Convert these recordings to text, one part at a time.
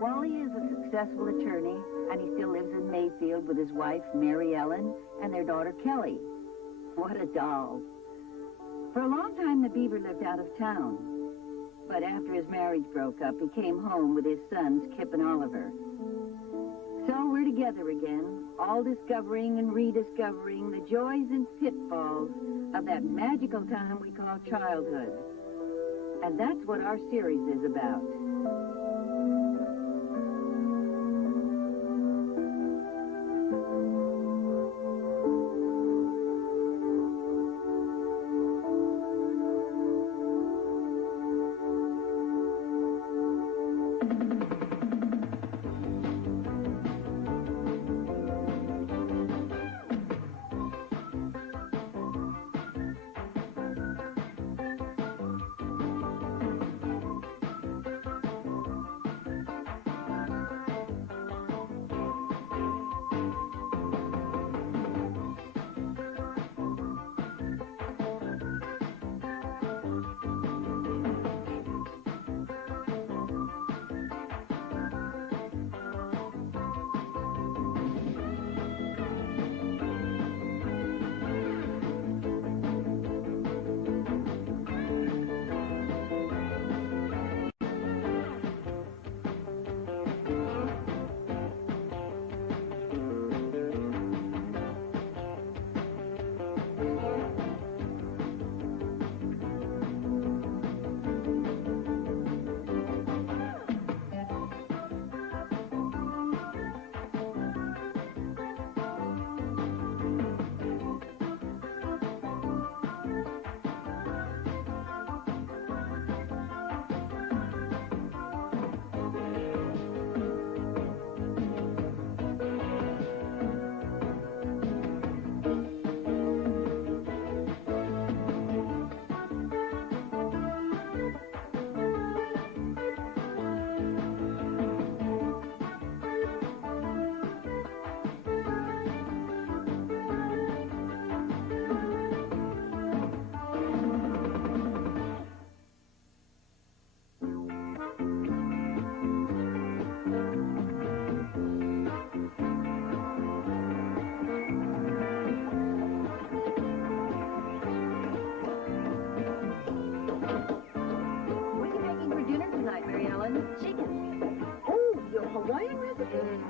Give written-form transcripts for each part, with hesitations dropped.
Wally is a successful attorney, and he still lives in Mayfield with his wife, Mary Ellen, and their daughter, Kelly. What a doll. For a long time, the Beaver lived out of town. But after his marriage broke up, he came home with his sons, Kip and Oliver. So we're together again, all discovering and rediscovering the joys and pitfalls of that magical time we call childhood. And that's what our series is about.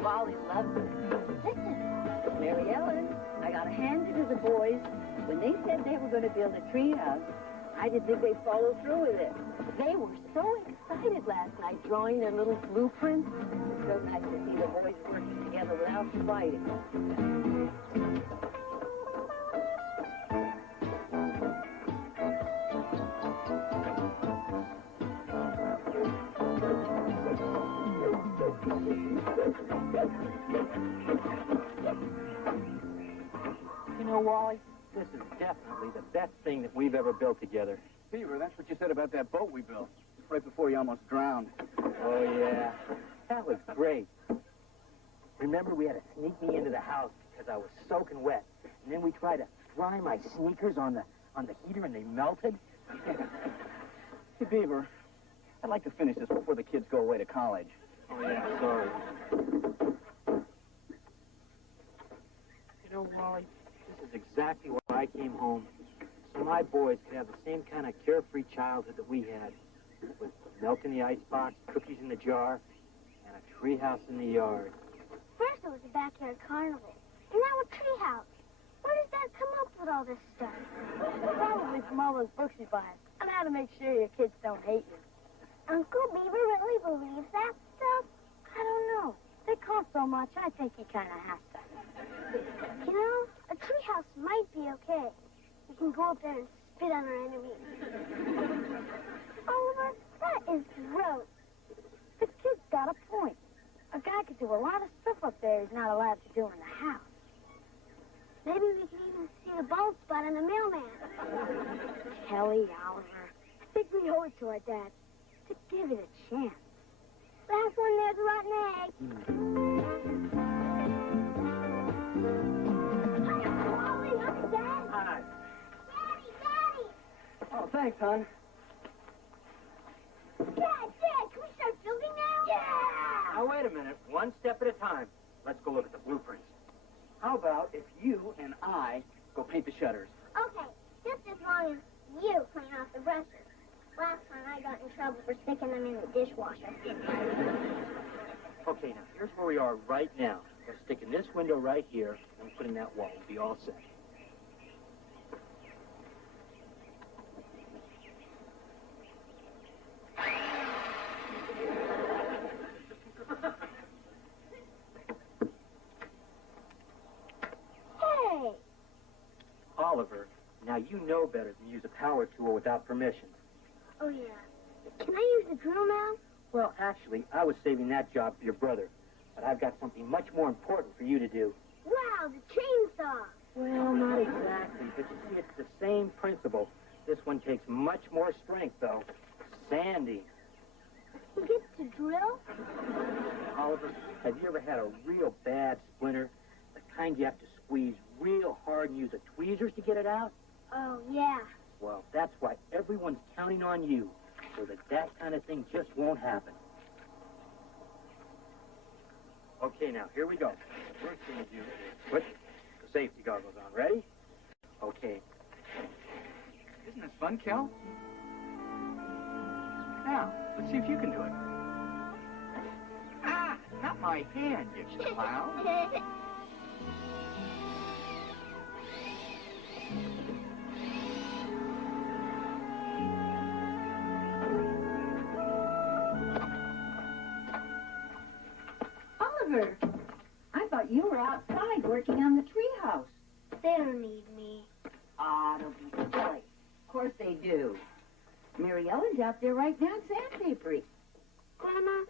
Wally loves it. Listen, Mary Ellen, I got to hand it to the boys. When they said they were going to build a treehouse, I didn't think they'd follow through with it. They were so excited last night drawing their little blueprints. It's so nice to see the boys working together without fighting. You know, Wally, this is definitely the best thing that we've ever built together. Beaver, that's what you said about that boat we built right before you almost drowned. Oh, yeah. That was great. Remember, we had to sneak me into the house because I was soaking wet. And then we tried to dry my sneakers on the heater, and they melted. Hey, Beaver, I'd like to finish this before the kids go away to college. Oh, yeah, sorry. You know, Wally, this is exactly why I came home. So my boys could have the same kind of carefree childhood that we had. With milk in the icebox, cookies in the jar, and a treehouse in the yard. First it was a backyard carnival, and now a treehouse. Where does Dad come up with all this stuff? Probably from all those books he buys on how to make sure your kids don't hate you. Uncle Beaver really believes that stuff? I don't know. They cost so much, I think he kind of has to. You know, a treehouse might be okay. We can go up there and spit on our enemies. Oliver, that is gross. This kid's got a point. A guy could do a lot of stuff up there he's not allowed to do in the house. Maybe we can even see the bald spot on the mailman. Kelly, Oliver, I think we owe it to our dad to give it a chance. Last one, there's a rotten egg. Hi, Wally. Hi, Dad. Hi. Daddy, Daddy. Oh, thanks, hon. Dad, can we start building now? I Yeah! Now, wait a minute. One step at a time. Let's go look at the blueprints. How about if you and I go paint the shutters? Okay, just as long as you clean off the brushes. Last time I got in trouble for sticking them in the dishwasher. Okay, now, here's where we are right now. We're sticking this window right here and putting that wall. We'll be all set. Hey! Oliver, now you know better than use a power tool without permission. Oh, yeah. Can I use the drill now? Well, actually, I was saving that job for your brother. But I've got something much more important for you to do. Wow, the chainsaw! Well, not exactly, but you see, it's the same principle. This one takes much more strength, though. Sanding. You get to drill? Oliver, have you ever had a real bad splinter? The kind you have to squeeze real hard and use the tweezers to get it out? Oh, yeah. Well, that's why everyone's counting on you, so that kind of thing just won't happen. Okay, now, here we go. First thing you do is put the safety goggles on. Ready? Okay. Isn't this fun, Kel? Now, let's see if you can do it. Ah, not my hand, you clown. Oliver, I thought you were outside working on the treehouse. They don't need me. Ah, don't be silly. Of course they do. Mary Ellen's out there right now sandpapering. Grandma,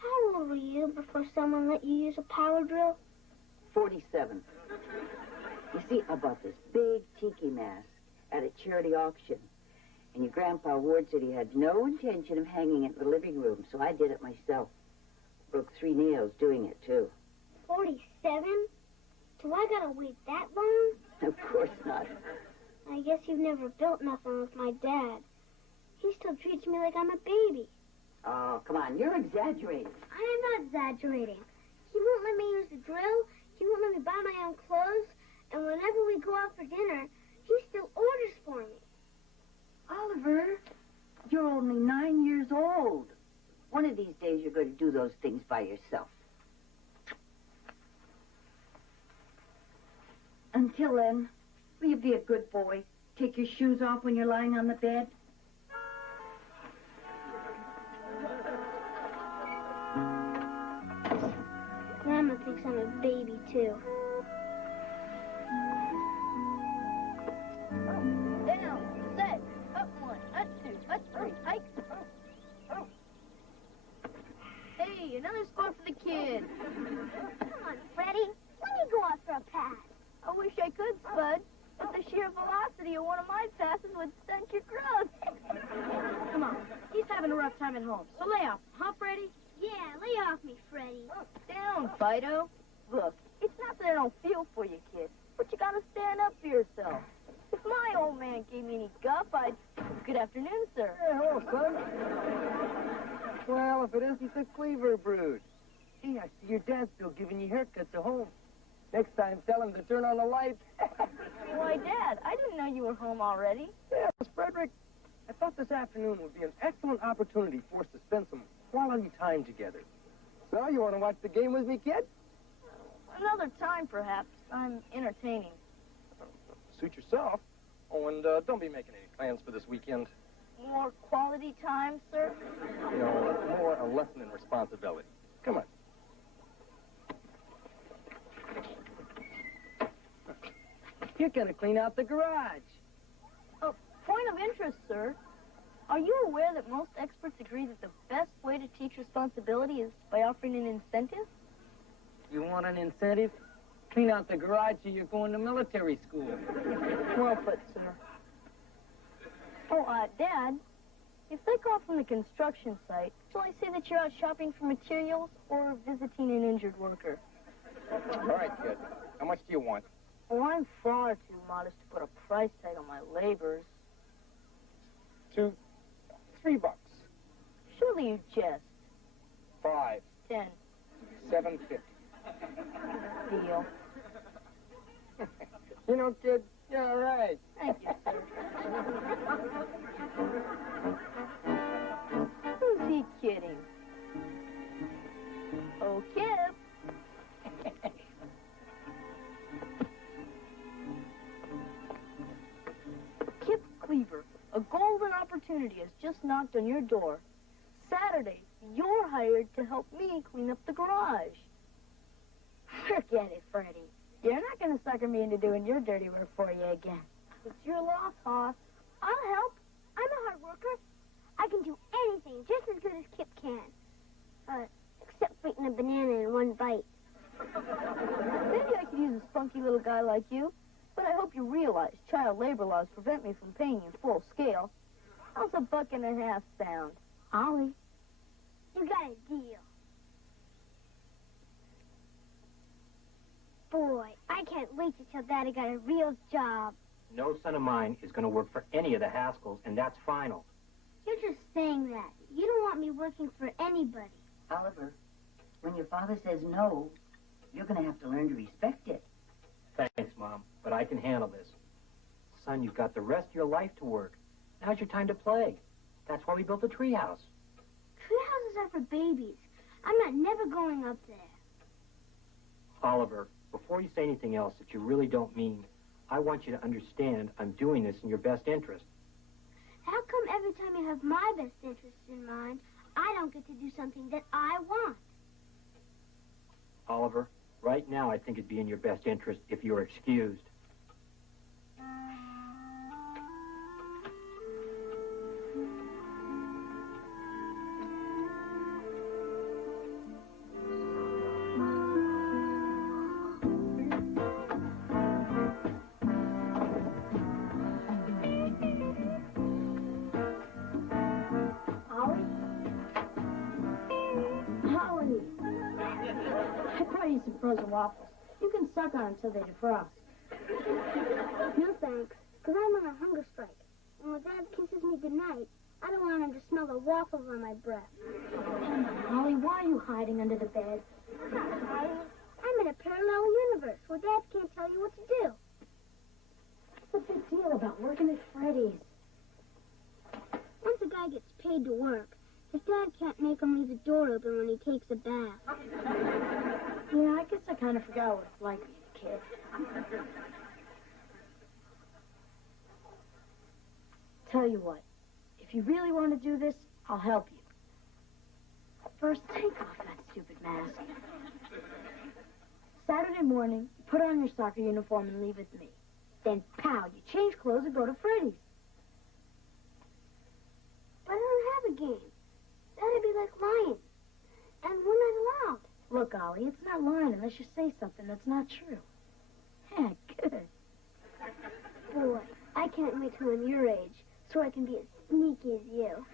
how old were you before someone let you use a power drill? 47. You see, I bought this big tiki mask at a charity auction. And your Grandpa Ward said he had no intention of hanging it in the living room, so I did it myself. Broke 3 nails doing it, too. 47? Do I gotta wait that long? Of course not. I guess you've never built nothing with my dad. He still treats me like I'm a baby. Oh, come on, you're exaggerating. I am not exaggerating. He won't let me use the drill. He won't let me buy my own clothes. And whenever we go out for dinner, he still orders for me. Oliver, you're only 9 years old. One of these days you're going to do those things by yourself. Until then, will you be a good boy? Take your shoes off when you're lying on the bed? Grandma thinks I'm a baby, too. Down, set, up 1, up 2, up 3, hike. Hey, another score for the kid. Come on, Freddie. Let me go out for a pass. I wish I could, Spud, but the sheer velocity of one of my passes would stunt your growth. Come on, he's having a rough time at home, so lay off, huh, Freddie? Yeah, lay off me, Freddie. Down, Fido. Look, it's not that I don't feel for you, kid, but you gotta stand up for yourself. If my old man gave me any guff, I'd... Good afternoon, sir. Hey, hello, son. Well, if it isn't the Cleaver brood. Gee, I see your dad's still giving you haircuts at home. Next time, tell him to turn on the lights. Why, Dad, I didn't know you were home already. Yes, Frederick. I thought this afternoon would be an excellent opportunity for us to spend some quality time together. So, you want to watch the game with me, kid? Another time, perhaps. I'm entertaining. Suit yourself. Oh, and don't be making any plans for this weekend. More quality time, sir? No, more a lesson in responsibility. Come on. You're going to clean out the garage. Oh, point of interest, sir. Are you aware that most experts agree that the best way to teach responsibility is by offering an incentive? You want an incentive? Clean out the garage or you're going to military school. Well put, sir. Oh, Dad, if they call from the construction site, shall I say that you're out shopping for materials or visiting an injured worker? All right, kid. How much do you want? Oh, I'm far too modest to put a price tag on my labors. $3. Surely you jest. 5. 10. $7.50. Deal. You know, kid, you're all right. Thank you, sir. Who's he kidding? Oh, Kip. Kip Cleaver, a golden opportunity has just knocked on your door. Saturday, you're hired to help me clean up the garage. Forget it, Freddie. You're not going to sucker me into doing your dirty work for you again. It's your loss, Hoss. I'll help. I'm a hard worker. I can do anything just as good as Kip can. Except eating a banana in one bite. Maybe I could use a spunky little guy like you, but I hope you realize child labor laws prevent me from paying you full scale. How's $1.50 sound? Ollie, you got a deal. Boy, I can't wait to tell Daddy got a real job. No son of mine is going to work for any of the Haskells, and that's final. You're just saying that. You don't want me working for anybody. Oliver, when your father says no, you're going to have to learn to respect it. Thanks, Mom, but I can handle this. Son, you've got the rest of your life to work. Now's your time to play. That's why we built the treehouse. Treehouses are for babies. I'm not never going up there. Oliver, before you say anything else that you really don't mean, I want you to understand I'm doing this in your best interest. How come every time you have my best interests in mind, I don't get to do something that I want? Oliver, right now I think it'd be in your best interest if you were excused. Some frozen waffles. You can suck on until they defrost. No thanks, because I'm on a hunger strike. And when Dad kisses me goodnight, I don't want him to smell the waffles on my breath. Molly, why are you hiding under the bed? I'm not hiding. I'm in a parallel universe where Dad can't tell you what to do. What's the big deal about working at Freddy's? Once a guy gets paid to work, his dad can't make him leave the door open when he takes a bath. Yeah, I guess I kind of forgot what it's like being a kid. Tell you what, if you really want to do this, I'll help you. First, take off that stupid mask. Saturday morning, you put on your soccer uniform and leave with me. Then, pow, you change clothes and go to Freddy's. But I don't have a game. That'd be like lying. And we're not allowed. Look, Ollie, it's not lying unless you say something that's not true. Yeah, good. Boy, I can't wait till I'm your age so I can be as sneaky as you.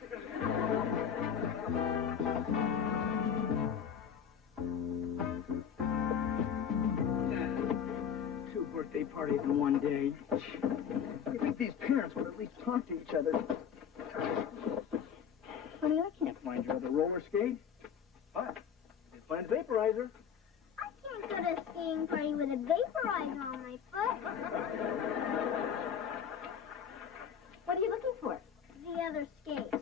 2 birthday parties in one day. You think these parents would at least talk to each other? Honey, I can't find your other roller skate. But I did find a vaporizer. I can't go to a skiing party with a vaporizer on my foot. What are you looking for? The other skate.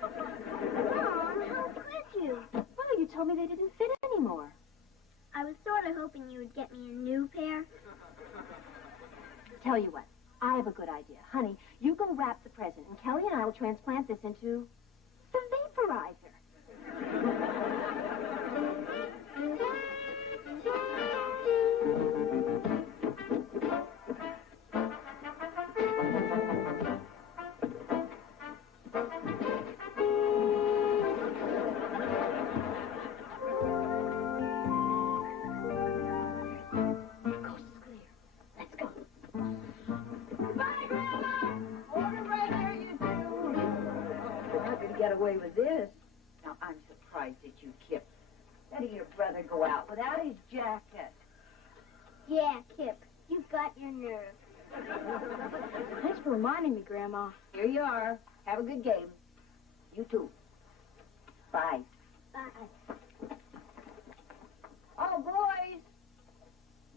Mom, how could you? Well, you told me they didn't fit anymore. I was sort of hoping you would get me a new pair. Tell you what, I have a good idea. Honey, you go wrap the present, and Kelly and I will transplant this into the vaporizer. Get away with this. Now, I'm surprised at you, Kip. Letting your brother go out without his jacket. Yeah, Kip, you've got your nerve. Thanks for reminding me, Grandma. Here you are. Have a good game. You too. Bye. Bye. Oh, boys,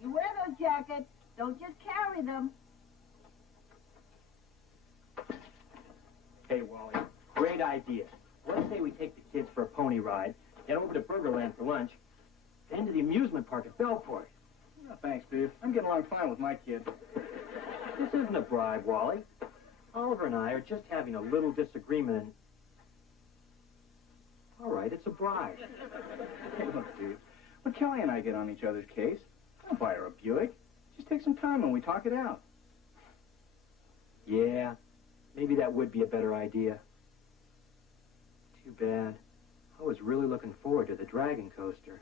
you wear those jackets. Don't just carry them. Hey, Wally, great idea. Let's say we take the kids for a pony ride, head over to Burgerland for lunch, then to the amusement park at Belport. No, thanks, Beaver. I'm getting along fine with my kid. This isn't a bribe, Wally. Oliver and I are just having a little disagreement and... All right, it's a bribe. Hey, look, Beaver. When Kelly and I get on each other's case, I'll buy her a Buick. Just take some time and we talk it out. Yeah, maybe that would be a better idea. Too bad. I was really looking forward to the Dragon Coaster.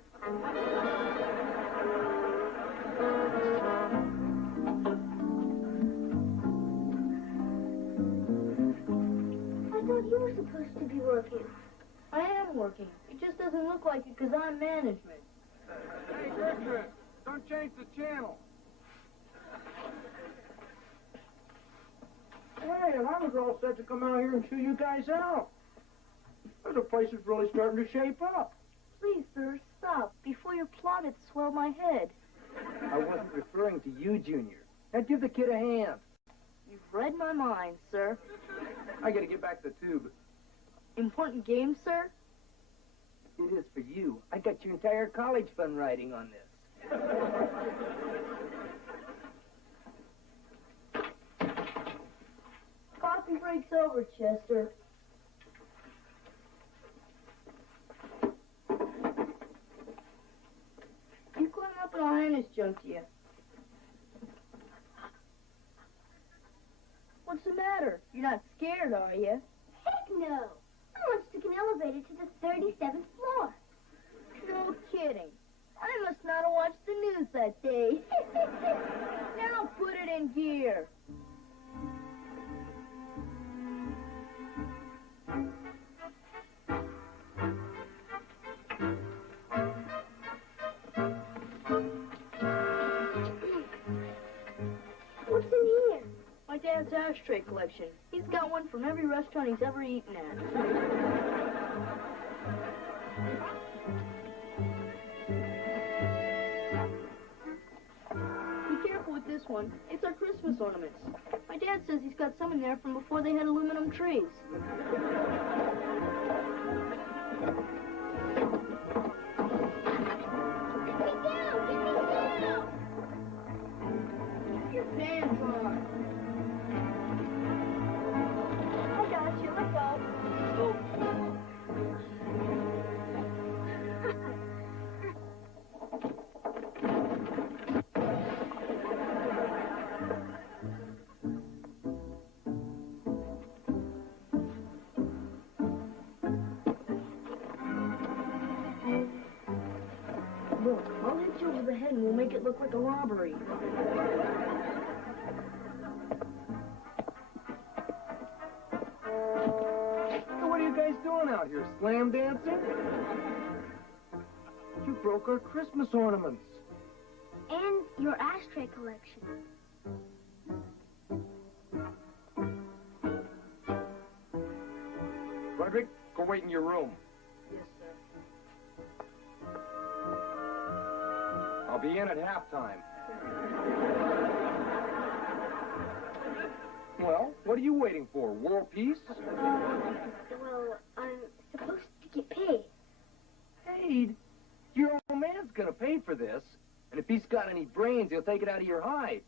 I thought you were supposed to be working. I am working. It just doesn't look like it because I'm management. Hey, Richard, don't change the channel. Hey, and I was all set to come out here and chew you guys out. The place is really starting to shape up. Please, sir, stop before your plaudits swell my head. I wasn't referring to you, Junior. Now give the kid a hand. You've read my mind, sir. I gotta get back to the tube. Important game, sir? It is for you. I got your entire college fund riding on this. Coffee break's over, Chester. You climb up and I'll hand this junk to you. What's the matter? You're not scared, are you? Heck no. I once took an elevator to the 37th floor. No kidding. I must not have watched the news that day. Now put it in gear. What's in here? My dad's ashtray collection. He's got one from every restaurant he's ever eaten at. Be careful with this one. It's our Christmas ornaments. My dad says he's got some in there from before they had aluminum trees. Keep your pants on. I got you. Let go. Oh. Look, I'll hit you over the head and we'll make it look like a robbery. So what are you guys doing out here? Slam dancing? You broke our Christmas ornaments. And your ashtray collection. Frederick, go wait in your room. Yes, sir. I'll be in at halftime. Well, what are you waiting for? World peace? Well, I'm supposed to get paid. Paid? Your old man's gonna pay for this. And if he's got any brains, he'll take it out of your hide.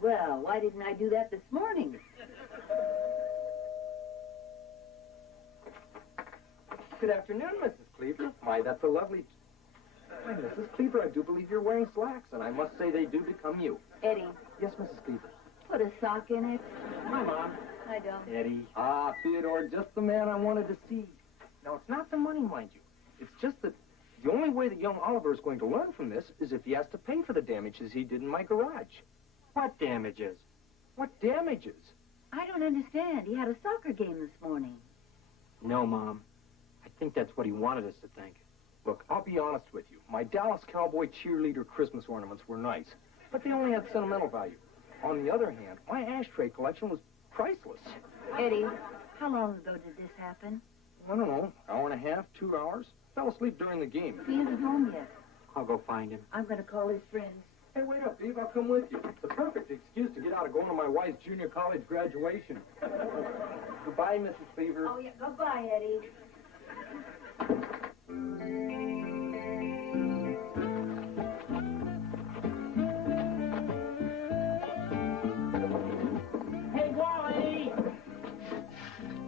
Well, why didn't I do that this morning? Good afternoon, Mrs. Cleaver. Why, that's a lovely... Why, Mrs. Cleaver, I do believe you're wearing slacks, and I must say they do become you. Eddie, Yes, Mrs. Cleaver. put a sock in it. Hi, Mom. I don't. Eddie. Ah, Theodore, just the man I wanted to see. Now, it's not the money, mind you. It's just that the only way that young Oliver is going to learn from this is if he has to pay for the damages he did in my garage. What damages? What damages? I don't understand. He had a soccer game this morning. No, Mom. I think that's what he wanted us to think. Look, I'll be honest with you. My Dallas Cowboy cheerleader Christmas ornaments were nice, but they only had sentimental value. On the other hand, my ashtray collection was priceless. Eddie, how long ago did this happen? I don't know, hour and a half, 2 hours. Fell asleep during the game. He isn't home yet. I'll go find him. I'm going to call his friends. Hey, wait up, Beaver. I'll come with you. It's the perfect excuse to get out of going to my wife's junior college graduation. Goodbye, Mrs. Beaver. Oh, yeah. Goodbye, Eddie. Hey, Wally!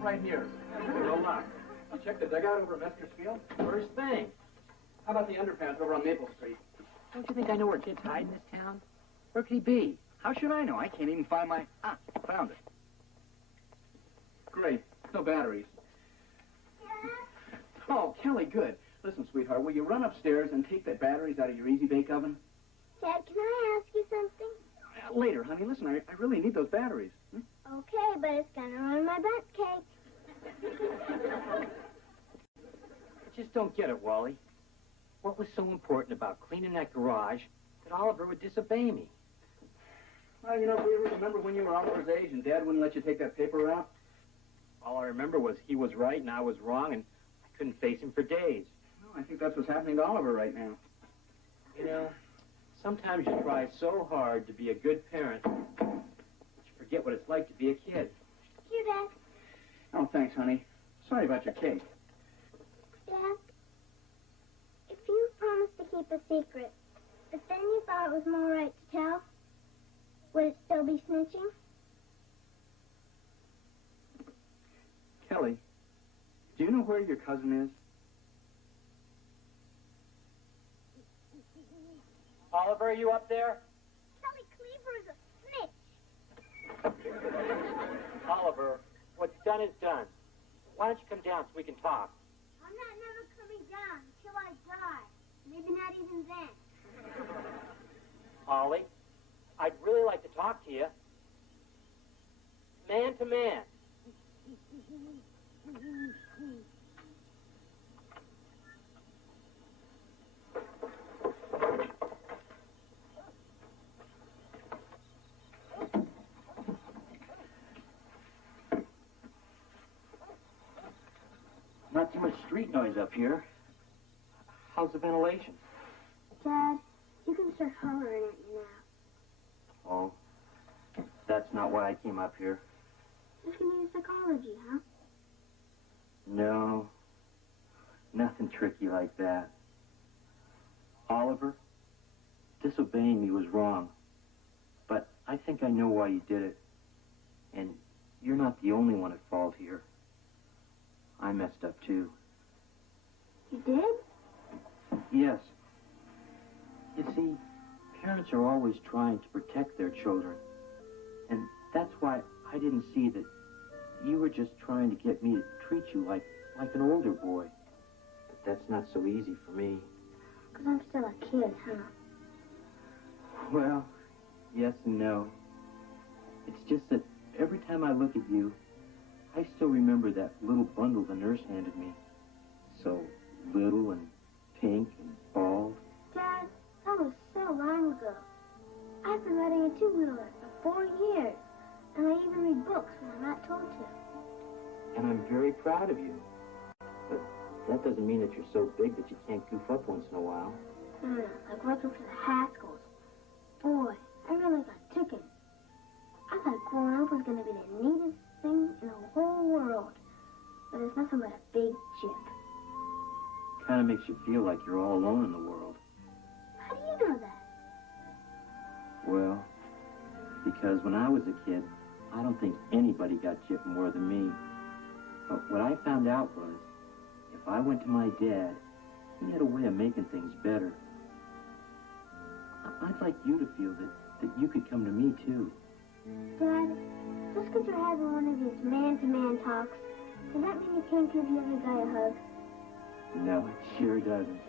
Right here. No luck. You check the dugout over at Metzger's Field? First thing. How about the underpants over on Maple Street? Don't you think I know where kids hide in this town? Where could he be? How should I know? I can't even find my... Ah, found it. Great. No batteries. Oh, Kelly, good. Listen, sweetheart, will you run upstairs and take the batteries out of your Easy Bake Oven? Dad, can I ask you something? Later, honey. Listen, I really need those batteries. Okay, but it's gonna ruin my butt cake. I just don't get it, Wally. What was so important about cleaning that garage that Oliver would disobey me? Well, you know, Beaver, remember when you were Oliver's age and Dad wouldn't let you take that paper out? All I remember was he was right and I was wrong, and I couldn't face him for days. Well, I think that's what's happening to Oliver right now. You know, sometimes you try so hard to be a good parent that you forget what it's like to be a kid. Here, Dad. Oh, thanks, honey. Sorry about your cake. Dad, if you promised to keep a secret, but then you thought it was more right to tell, would it still be snitching? Kelly, do you know where your cousin is? Oliver, are you up there? Kelly Cleaver is a snitch. Oliver, what's done is done. Why don't you come down so we can talk? I'm not never coming down until I die. Maybe not even then. Ollie, I'd really like to talk to you. Man to man. Not too much street noise up here. How's the ventilation? Dad, you can start hollering at me now. Oh, that's not why I came up here. Just give me psychology, huh? No, nothing tricky like that. Oliver, disobeying me was wrong, but I think I know why you did it. And you're not the only one at fault here. I messed up too. You did? Yes. You see, parents are always trying to protect their children. And that's why I didn't see that you were just trying to get me to treat you like an older boy. But that's not so easy for me. Because I'm still a kid, huh? Well, yes and no. It's just that every time I look at you, I still remember that little bundle the nurse handed me. So little and pink and bald. Dad, that was so long ago. I've been writing a two-wheeler for 4 years. And I even read books when I'm not told to. And I'm very proud of you. But that doesn't mean that you're so big that you can't goof up once in a while. Like working for the Haskells. Boy, I really got ticking. I thought growing up was going to be the neatest thing in the whole world. But it's nothing but a big chip. Kind of makes you feel like you're all alone in the world. How do you know that? Well, because when I was a kid, I don't think anybody got chipped more than me. But what I found out was, if I went to my dad, he had a way of making things better. I'd like you to feel that you could come to me, too. Dad, just because you're having one of these man-to-man talks, does that mean you can't give the other guy a hug? No, it sure doesn't.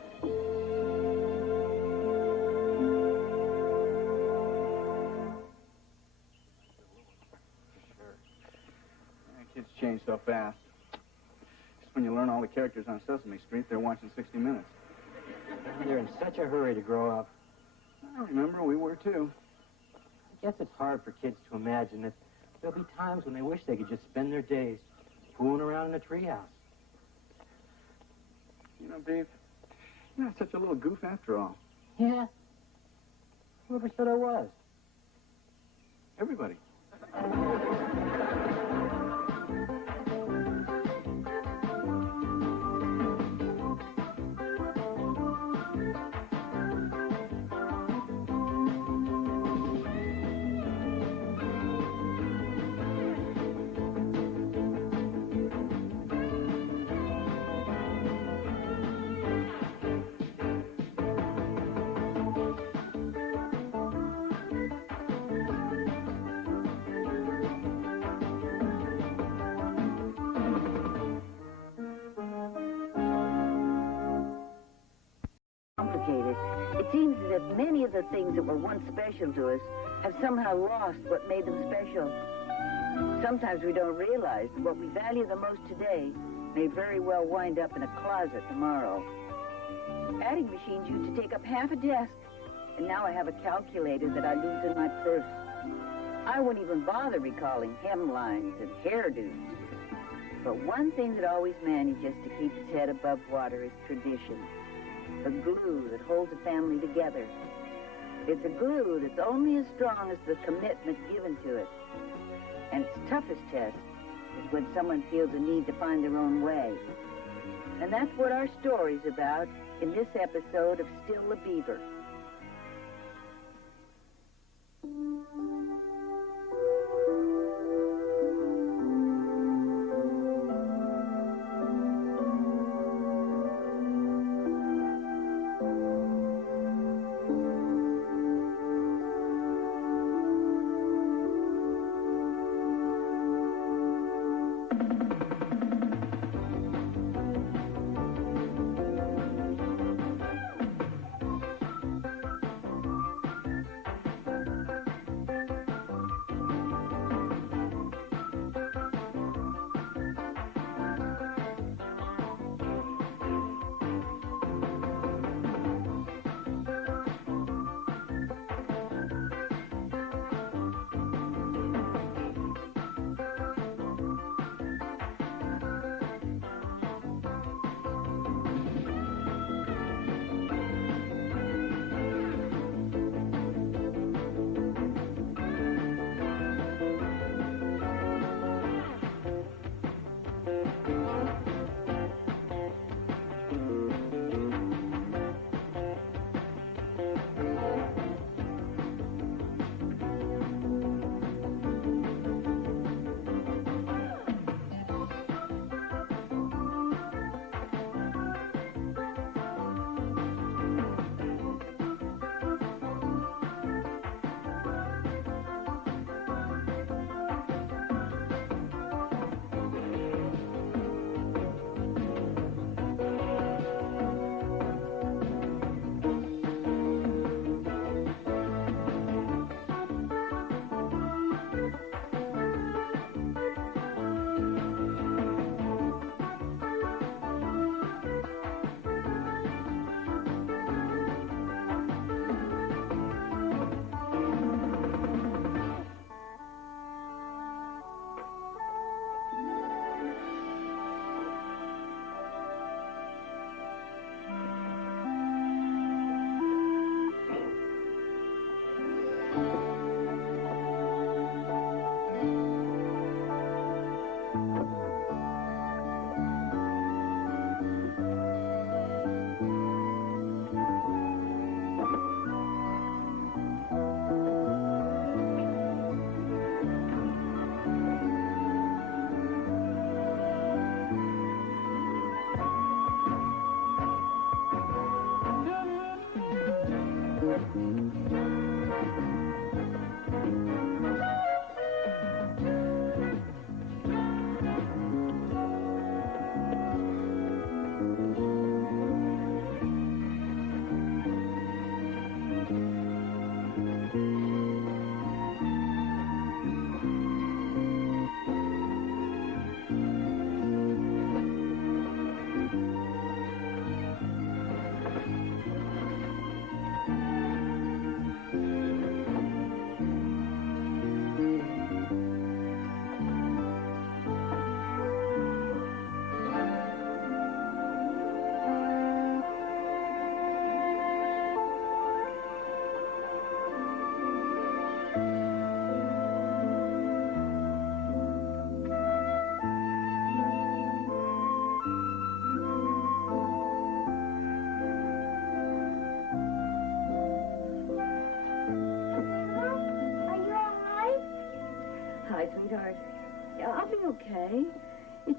Kids change so fast. Just when you learn all the characters on Sesame Street, they're watching 60 Minutes. They're in such a hurry to grow up. I remember we were too. I guess it's hard for kids to imagine that there'll be times when they wish they could just spend their days fooling around in a treehouse. You know, Beav, you're not such a little goof after all. Yeah? Whoever said I was? Everybody. Complicated. It seems as if many of the things that were once special to us have somehow lost what made them special. Sometimes we don't realize that what we value the most today may very well wind up in a closet tomorrow. Adding machines used to take up half a desk, and now I have a calculator that I lose in my purse. I wouldn't even bother recalling hemlines and hairdos. But one thing that always manages to keep its head above water is tradition. The glue that holds a family together. It's a glue that's only as strong as the commitment given to it. And its toughest test is when someone feels a need to find their own way. And that's what our story's about in this episode of Still a Beaver.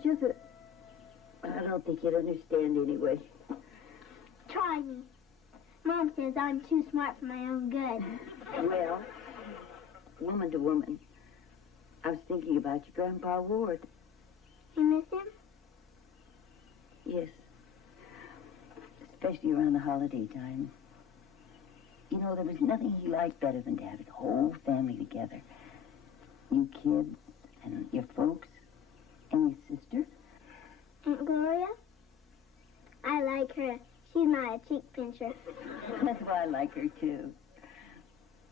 It's just that I don't think you'd understand anyway. Try me. Mom says I'm too smart for my own good. Well, woman to woman, I was thinking about your Grandpa Ward. You miss him? Yes. Especially around the holiday time. You know, there was nothing he liked better than to have his whole family together. You kids and your folks and your sister. Aunt Gloria? I like her. She's my cheek pincher. That's why I like her, too.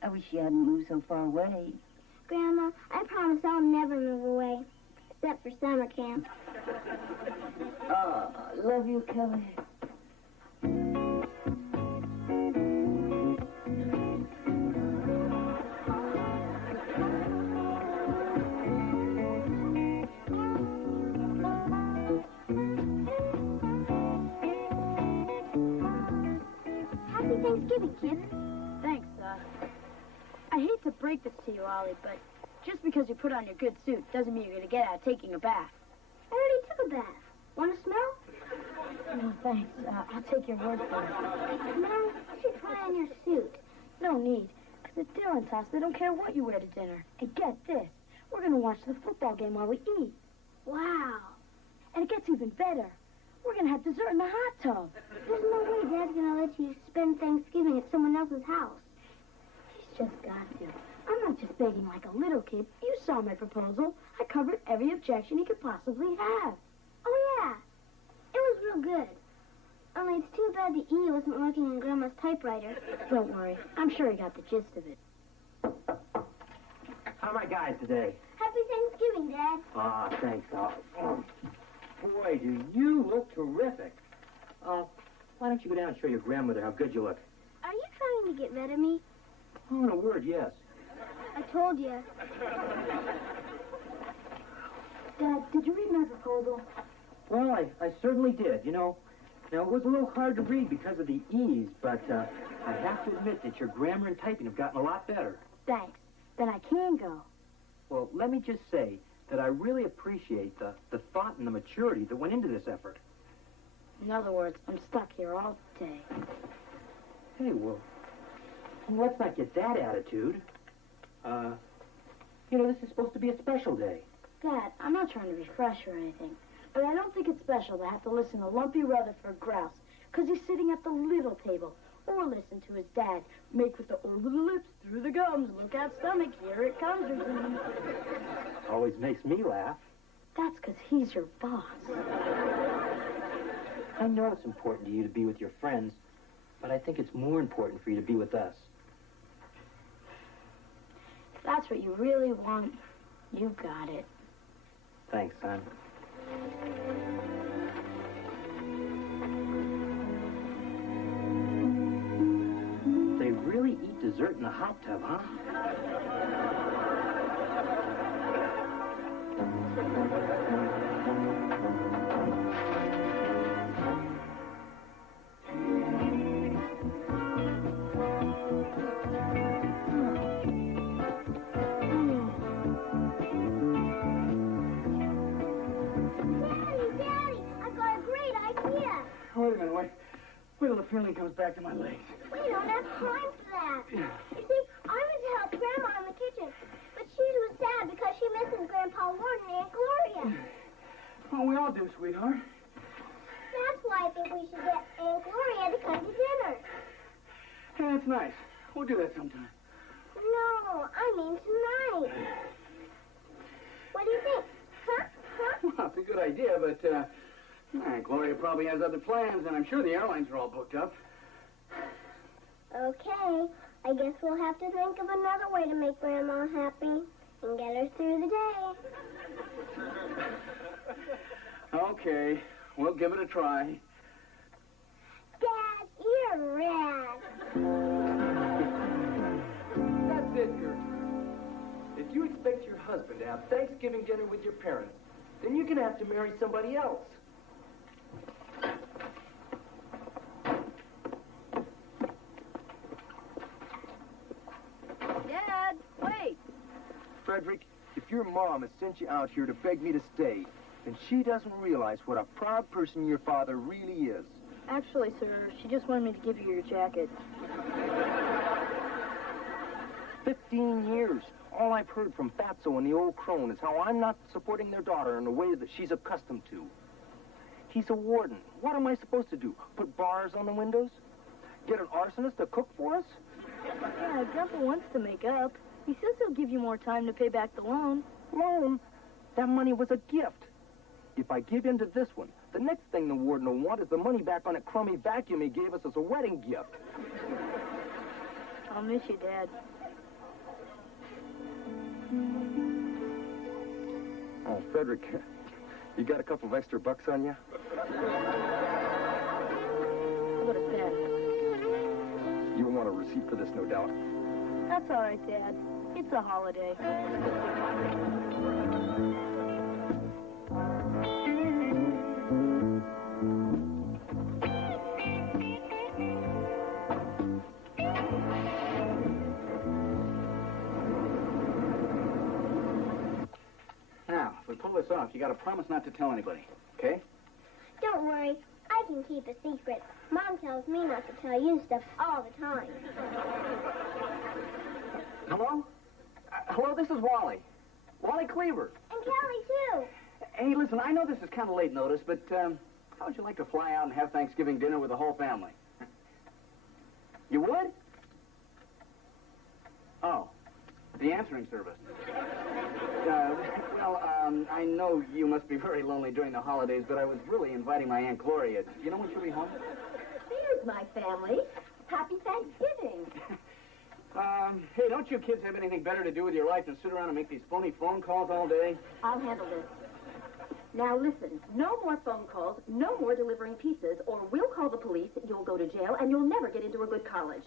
I wish she hadn't moved so far away. Grandma, I promise I'll never move away. Except for summer camp. Oh, love you, Kelly. Happy Thanksgiving, kids. Thanks, I hate to break this to you, Ollie, but just because you put on your good suit doesn't mean you're going to get out of taking a bath. I already took a bath. Want to smell? No, thanks. I'll take your word for it. No, you should try on your suit. No need, because at Dylan's house, they don't care what you wear to dinner. And get this, we're going to watch the football game while we eat. Wow. And it gets even better. We're going to have dessert in the hot tub. There's no way Dad's going to let you spend Thanksgiving at someone else's house. He's just got to. I'm not just begging like a little kid. You saw my proposal. I covered every objection he could possibly have. Oh, yeah. It was real good. Only it's too bad the E wasn't working on Grandma's typewriter. Don't worry. I'm sure he got the gist of it. How are my guys today? Happy Thanksgiving, Dad. Ah, thanks, Al. Oh, boy, do you look terrific. Why don't you go down and show your grandmother how good you look? Are you trying to get rid of me? Oh, in a word, yes. I told you. Dad, did you read my proposal? Well, I certainly did, you know. Now, it was a little hard to read because of the E's, but I have to admit that your grammar and typing have gotten a lot better. Thanks. Then I can go. Well, let me just say that I really appreciate the thought and the maturity that went into this effort. In other words, I'm stuck here all day. Hey, well, let's not get that attitude. You know, this is supposed to be a special day. Dad, I'm not trying to be fresh or anything, but I don't think it's special to have to listen to Lumpy Rutherford grouse because he's sitting at the little table, or listen to his dad make with the over the lips, through the gums, look out stomach, here it comes. Always makes me laugh. That's because he's your boss. I know it's important to you to be with your friends, but I think it's more important for you to be with us. If that's what you really want, you got it. Thanks, son. They really eat dessert in the hot tub, huh? Wait a minute, wait till the feeling comes back to my legs. We don't have time for that. You see, I went to help Grandma in the kitchen, but she was sad because she misses Grandpa Ward and Aunt Gloria. Well, we all do, sweetheart. That's why I think we should get Aunt Gloria to come to dinner. Yeah, that's nice. We'll do that sometime. No, I mean tonight. What do you think? Huh? Well, it's a good idea, but, Gloria probably has other plans, and I'm sure the airlines are all booked up. Okay, I guess we'll have to think of another way to make Grandma happy and get her through the day. Okay, we'll give it a try. Dad, you're rad. That's it, Gertrude. If you expect your husband to have Thanksgiving dinner with your parents, then you're going to have to marry somebody else. Dad, wait. Frederick, if your mom has sent you out here to beg me to stay, then she doesn't realize what a proud person your father really is. Actually, sir, she just wanted me to give you your jacket. 15 years. All I've heard from Fatso and the old crone is how I'm not supporting their daughter in a way that she's accustomed to. He's a warden. What am I supposed to do? Put bars on the windows? Get an arsonist to cook for us? Yeah, Grandpa wants to make up. He says he'll give you more time to pay back the loan. Loan? That money was a gift. If I give in to this one, the next thing the warden will want is the money back on that crummy vacuum he gave us as a wedding gift. I'll miss you, Dad. Oh, Frederick, you got a couple of extra bucks on you? How about a pen? You want a receipt for this, no doubt. That's all right, Dad. It's a holiday. Now, if we pull this off, you got to promise not to tell anybody, okay? Don't worry. I can keep a secret. Mom tells me not to tell you stuff all the time. Hello? Hello, this is Wally. Wally Cleaver. And Kelly, too. Hey, listen, I know this is kind of late notice, but how would you like to fly out and have Thanksgiving dinner with the whole family? You would? Oh, the answering service. I know you must be very lonely during the holidays, but I was really inviting my Aunt Gloria. Do you know when she'll be home? There's my family. Happy Thanksgiving. Hey, don't you kids have anything better to do with your life than sit around and make these phony phone calls all day? I'll handle this. Now listen, no more phone calls, no more delivering pizzas, or we'll call the police, you'll go to jail, and you'll never get into a good college.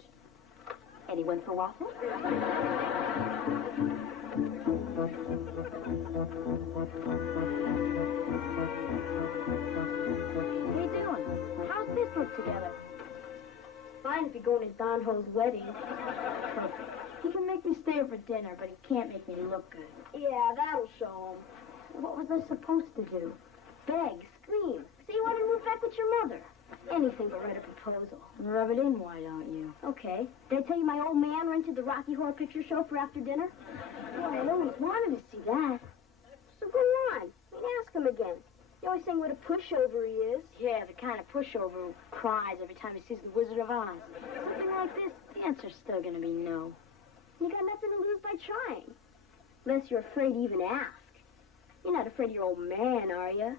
Anyone for waffles? What are you doing? How's this look together? Fine if you're going to Don Ho's wedding. He can make me stay for dinner, but he can't make me look good. Yeah, that'll show him. What was I supposed to do? Beg, scream. Say you want to move back with your mother. Anything but write a proposal. Rub it in, why don't you? Okay. Did I tell you my old man rented the Rocky Horror Picture Show for after dinner? Well, I always wanted to see that. So go on. Ask him again. You always saying what a pushover he is. Yeah, the kind of pushover who cries every time he sees the Wizard of Oz. Something like this, the answer's still gonna be no. You got nothing to lose by trying. Unless you're afraid to even ask. You're not afraid of your old man, are you?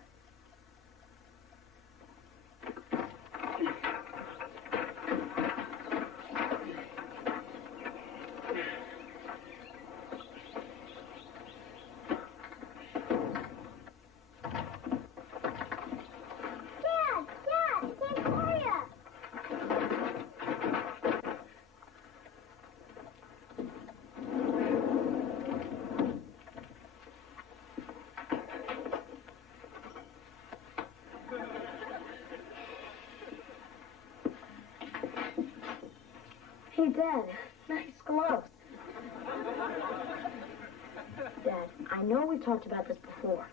Hey, Dad, nice gloves. Dad, I know we talked about this before,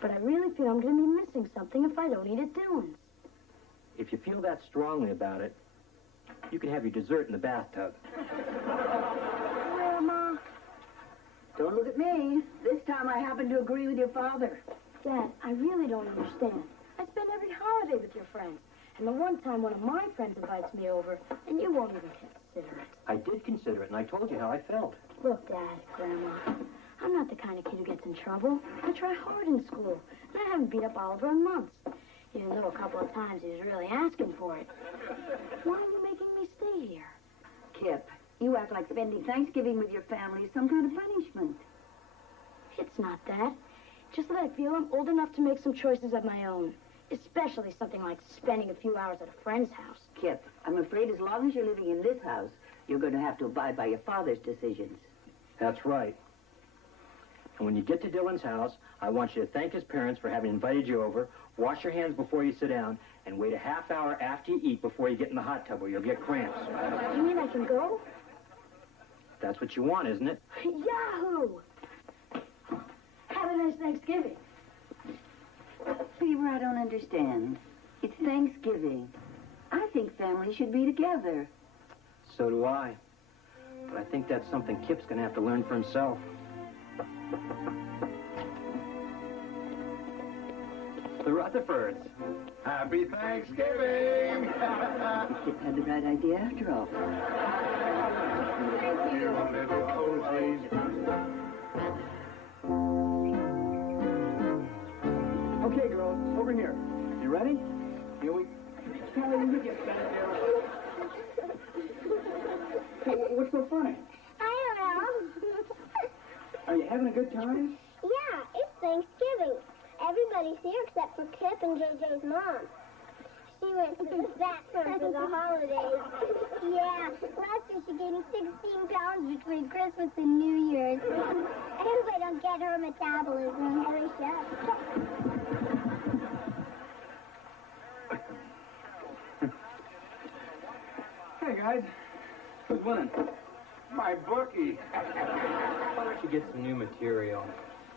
but I really feel I'm going to be missing something if I don't eat at Dylan's. If you feel that strongly about it, you can have your dessert in the bathtub. Grandma. Don't look at me. This time I happen to agree with your father. Dad, I really don't understand. I spend every holiday with your friends. And the one time one of my friends invites me over, and you won't even consider it. I did consider it, and I told you how I felt. Look, Dad, Grandma, I'm not the kind of kid who gets in trouble. I try hard in school, and I haven't beat up Oliver in months. Even though a couple of times he was really asking for it. Why are you making me stay here? Kip, you act like spending Thanksgiving with your family is some kind of punishment. It's not that. Just that I feel I'm old enough to make some choices of my own. Especially something like spending a few hours at a friend's house. Kip, I'm afraid as long as you're living in this house, you're going to have to abide by your father's decisions. That's right. And when you get to Dylan's house, I want you to thank his parents for having invited you over, wash your hands before you sit down, and wait a half hour after you eat before you get in the hot tub or you'll get cramps. You mean I can go? That's what you want, isn't it? Yahoo! Have a nice Thanksgiving. Beaver, I don't understand. It's Thanksgiving. I think families should be together. So do I. But I think that's something Kip's gonna have to learn for himself. The Rutherfords. Happy Thanksgiving! Kip had the right idea after all. You little posies. Okay, girls, over here. You ready? Here we... Kelly, you get back there. Hey, what's so funny? I don't know. Are you having a good time? Yeah, it's Thanksgiving. Everybody's here except for Kip and JJ's mom. She went to the fat farm for the holidays. Yeah, last year she gained 16 pounds between Christmas and New Year's. I hope I don't get her metabolism. Hurry up. Hey, guys. Who's winning? My bookie. Why don't you get some new material?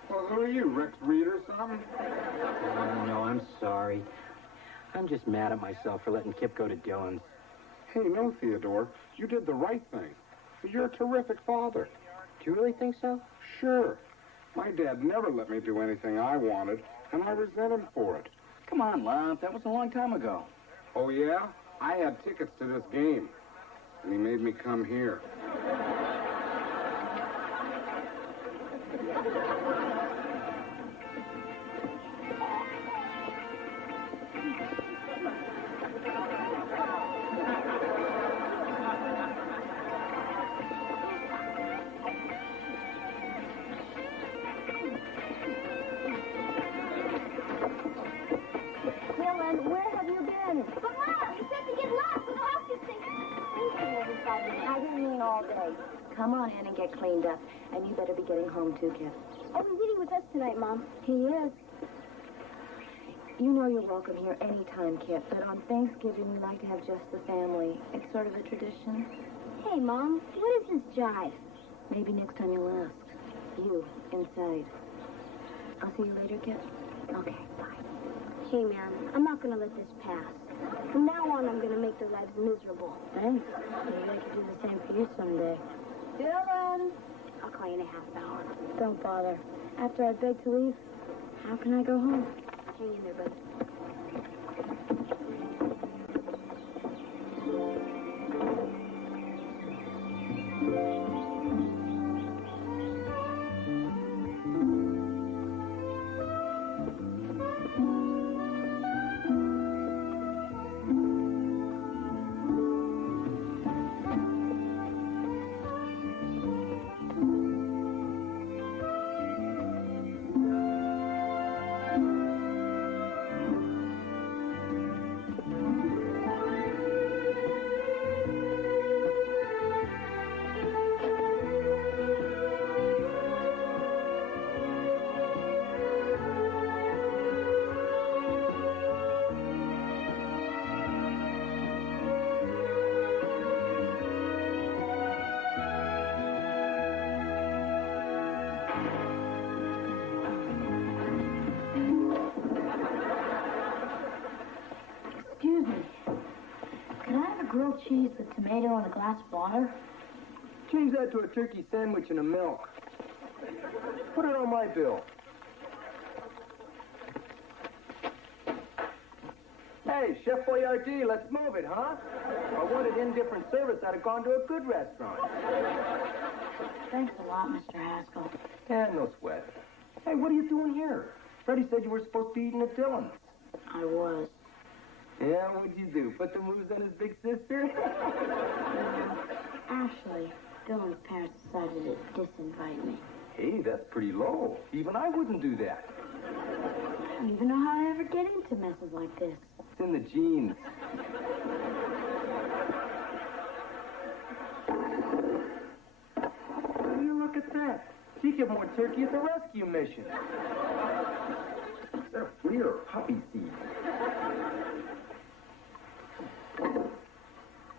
Well, who are you, Rex Reed or something? No, I'm sorry. I'm just mad at myself for letting Kip go to Dylan's. Hey, no, Theodore. You did the right thing. You're a terrific father. Do you really think so? Sure. My dad never let me do anything I wanted, and I resent him for it. Come on, Lump. That was a long time ago. Oh, yeah? I had tickets to this game, and he made me come here. Dylan, where have you been? But Mom, you said to get lost with the hockey stick. I didn't mean all day. Come on in and get cleaned up. And you better be getting home too, Kip. Oh, he's eating with us tonight, Mom. He is. You know you're welcome here anytime, Kip, but on Thanksgiving we like to have just the family. It's sort of a tradition. Hey, Mom, what is this jive? Maybe next time you'll ask. You, inside. I'll see you later, Kip. Okay, bye. Hey, man, I'm not going to let this pass. From now on, I'm going to make their lives miserable. Thanks. Maybe I could do the same for you someday. Dylan! I'll call you in a half hour. Don't bother. After I beg to leave, how can I go home? Hang in there, bud. Excuse me. Can I have a grilled cheese with tomato and a glass of water? Change that to a turkey sandwich and a milk. Put it on my bill. Hey, Chef Boyardee, let's move it, huh? If I wanted indifferent service, I'd have gone to a good restaurant. Thanks a lot, Mr. Haskell. Yeah, no sweat. Hey, what are you doing here? Freddie said you were supposed to be eating at Dylan's. I was. Yeah, what'd you do? Put the moves on his big sister? Actually, Dylan's parents decided to disinvite me. Hey, that's pretty low. Even I wouldn't do that. I don't even know how I ever get into messes like this. It's in the genes. Will you look at that? She get more turkey at the rescue mission. They're free or poppy seeds.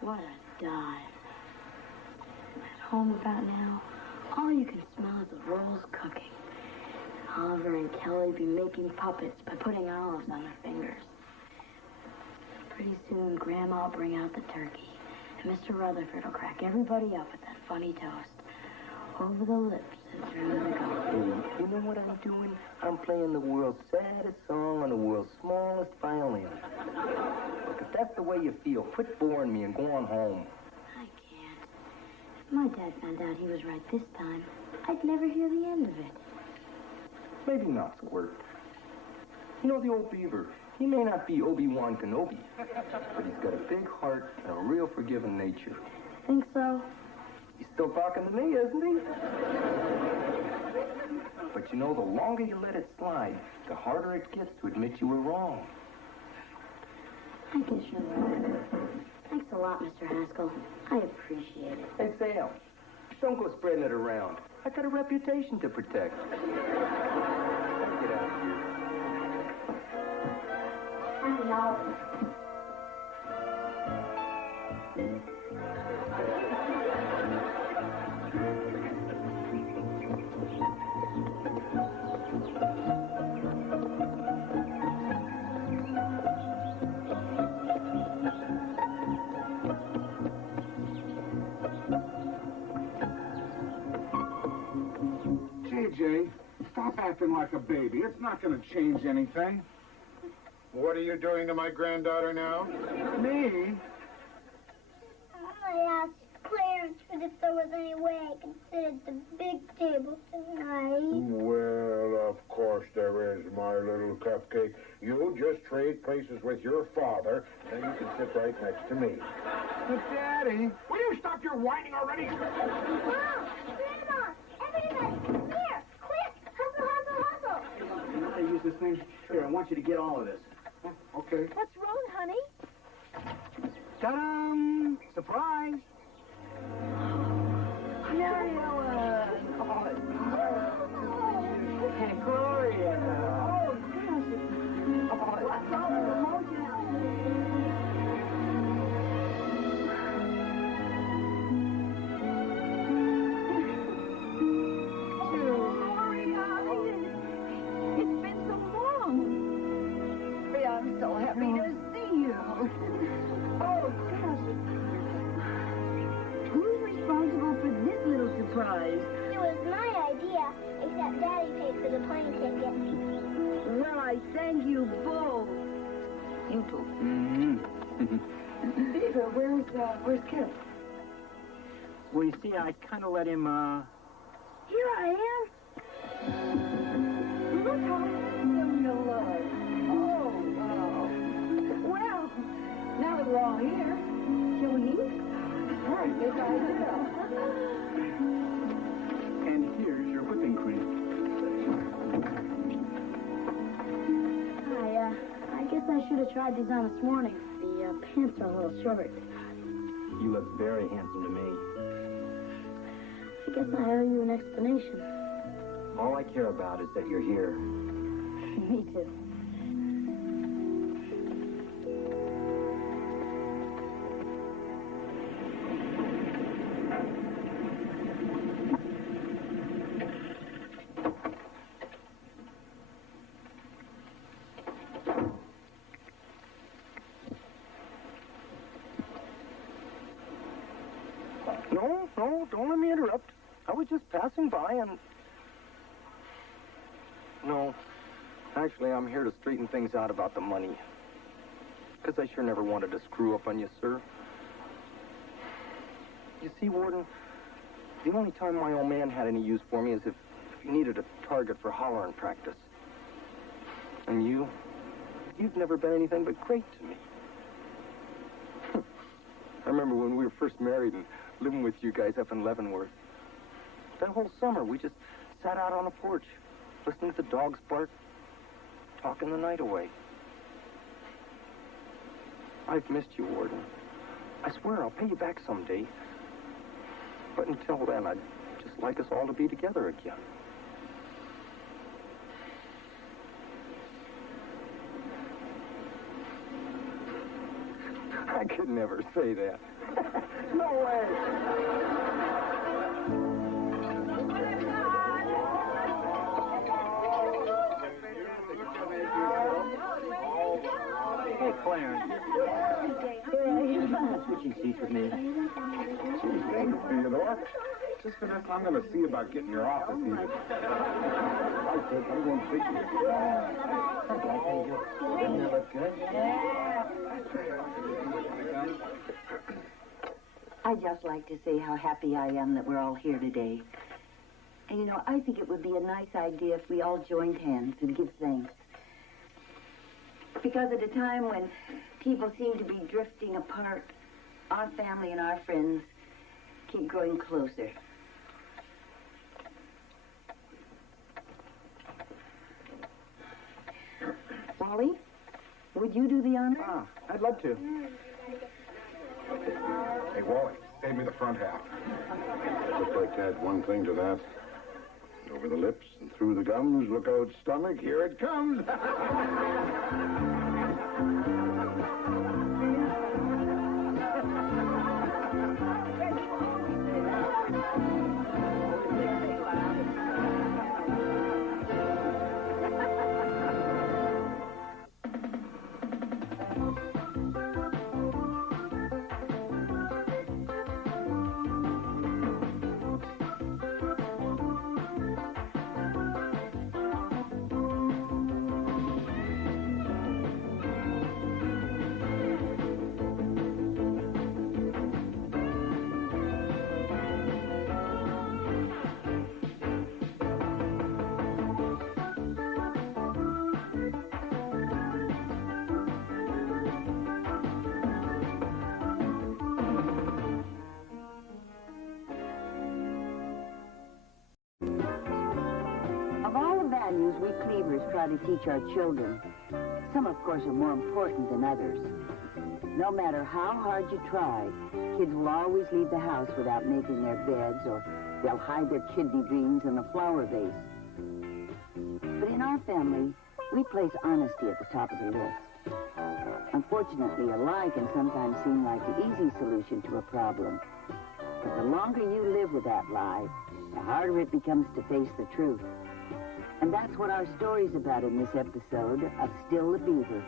What a dive. At home about now, all you can smell is the rolls cooking. Oliver and Kelly be making puppets by putting olives on their fingers. Pretty soon, Grandma will bring out the turkey, and Mr. Rutherford will crack everybody up with that funny toast. Over the lips and through the gullet. You know what I'm doing? I'm playing the world's saddest song on the world's smallest violin. Look, if that's the way you feel, quit boring me and go on home. I can't. If my dad found out he was right this time, I'd never hear the end of it. Maybe not, Squirt. You know the old Beaver. He may not be Obi-Wan Kenobi, but he's got a big heart and a real forgiving nature. Think so? He's still talking to me, isn't he? But you know, the longer you let it slide, the harder it gets to admit you were wrong. I guess you're right. Thanks a lot, Mr. Haskell. I appreciate it. Hey, Sam, don't go spreading it around. I got a reputation to protect. Get out of here. No. JJ, stop acting like a baby. It's not going to change anything. What are you doing to my granddaughter now? Me? I asked Clarence if there was any way I could sit at the big table tonight. Well, of course there is, my little cupcake. You just trade places with your father, and you can sit right next to me. But, Daddy, will you stop your whining already? Mom! Grandma! Everybody! Here! Quick! Hustle, hustle, hustle! You know how to use this thing? Here, I want you to get all of this. Okay. What's wrong, honey? Ta-da! Surprise! Mary Ellen! Hey, Gloria. Oh, gosh. What's all the emotion? It's been so long. I'm so happy to see you. Oh, gosh. Who's responsible for this little surprise? It was my idea, except Daddy paid for the plane ticket. Well, I thank you both. You too. Mm-hmm. Beaver, where's Kip? Well, you see, I kind of let him, Here I am. Look how handsome you look. Oh, wow. Well, now that we're all here, shall we eat? Right, good idea. And here's your whipping cream. I guess I should have tried these on this morning. The pants are a little short. you look very handsome to me. I guess I owe you an explanation. All I care about is that you're here. Me too. No, don't let me interrupt. I was just passing by and... No, actually, I'm here to straighten things out about the money. Because I sure never wanted to screw up on you, sir. You see, Warden, the only time my old man had any use for me is if he needed a target for hollering practice. And you've never been anything but great to me. I remember when we were first married and living with you guys up in Leavenworth. That whole summer, we just sat out on a porch, listening to the dogs bark, talking the night away. I've missed you, Warden. I swear I'll pay you back someday. But until then, I'd just like us all to be together again. I could never say that. No way. Thanks, Theodore. Just Vanessa, I'm going to see about getting your office heated. I said, I'm going to take you. Doesn't it look good? I'd just like to say how happy I am that we're all here today. And, you know, I think it would be a nice idea if we all joined hands and give thanks. Because at a time when people seem to be drifting apart, our family and our friends keep growing closer. Wally, would you do the honor? Ah, I'd love to. Hey, Wally, save me the front half. Just like that, one thing to that. Over the lips and through the gums, look out, stomach, here it comes. Of all the values we Cleavers try to teach our children, some, of course, are more important than others. No matter how hard you try, kids will always leave the house without making their beds, or they'll hide their kidney beans in the flower vase. But in our family, we place honesty at the top of the list. Unfortunately, a lie can sometimes seem like the easy solution to a problem. But the longer you live with that lie, the harder it becomes to face the truth. And that's what our story's about in this episode of Still the Beaver.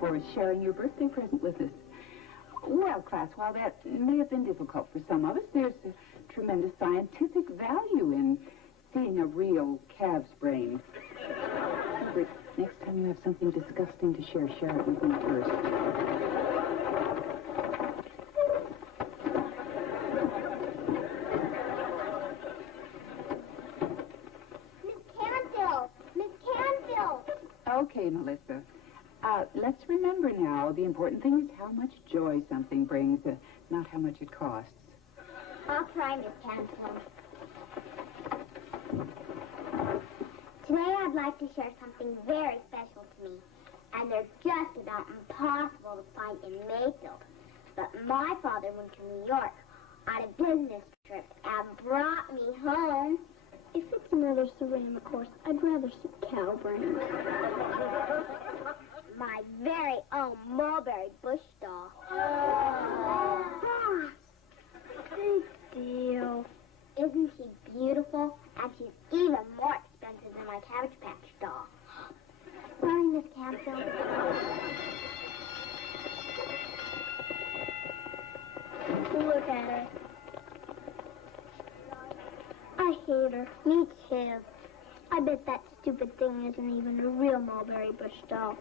For sharing your birthday present with us. Well, class, while that may have been difficult for some of us, there's a tremendous scientific value in seeing a real calf's brain. Hubert, next time you have something disgusting to share it with me first. Okay, Melissa. Let's remember now, the important thing is how much joy something brings, not how much it costs. I'll try, Miss Cancel. Today I'd like to share something very special to me. And they're just about impossible to find in Mayfield. But my father went to New York on a business trip and brought me home. If it's another ceramic course, I'd rather see cow brains. My very own mulberry bush doll. Boss! Big deal. Isn't she beautiful? And she's even more expensive than my Cabbage Patch doll. Sorry, Miss Campbell. Look at her. I hate her. Me too. I bet that stupid thing isn't even a real mulberry bush doll.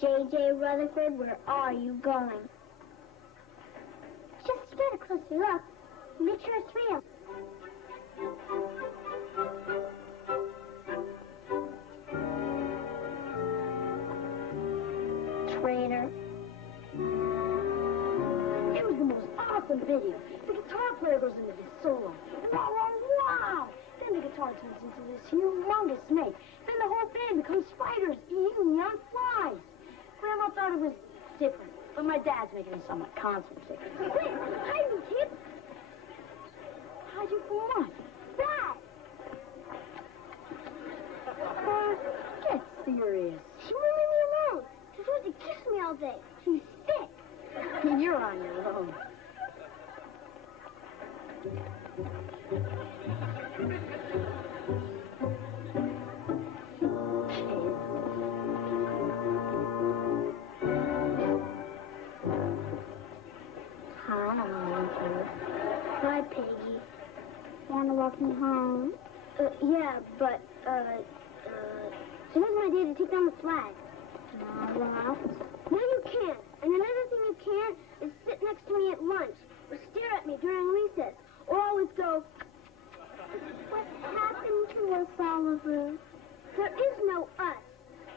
J.J. Rutherford, where are you going? Just to get a closer look. Make sure it's real. Traitor. It was the most awesome video. The guitar player goes into this solo. And wow! Then the guitar turns into this humongous snake. Then the whole band becomes spiders eating young flies. Grandma thought it was different, but my dad's making it sound like concert tickets. Quick, hide me, kid. How'd you for what? That. Get serious. She won't leave me alone. She's supposed to kiss me all day. She's sick. You're on your own. Hi, Peggy. Want to walk me home? Yeah, but, today's my day to take down the flag. All right. No, you can't. And another thing you can't is sit next to me at lunch, or stare at me during recess, or always go, What happened to us, Oliver? there is no us.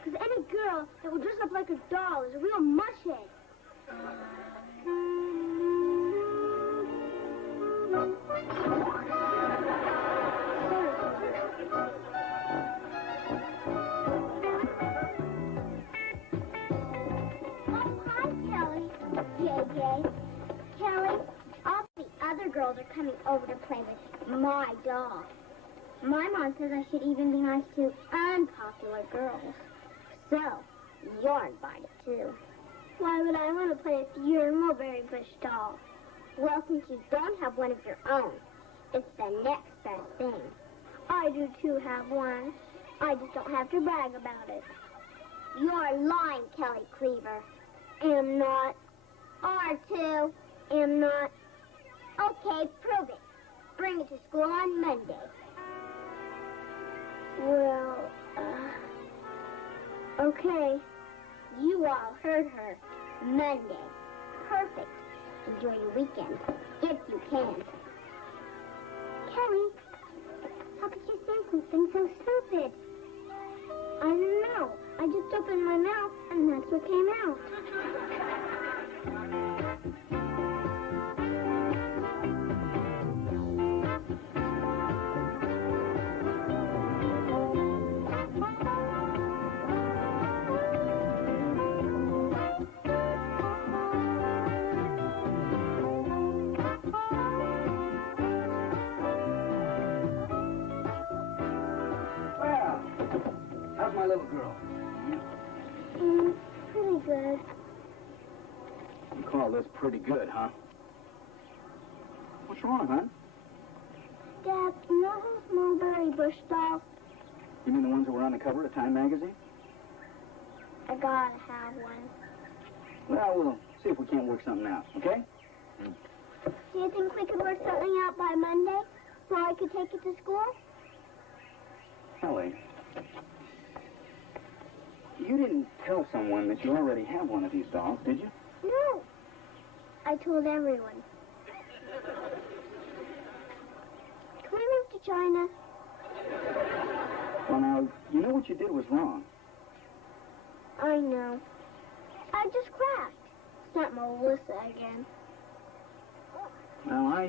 Because any girl that will dress up like a doll is a real mushhead. Girls are coming over to play with my doll. My mom says I should even be nice to unpopular girls. So, you're invited too. Why would I want to play with your mulberry bush doll? Well, since you don't have one of your own, it's the next best thing. I do too have one. I just don't have to brag about it. You're lying, Kelly Cleaver. Am not. R2. Am not. Okay, prove it. Bring it to school on Monday. Well, okay. You all heard her. Monday. Perfect. Enjoy your weekend, if you can. Kelly, how could you say something so stupid? I don't know. I just opened my mouth, and that's what came out. How's my little girl? Pretty good. You call this pretty good, huh? What's wrong, huh? Dad, you know those mulberry bush dolls? You mean the ones that were on the cover of Time magazine? I gotta have one. Well, we'll see if we can't work something out, okay? Do you think we could work something out by Monday so I could take it to school? Kelly, you didn't tell someone that you already have one of these dolls, did you? No. I told everyone. Can we move to China? Well, now, you know what you did was wrong. I know. I just cracked. It's not Melissa again. Well, I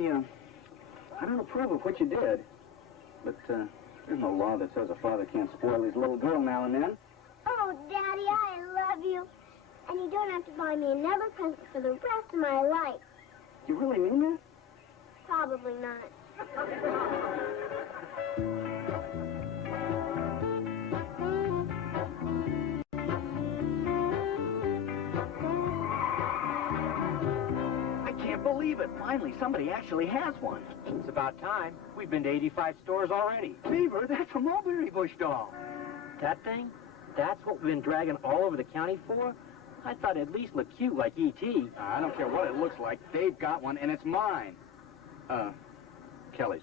don't approve of what you did. But, there's no law that says a father can't spoil his little girl now and then. Oh, Daddy, I love you. And you don't have to buy me another present for the rest of my life. You really mean that? Probably not. I can't believe it. Finally, somebody actually has one. It's about time. We've been to 85 stores already. Beaver, that's a mulberry bush doll. That thing? That's what we've been dragging all over the county for? I thought it'd at least look cute like E.T. I don't care what it looks like. They've got one, and it's mine. Kelly's.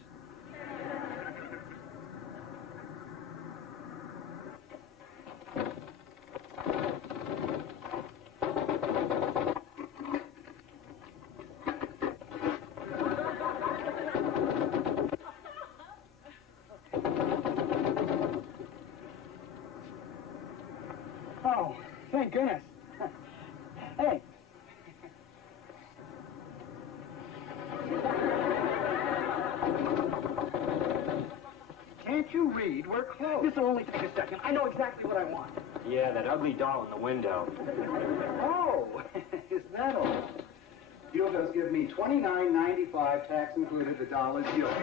Oh, thank goodness. Hey. Can't you read? We're closed. This'll only take a second. I know exactly what I want. Yeah, that ugly doll in the window. Oh, is that all? You'll just give me $29.95, tax included. The doll is yours.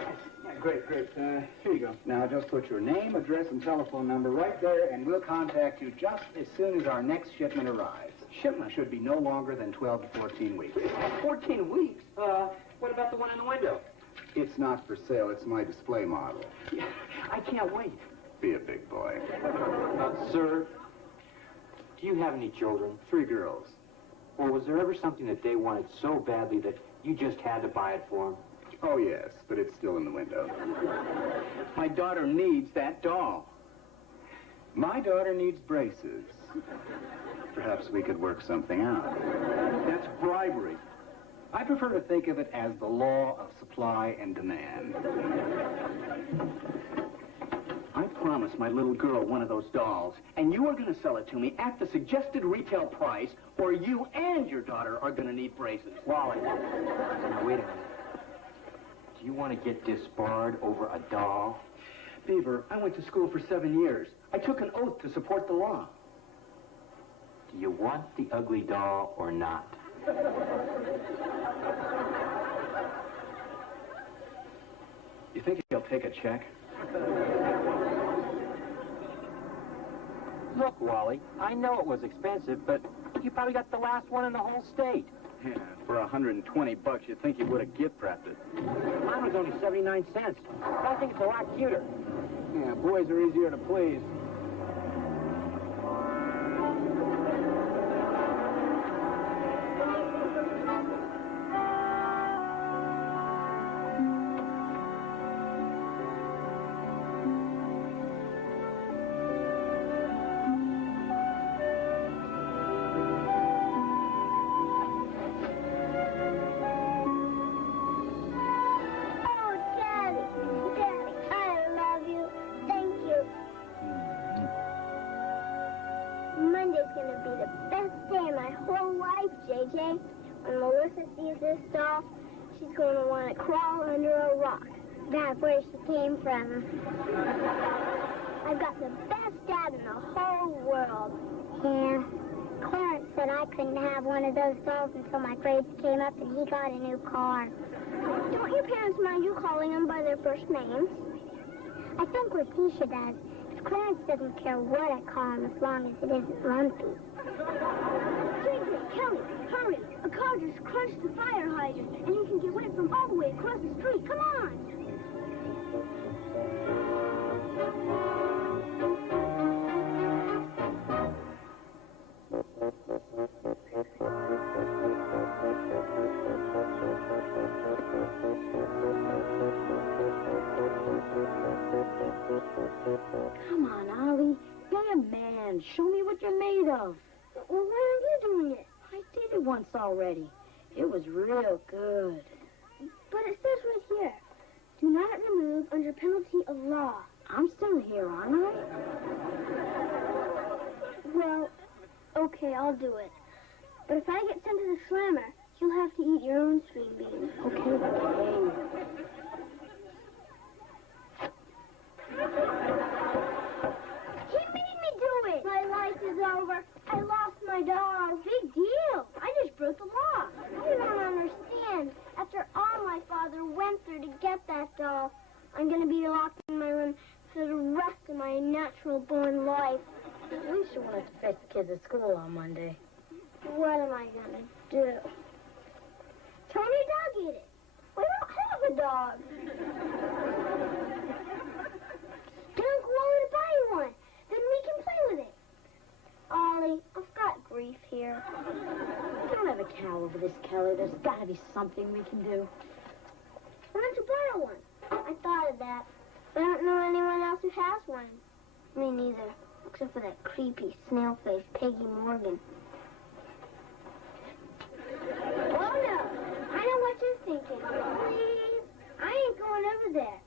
Yeah, great, great. Here you go. Now, just put your name, address, and telephone number right there, and we'll contact you just as soon as our next shipment arrives. Shipment should be no longer than 12 to 14 weeks. 14 weeks? What about the one in the window? It's not for sale. It's my display model. I can't wait. Be a big boy. Sir, do you have any children? 3 girls. Or was there ever something that they wanted so badly that you just had to buy it for them? Oh, yes, but it's still in the window. My daughter needs that doll. My daughter needs braces. Perhaps we could work something out. That's bribery. I prefer to think of it as the law of supply and demand. I promised my little girl one of those dolls, and you are going to sell it to me at the suggested retail price, or you and your daughter are going to need braces. Wally, now wait a minute. Do you want to get disbarred over a doll? Beaver, I went to school for 7 years. I took an oath to support the law. Do you want the ugly doll or not? You think he'll take a check? Look, Wally, I know it was expensive, but you probably got the last one in the whole state. Yeah, for $120, you'd think you would have gift wrapped it. Mine was only 79 cents. I think it's a lot cuter. Yeah, boys are easier to please. When Melissa sees this doll, she's going to want to crawl under a rock. That's where she came from. I've got the best dad in the whole world. Yeah. Clarence said I couldn't have one of those dolls until my grades came up and he got a new car. Don't your parents mind you calling them by their first names? I think Letitia does. If Clarence doesn't care what I call him as long as it isn't Lumpy. Kelly, hurry. A car just crushed the fire hydrant, and you can get wet from all the way across the street. Come on. Come on, Ollie. Be a man. Show me what you're made of. Well, why aren't you doing it? I did it once already. It was real good. But it says right here, do not remove under penalty of law. I'm still here, aren't I? Well, Okay, I'll do it. But if I get sent to the slammer, you'll have to eat your own string beans. Okay. He made me do it! My life is over. I lost my dog. Big deal. I just broke the law. You don't understand. After all my father went through to get that doll, I'm going to be locked in my room for the rest of my natural-born life. At least you won't have to face the kids at school on Monday. What am I going to do? Tony dog eat it. We don't have a dog. Get Uncle Wally to buy you one. Then we can play with it. Ollie, I've got grief here. Don't have a cow over this, Kelly. There's got to be something we can do. Why don't you borrow one? I thought of that. But I don't know anyone else who has one. Me neither. Except for that creepy, snail-faced Peggy Morgan. Oh, no. I know what you're thinking. Please. I ain't going over there.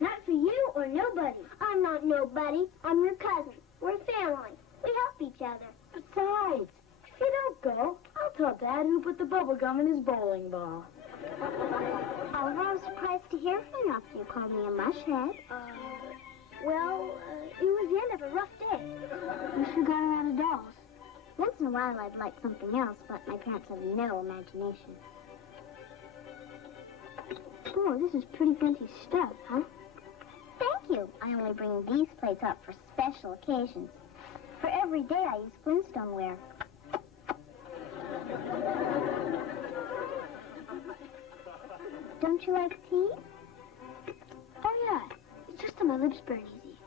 Not for you or nobody. I'm not nobody. I'm your cousin. We're family. We help each other. Besides, if you don't go, I'll tell Dad who put the bubble gum in his bowling ball. Oliver, I was surprised to hear from you after you called me a mushhead. It was the end of a rough day. We should have gone around of dolls. Once in a while, I'd like something else, but my parents have no imagination. Oh, this is pretty fancy stuff, huh? Thank you. I only bring these plates up for special occasions. For every day, I use Flintstone-ware. Don't you like tea? Oh, yeah. It's just that my lips burn easy.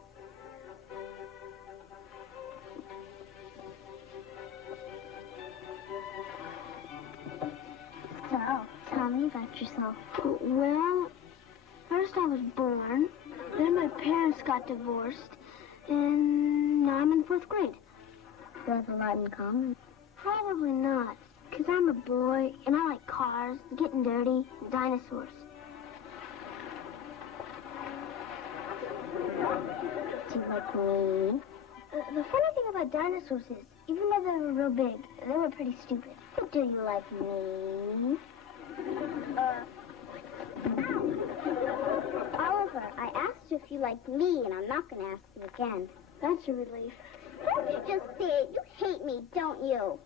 So, tell me about yourself. Well, first I was born, then my parents got divorced, and now I'm in 4th grade. Do we have a lot in common? Probably not, because I'm a boy, and I like cars, getting dirty, and dinosaurs. Do you like me? The funny thing about dinosaurs is, even though they were real big, they were pretty stupid. Do you like me? Oliver, I asked you if you liked me, and I'm not going to ask you again. That's a relief. Don't you just say it? You hate me, don't you?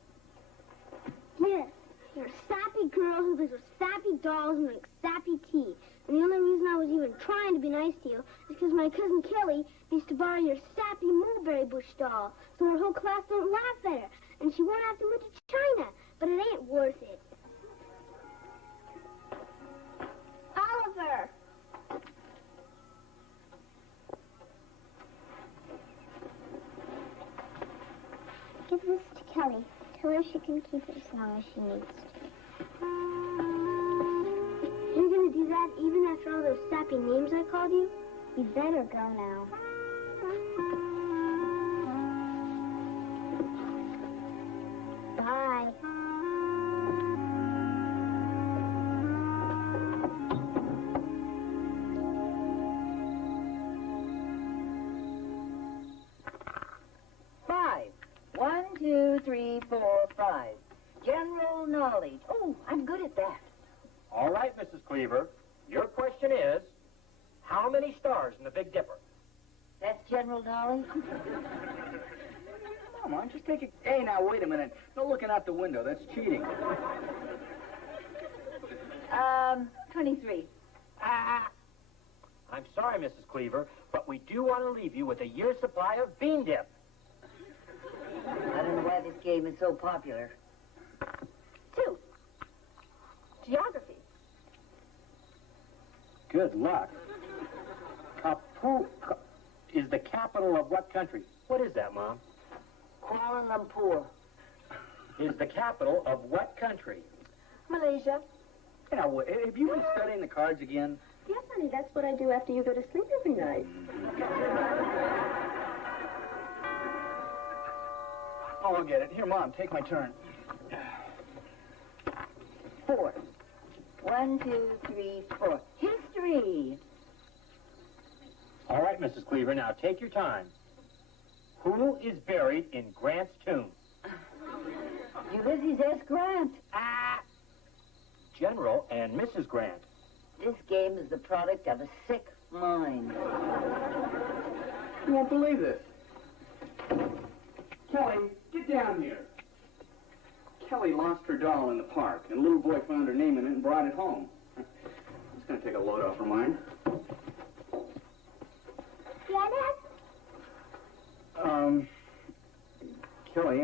Yes. You're a sappy girl who lives with sappy dolls and drinks sappy tea. And the only reason I was even trying to be nice to you is because my cousin Kelly needs to borrow your sappy mulberry bush doll so her whole class don't laugh at her. And she won't have to move to China. But it ain't worth it. Oliver! Give this to Kelly. Tell her she can keep it as long as she needs to. You're gonna do that even after all those sappy names I called you? You better go now. Bye. Five. 1, 2, 3, 4, 5. General knowledge. Oh, I'm good at that. All right, Mrs. Cleaver. Your question is, how many stars in the Big Dipper? That's general knowledge? Come on, just take it. Hey, now, wait a minute. No looking out the window. That's cheating. 23. I'm sorry, Mrs. Cleaver, but we do want to leave you with a year's supply of bean dip. I don't know why this game is so popular. 2. Geography. Good luck. Kapu is the capital of what country? What is that, Mom? Kuala Lumpur. Is the capital of what country? Malaysia. You know, have you been studying the cards again? Yes, honey, that's what I do after you go to sleep every night. Oh, I'll get it. Here, Mom, take my turn. 4. 1, 2, 3, 4. History. All right, Mrs. Cleaver, now take your time. Who is buried in Grant's tomb? Ulysses S. Grant. General and Mrs. Grant. This game is the product of a sick mind. You won't believe this. Kelly, get down here. Kelly lost her doll in the park, and a little boy found her name in it and brought it home. It's going to take a load off her mind. Yeah, Dad? Kelly,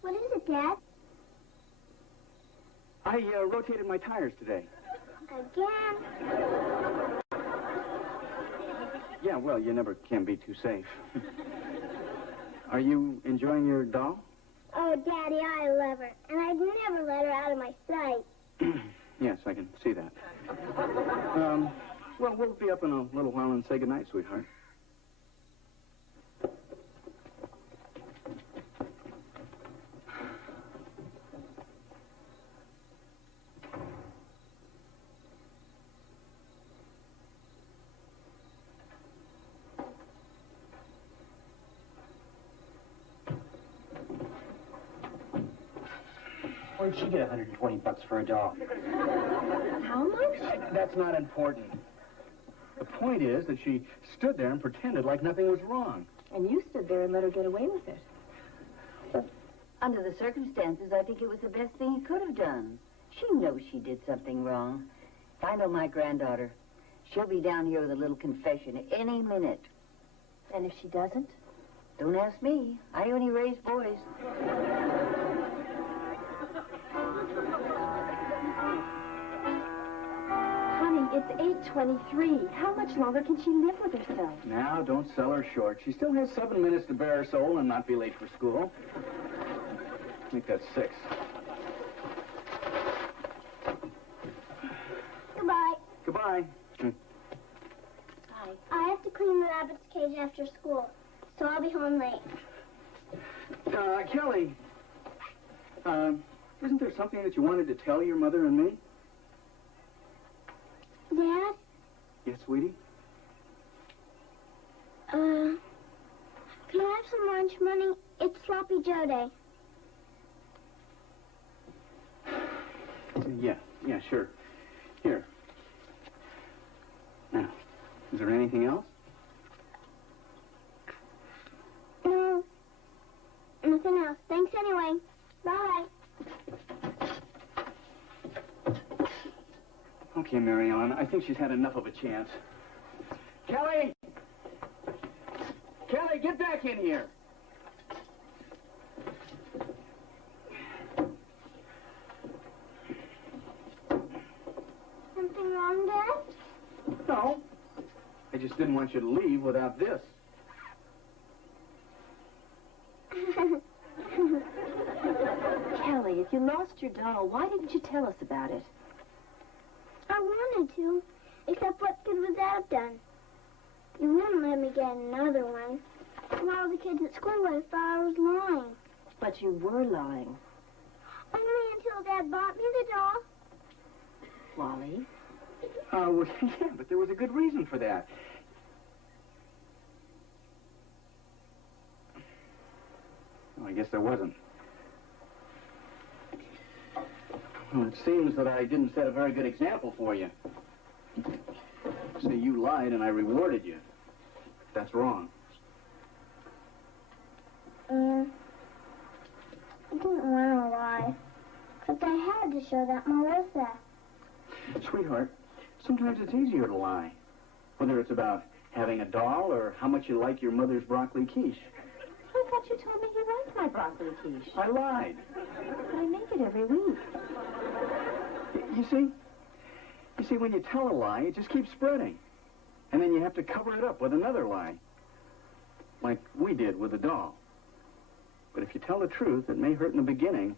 What is it, Dad? I rotated my tires today. Again? Yeah, well, you never can be too safe. Are you enjoying your doll? Oh, Daddy, I love her. And I'd never let her out of my sight. Yes, I can see that. Well, we'll be up in a little while and say goodnight, sweetheart. Where'd she get 120 bucks for a doll? How much? That's not important. The point is that she stood there and pretended like nothing was wrong. And you stood there and let her get away with it. Under the circumstances, I think it was the best thing he could have done. She knows she did something wrong. If I know my granddaughter, she'll be down here with a little confession any minute. And if she doesn't? Don't ask me. I only raise boys. Honey, it's 8:23. How much longer can she live with herself? Now, don't sell her short. She still has 7 minutes to bare her soul and not be late for school. I think that's 6. Goodbye. Goodbye. Hi. I have to clean the rabbit's cage after school, so I'll be home late. Kelly, isn't there something that you wanted to tell your mother and me? Dad? Yes, sweetie? Can I have some lunch money? It's Sloppy Joe Day. Yeah, sure. Here. Now, is there anything else? No. Nothing else. Thanks anyway. Bye. Okay, Mary Ellen, I think she's had enough of a chance. Kelly! Kelly, get back in here! Something wrong, Dad? No. I just didn't want you to leave without this. Kelly, if you lost your doll, why didn't you tell us about it? I wanted to, except what good would that have done? You wouldn't let me get another one. And all the kids at school would have thought I was lying. But you were lying. Only until Dad bought me the doll. Wally? Well, yeah, but there was a good reason for that. Well, I guess there wasn't. Well, it seems that I didn't set a very good example for you. See, you lied and I rewarded you. That's wrong. I didn't want to lie. But I had to show that Melissa. Sweetheart, sometimes it's easier to lie. Whether it's about having a doll or how much you like your mother's broccoli quiche. I thought you told me you liked my broccoli quiche. I lied. But I make it every week. You see, when you tell a lie, it just keeps spreading. And then you have to cover it up with another lie. Like we did with the doll. But if you tell the truth, it may hurt in the beginning.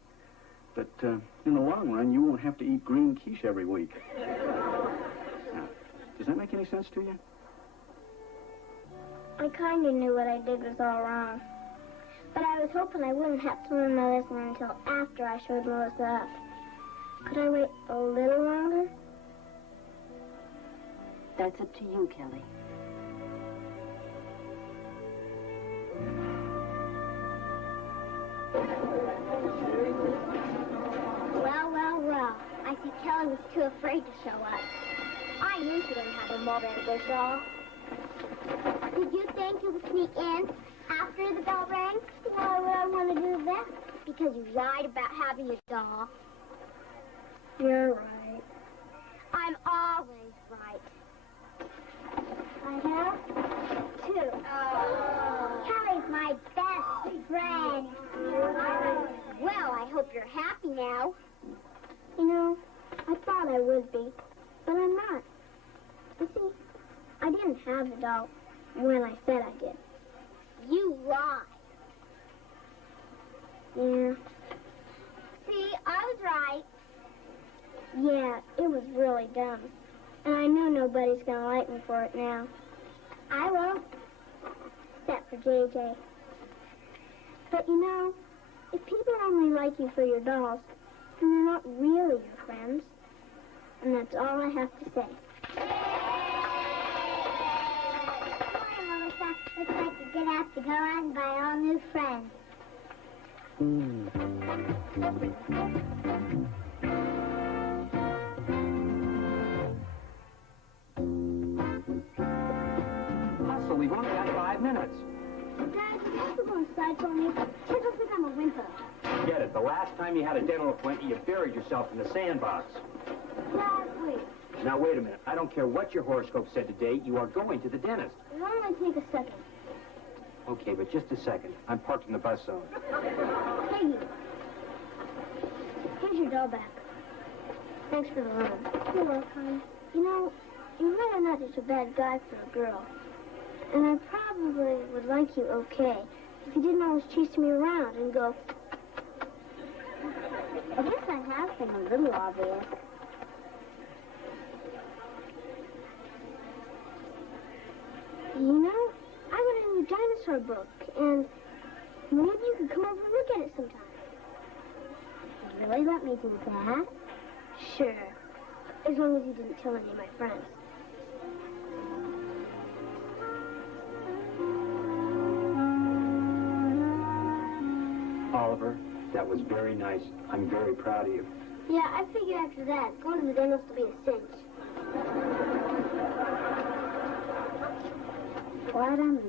But in the long run, you won't have to eat green quiche every week. Now, does that make any sense to you? I kind of knew what I did was all wrong. But I was hoping I wouldn't have to learn my lesson until after I showed Melissa up. Could I wait a little longer? That's up to you, Kelly. think Kelly was too afraid to show up. I knew she didn't have a mother and good doll. Did you think you could sneak in after the bell rang? Why would I want to do that? Because you lied about having a doll. You're right. I'm always right. I have 2. Kelly's my best friend. Well, I hope you're happy now. You know, I thought I would be, but I'm not. You see, I didn't have a doll when I said I did. You lied. Yeah. See, I was right. Yeah, it was really dumb. And I know nobody's going to like me for it now. I will. Except for JJ. But you know, if people only like you for your dolls, then they're not really your friends. And that's all I have to say. Hi, Melissa. Looks like you're going to have to go out and buy all new friends. Hustle, we've only got 5 minutes. Dad, you have to go inside for me. Kids will think I'm a whimper. Get it. The last time you had a dental appointment, you buried yourself in the sandbox. Dad, wait. Now, wait a minute. I don't care what your horoscope said today. You are going to the dentist. It'll only take a second. Okay, but just a second. I'm parked in the bus zone. Hey, you. Here's your doll back. Thanks for the loan. You're welcome. You know, you're really not such a bad guy for a girl. And I probably would like you okay if you didn't always chase me around and go... I guess I have been a little obvious. You know, I got a new dinosaur book, and maybe you could come over and look at it sometime. You really let me do that? Sure. As long as you didn't tell any of my friends. Oliver, that was very nice. I'm very proud of you. Yeah, I figured after that, going to the dentist will be a cinch. What a man.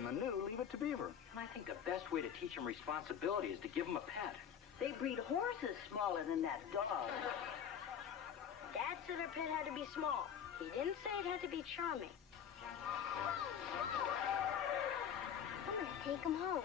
On the new Leave It to Beaver. And I think the best way to teach him responsibility is to give him a pet. They breed horses smaller than that dog. Dad said our pet had to be small. He didn't say it had to be charming. I'm going to take him home.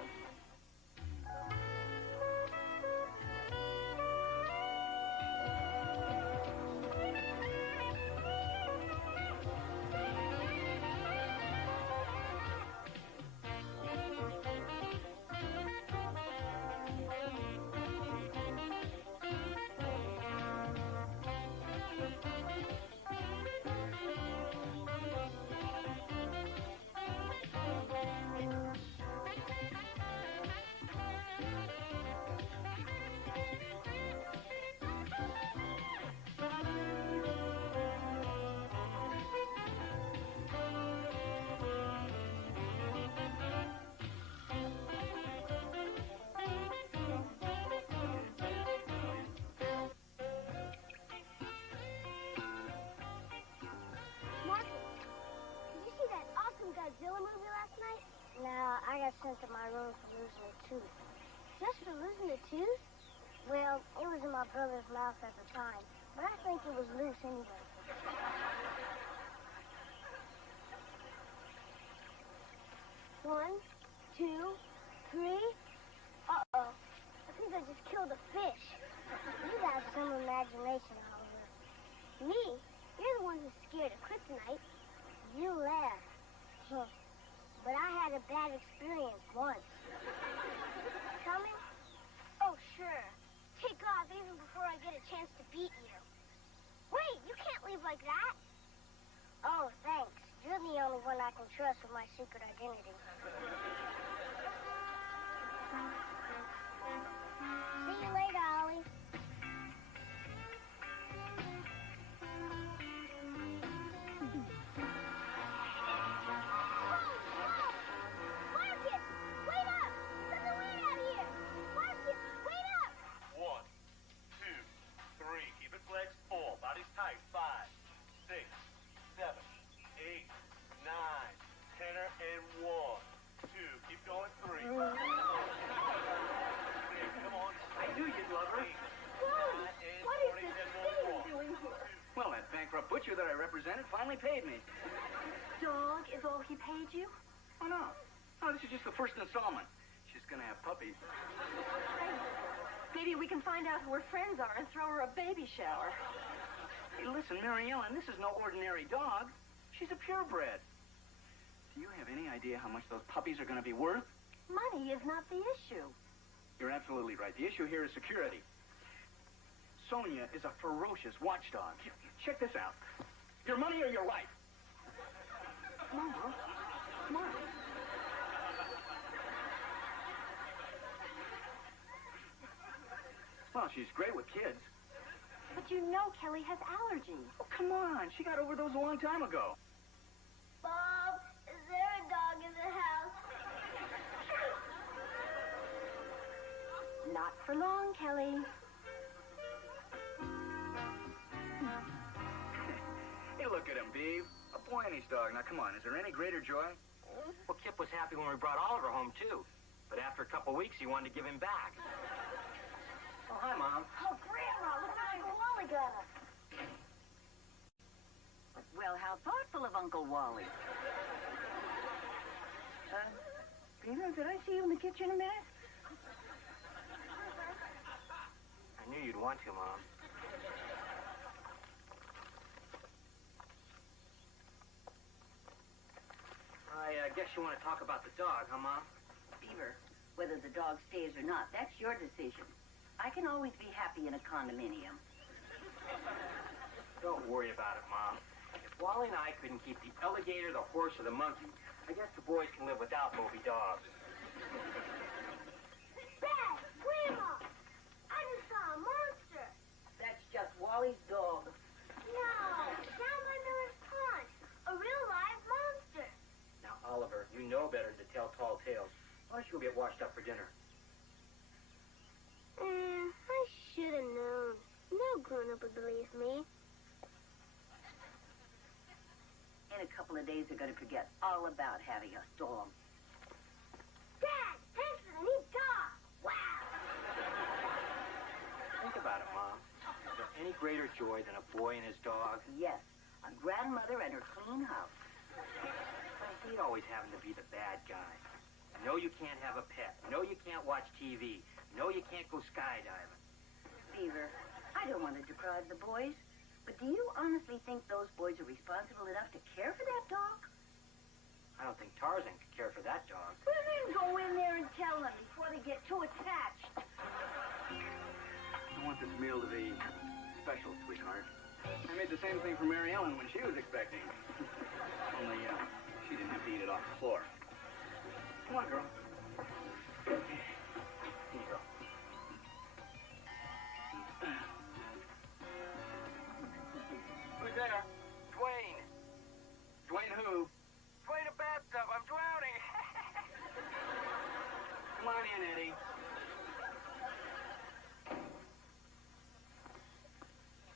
Godzilla movie last night? No, I got sent to my room for losing a tooth. Just for losing a tooth? Well, it was in my brother's mouth at the time, but I think it was loose anyway. One, two, three. Uh-oh. I think I just killed a fish. You got some imagination, Oliver. Me? You're the one who's scared of kryptonite. You laugh. But I had a bad experience once. Coming? Oh, sure. Take off even before I get a chance to beat you. Wait, you can't leave like that. Oh, thanks. You're the only one I can trust with my secret identity. See you later, Ollie. Marcus! Wait up! There's a lead out here! Marcus, wait up! 1, 2, 3. Keep it flexed. 4. Body's tight. 5, 6, 7, 8, 9. Tenor and 1, 2. Keep going. 3. 6. Come on. I knew you'd love her. What is this thing doing here? Well, that bankrupt butcher that I represented finally paid me. Dog is all he paid you? Oh, no. No, this is just the first installment. She's gonna have puppies. Maybe we can find out who her friends are and throw her a baby shower. Hey, listen, Mary Ellen, this is no ordinary dog. She's a purebred. Do you have any idea how much those puppies are gonna be worth? Money is not the issue. You're absolutely right. The issue here is security. Sonia is a ferocious watchdog. Check this out. Your money or your life? Come on, bro. Come on. Well, she's great with kids. But you know Kelly has allergies. Oh, come on. She got over those a long time ago. Bob, is there a dog in the house? Not for long, Kelly. Hey, look at him, Beaver. A boy and his dog. Now, come on. Is there any greater joy? Well, Kip was happy when we brought Oliver home, too. But after a couple weeks, he wanted to give him back. Oh, hi, Mom. Oh, Grandma, look what Uncle Wally got us. Well, how thoughtful of Uncle Wally. Beaver, did I see you in the kitchen a minute? I knew you'd want to, Mom. I guess you want to talk about the dog, huh, Mom? Beaver, whether the dog stays or not, that's your decision. I can always be happy in a condominium. Don't worry about it, Mom. If Wally and I couldn't keep the alligator, the horse, or the monkey, I guess the boys can live without Moby Dogs. Dad! Grandma! I just saw a monster! That's just Wally's dog. No! Down by Miller's Pond! A real live monster! Now, Oliver, you know better than to tell tall tales. Why don't you go get washed up for dinner? I should have known. No grown-up would believe me. In a couple of days, they're going to forget all about having a dog. Dad! Thanks for the neat dog! Wow! Think about it, Mom. Is there any greater joy than a boy and his dog? Yes, a grandmother and her clean house. I hate always having to be the bad guy. No, you can't have a pet. No, you can't watch TV. No, you can't go skydiving. Beaver, I don't want to deprive the boys, but do you honestly think those boys are responsible enough to care for that dog? I don't think Tarzan could care for that dog. Well, then go in there and tell them before they get too attached. I want this meal to be special, sweetheart. I made the same thing for Mary Ellen when she was expecting. Only, she didn't have to eat it off the floor. Come on, girl. Here you go. Who's there? Dwayne. Dwayne who? Dwayne, a bathtub. I'm drowning. Come on in, Eddie.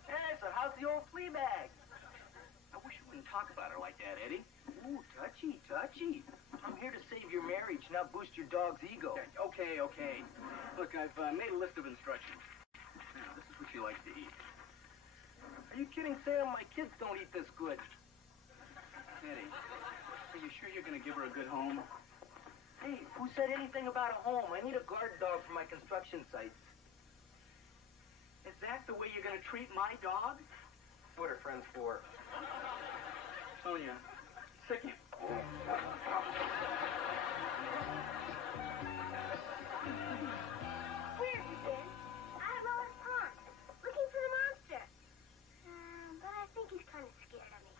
Hey, so how's the old flea bag? I wish you wouldn't talk about her like that, Eddie. Ooh, touchy, touchy. I'm here to save your marriage, not boost your dog's ego. Okay, okay. Look, I've made a list of instructions. Now, this is what she likes to eat. Are you kidding, Sam? My kids don't eat this good. Eddie, are you sure you're going to give her a good home? Hey, who said anything about a home? I need a guard dog for my construction sites. Is that the way you're going to treat my dog? what are friends for? Sonia, sick him. Where have you been? Out of Noah's pond, looking for the monster. But I think he's kind of scared of me.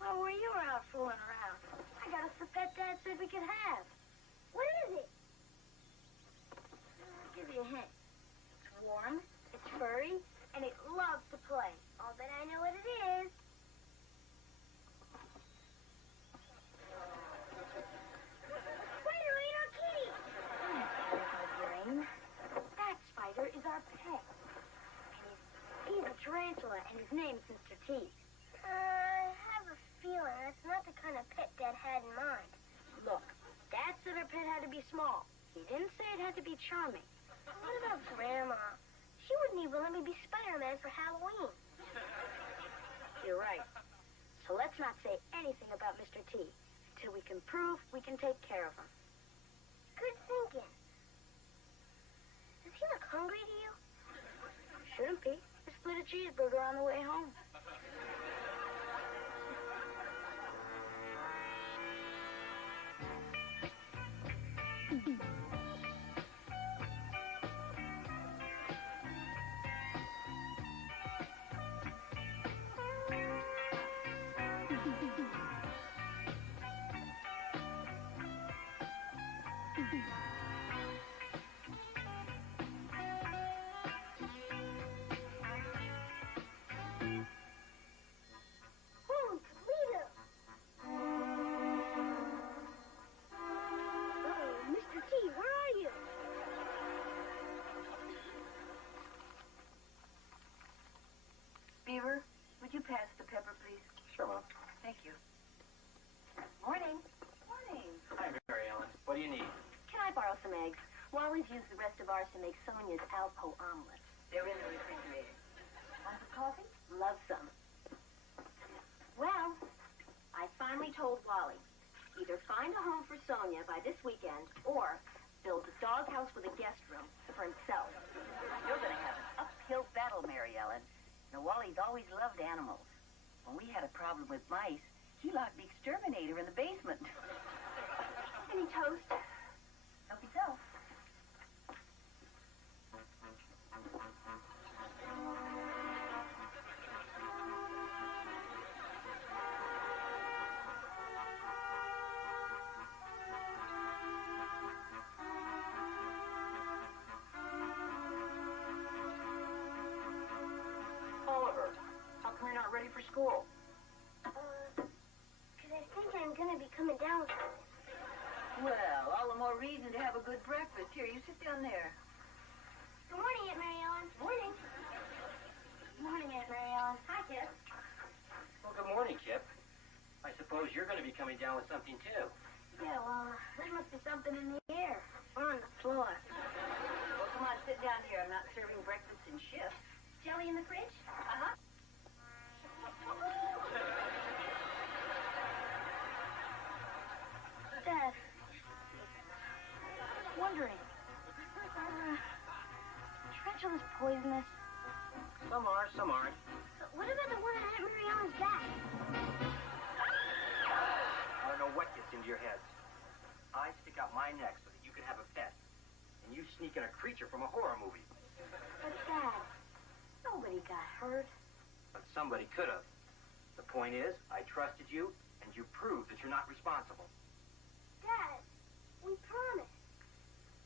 Well, where you were out fooling around? I got us the pet Dad said we could have. What is it? I'll give you a hint. It's warm, it's furry, and it loves to play. I'll bet I know what it is. Spider-Man kitty! Brain. That spider is our pet. And he's a tarantula, and his name's Mr. T. I have a feeling that's not the kind of pet Dad had in mind. Look, Dad said our pet had to be small. He didn't say it had to be charming. What about Grandma? She wouldn't even let me be Spider-Man for Halloween. You're right. So let's not say anything about Mr. T until we can prove we can take care of him. Good thinking. Does he look hungry to you? Shouldn't be. We split a cheeseburger on the way home. Holy Toledo! Mr. T, where are you? Beaver, would you pass the pepper, please? Sure, Mom. Thank you. Morning. Morning. Hi, Mary Ellen. What do you need? Can I borrow some eggs? Wally's used the rest of ours to make Sonia's Alpo omelet. They're in the refrigerator. Want some coffee? Love some. Well, I finally told Wally, either find a home for Sonia by this weekend or build a doghouse with a guest room for himself. You're going to have an uphill battle, Mary Ellen. Now, Wally's always loved animals. When we had a problem with mice, he locked the exterminator in the basement. Any toast? Help yourself. Oliver, how come you're not ready for school? Because I think I'm going to be coming down with something. Well, all the more reason to have a good breakfast. Here, you sit down there. Good morning, Aunt Mary Ellen. Morning. Morning, Aunt Mary Ellen. Hi, Kip. Well, good morning, Kip. I suppose you're going to be coming down with something, too. Yeah, well, there must be something in the air. Or on the floor. Well, come on, sit down here. I'm not serving breakfast in shifts. Jelly in the fridge? Uh-huh. Dad. Wondering. Tarantulas poisonous? Some are, some aren't. What about the one on Aunt Mary Ellen's back? I don't know what gets into your heads. I stick out my neck so that you can have a pet. And you sneak in a creature from a horror movie. But, Dad, nobody got hurt. But somebody could have. The point is, I trusted you, and you proved that you're not responsible. Dad, we promise.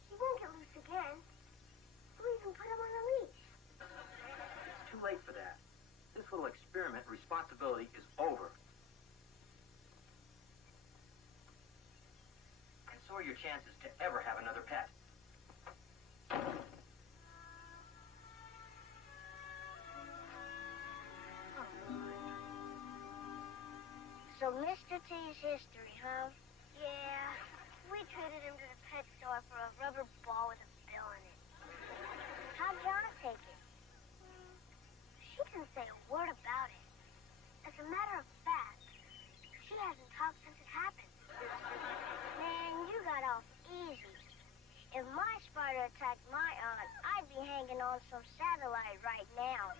He won't get loose again. We'll even put him on a leash. It's too late for that. This little experiment responsibility is over. And so are your chances to ever have another pet. So Mr. T's history, huh? Yeah. We treated him to the pet store for a rubber ball with a bill in it. How'd Jonna take it? She didn't say a word about it. As a matter of fact, she hasn't talked since it happened. Man, you got off easy. If my spider attacked my aunt, I'd be hanging on some satellite right now.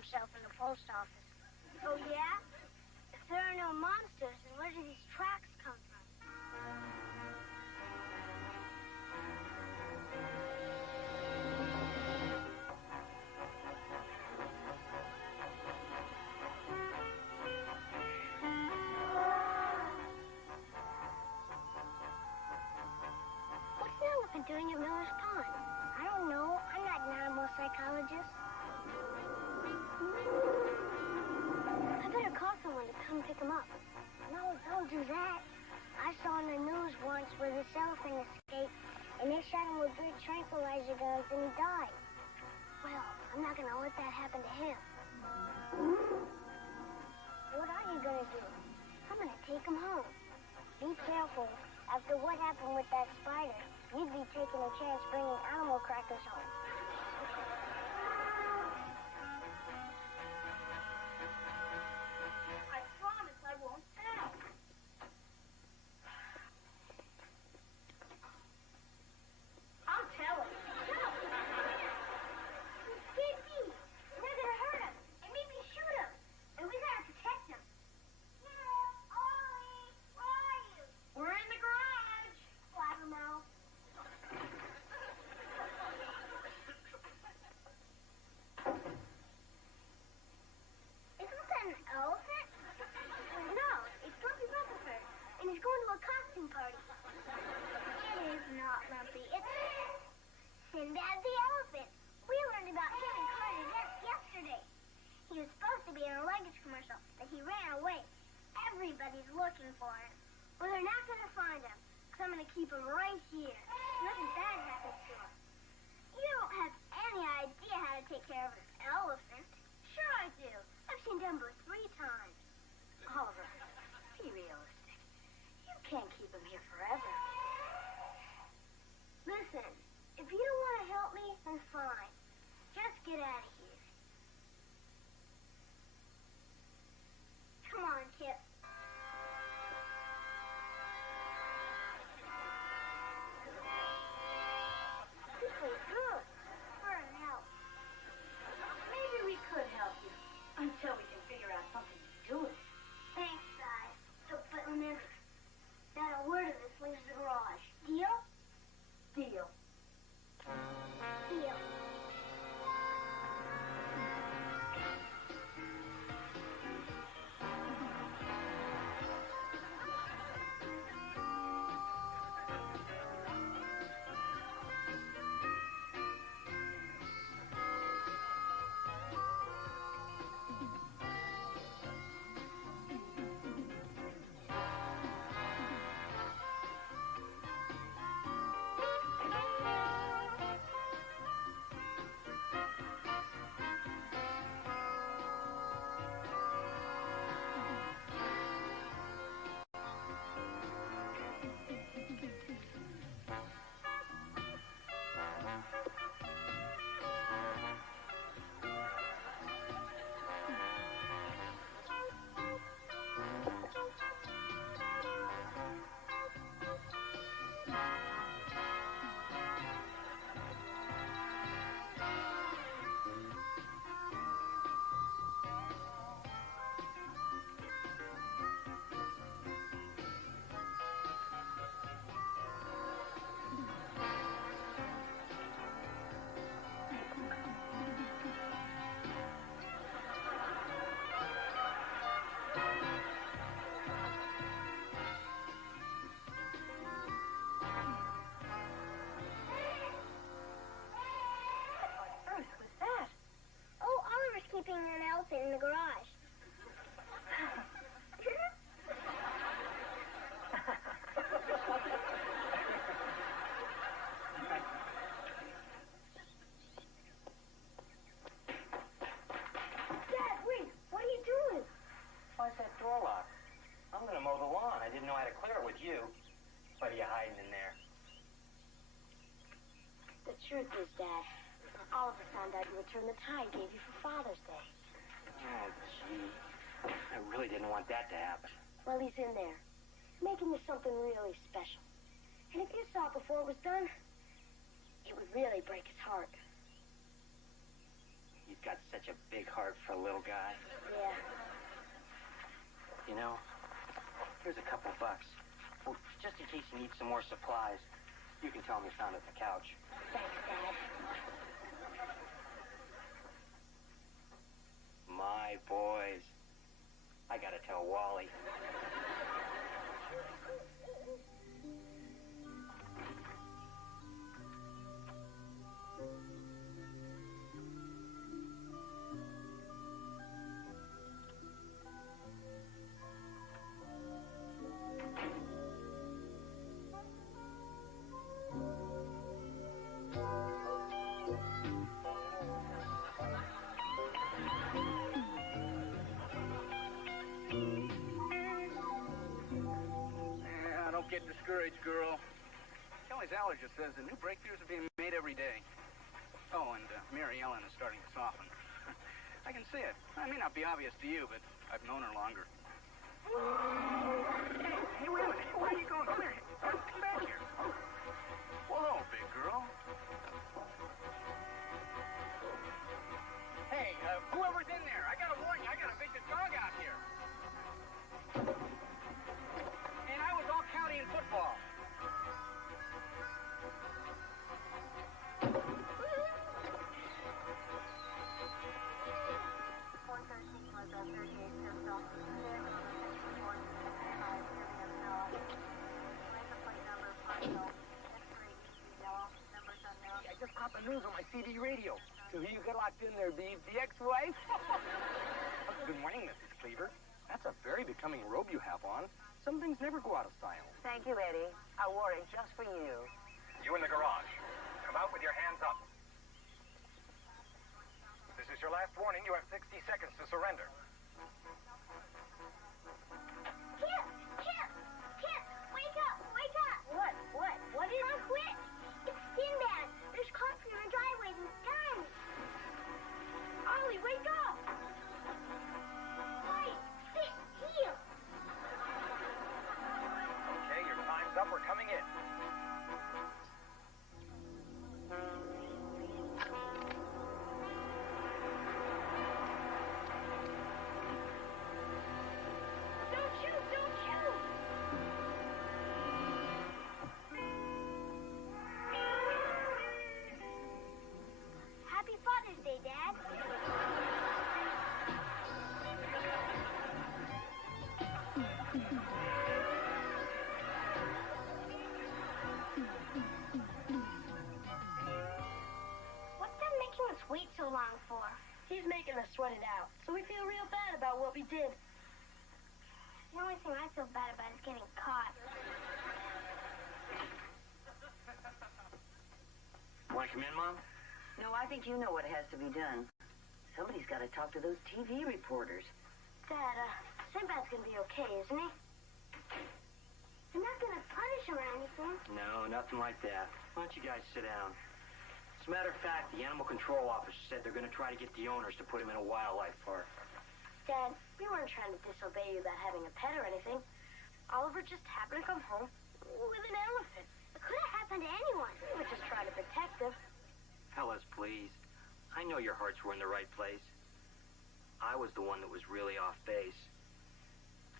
himself in the post office. Oh, yeah? If there are no monsters, then where do these tracks come from? What's an elephant doing at Miller's Pond? I don't know. I'm not an animal psychologist. I better call someone to come pick him up. No, don't do that. I saw on the news once where this elephant escaped, and they shot him with big tranquilizer guns, and he died. Well, I'm not going to let that happen to him. What are you going to do? I'm going to take him home. Be careful. After what happened with that spider, you'd be taking a chance bringing animal crackers home. I promise I won't tell. I'll tell him. Sissy, we're going to hurt him and maybe shoot him. And we got to protect him. Ollie, where are you? We're in the garage. Blabbermouth. Isn't that an elephant? No, it's Lumpy Rutherford, and he's going to a costume party. It is not Lumpy, it's Sinbad the elephant. We learned about him in current events yesterday. He was supposed to be in a luggage commercial, but he ran away. Everybody's looking for him. But they're not going to find him, because I'm going to keep him right here. Nothing bad happens to him. You don't have any idea how to take care of an elephant. Sure I do. I've seen Dumbo 3 times. Oliver, be realistic. You can't keep him here forever. Listen, if you don't want to help me, then fine. Just get out of here. Come on, Kip. This way good. We're in help. Maybe we could help you until we can figure out something to do with it. Thanks, guys. But remember, not a word of this leaves the garage. Deal? Deal. Deal. Keeping an elephant in the garage. Dad, wait! What are you doing? Why's that door locked? I'm going to mow the lawn. I didn't know how to clear it with you. What are you hiding in there? The truth is, Dad, Oliver found out you returned the tie I gave you for Father's Day. Oh, gee. I really didn't want that to happen. Well, he's in there, making you something really special. And if you saw it before it was done, it would really break his heart. You You've got such a big heart for a little guy. Yeah. You know, here's a couple bucks. Well, just in case you need some more supplies, you can tell him you found it at the couch. Thanks, Dad. My boys. I gotta tell Wally. Don't get discouraged, girl. Kelly's allergist says the new breakthroughs are being made every day. Oh, and Mary Ellen is starting to soften. I can see it. It may not be obvious to you, but I've known her longer. Hey, wait a minute. Where are you going? Come here. Come back here. Whoa, big girl. Hey, whoever's in there, I gotta warn you, I got a big dog out here. And I was all county in football. I just caught the news on my CD radio. So who you got locked in there, Beaver? The ex-wife? Good morning, Mrs. Cleaver. That's a very becoming robe you have on. Some things never go out of style. Thank you, Eddie. I wore it just for you. You in the garage. Come out with your hands up. This is your last warning. You have 60 seconds to surrender. Kip! Wake up! What is Come quick! It's Sinbad. There's coffee in the driveway and it's time. Ollie, wake up! Wait, sit here. Okay, your time's up. We're coming in. Don't shoot! Happy Father's Day, Dad. What's Dad making us wait so long for? He's making us sweat it out, so we feel real bad about what we did. The only thing I feel bad about is getting caught. Want to come in, Mom? No, I think you know what has to be done. Somebody's got to talk to those TV reporters. Dad, Sinbad's gonna be okay, isn't he? They're not gonna punish him or anything. No, nothing like that. Why don't you guys sit down? As a matter of fact, the animal control officer said they're going to try to get the owners to put him in a wildlife park. Dad, we weren't trying to disobey you about having a pet or anything. Oliver just happened to come home with an elephant. It could have happened to anyone. We were just trying to protect him. Fellas, please. I know your hearts were in the right place. I was the one that was really off base.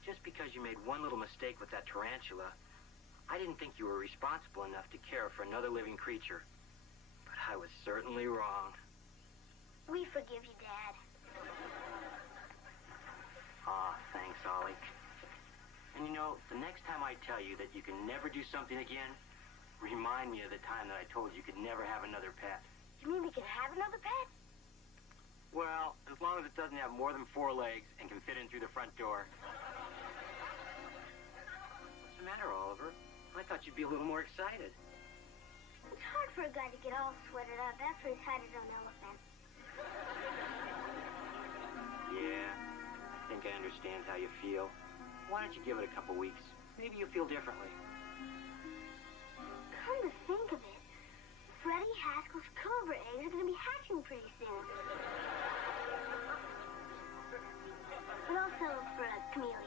Just because you made one little mistake with that tarantula, I didn't think you were responsible enough to care for another living creature. But I was certainly wrong. We forgive you, Dad. Aw, thanks, Ollie. And you know, the next time I tell you that you can never do something again, remind me of the time that I told you could never have another pet. You mean we can have another pet? Well, as long as it doesn't have more than 4 legs and can fit in through the front door. What's the matter, Oliver? I thought you'd be a little more excited. It's hard for a guy to get all sweated up after he's had his own elephant. Yeah, I think I understand how you feel. Why don't you give it a couple weeks? Maybe you'll feel differently. Come to think of it, Freddie Haskell's cobra eggs are going to be hatching pretty soon. But I'll settle for a chameleon.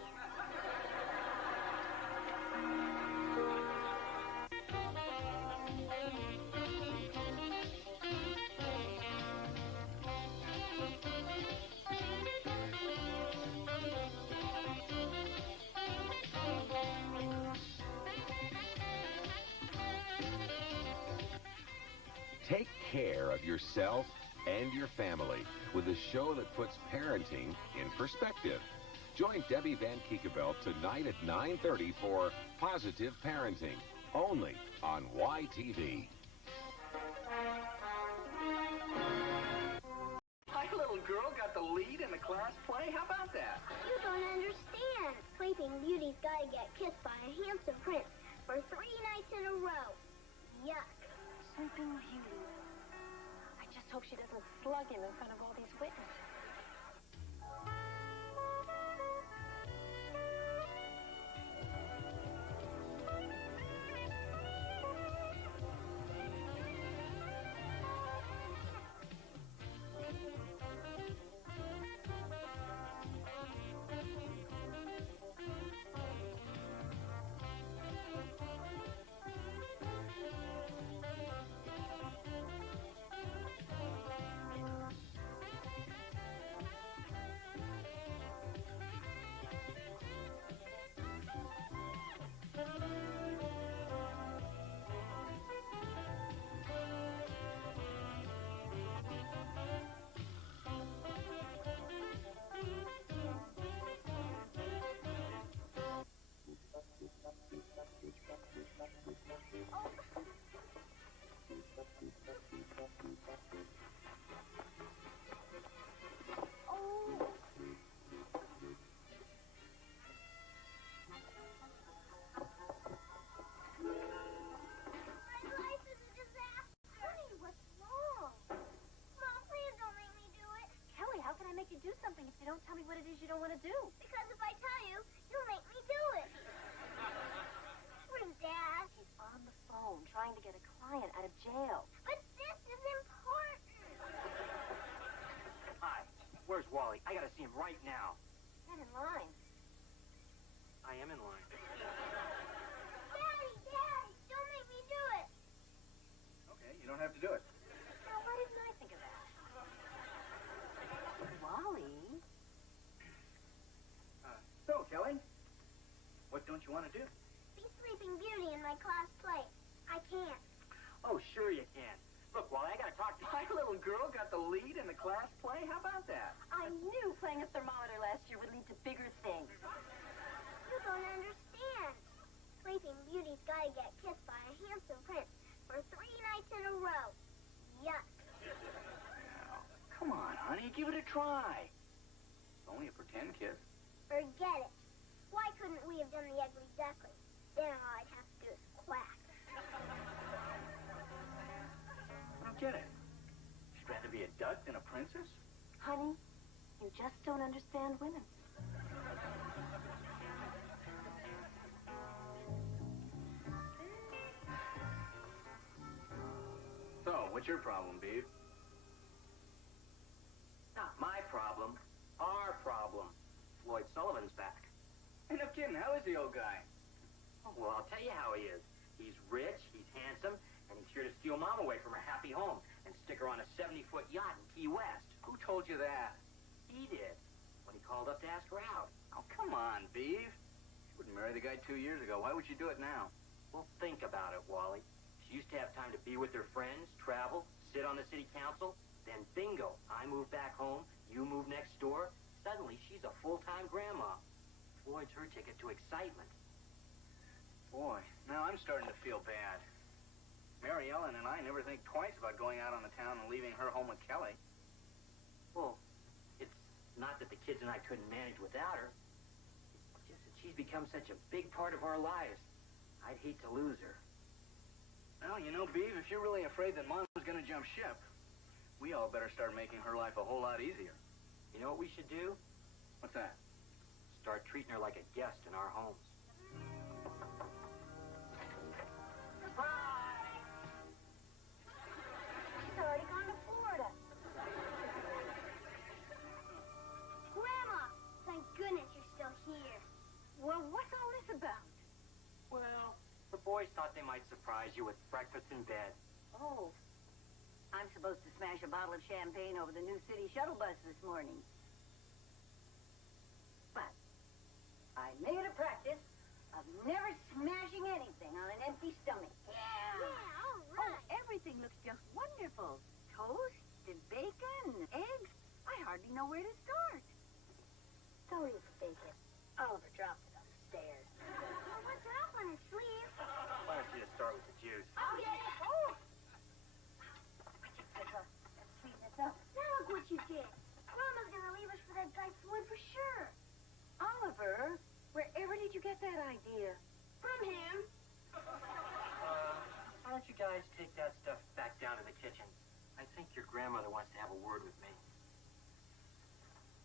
Take care of yourself and your family with a show that puts parenting in perspective. Join Debbie Van Kiekeveld tonight at 9:30 for Positive Parenting, only on YTV. My little girl got the lead in the class play. How about that? You don't understand. Sleeping Beauty's got to get kissed by a handsome prince for 3 nights in a row. Yuck. Sleeping Beauty. I just hope she doesn't slug him in front of all these witnesses. You do something if you don't tell me what it is you don't want to do. Because if I tell you, you'll make me do it. Where's Dad? He's on the phone trying to get a client out of jail. But this is important. Hi, where's Wally? I gotta see him right now. Get in line. I am in line. Daddy, don't make me do it. Okay, you don't have to do it. Now, why didn't I think of that? Wally? So, Kelly, what don't you want to do? Be Sleeping Beauty in my class play. I can't. Oh, sure you can. Look, Wally, I gotta talk to My little girl got the lead in the class play. How about that? I knew playing a thermometer last year would lead to bigger things. You don't understand. Sleeping Beauty's got to get kissed by a handsome prince for 3 nights in a row. Yuck. Now, come on, honey, give it a try. It's only a pretend kiss. Forget it. Why couldn't we have done the ugly duckling? Then all I'd have to do is quack. I don't get it. She'd rather be a duck than a princess? Honey, you just don't understand women. So, what's your problem, Beaver? Not my problem. Our problem. Floyd Sullivan's back. Hey, no kidding. How is the old guy? Oh, well, I'll tell you how he is. He's rich, he's handsome, and he's here to steal Mom away from her happy home and stick her on a 70-foot yacht in Key West. Who told you that? He did, when he called up to ask her out. Oh, come on, Beav. She wouldn't marry the guy 2 years ago. Why would she do it now? Well, think about it, Wally. She used to have time to be with her friends, travel, sit on the city council. Then bingo, I move back home, you move next door. Suddenly, she's a full-time grandma. Floyd's her ticket to excitement. Boy, now I'm starting to feel bad. Mary Ellen and I never think twice about going out on the town and leaving her home with Kelly. Well, it's not that the kids and I couldn't manage without her. It's just that she's become such a big part of our lives. I'd hate to lose her. Well, you know, Beav, if you're really afraid that Mom's going to jump ship, we all better start making her life a whole lot easier. You know what we should do? What's that? Start treating her like a guest in our homes. She's already gone to Florida. Grandma, thank goodness you're still here. Well, what's all this about? Well, the boys thought they might surprise you with breakfast in bed. Oh, I'm supposed to smash a bottle of champagne over the new city shuttle bus this morning. But I made it a practice of never smashing anything on an empty stomach. Yeah, all right. Oh, everything looks just wonderful. From him. Why don't you guys take that stuff back down to the kitchen? I think your grandmother wants to have a word with me.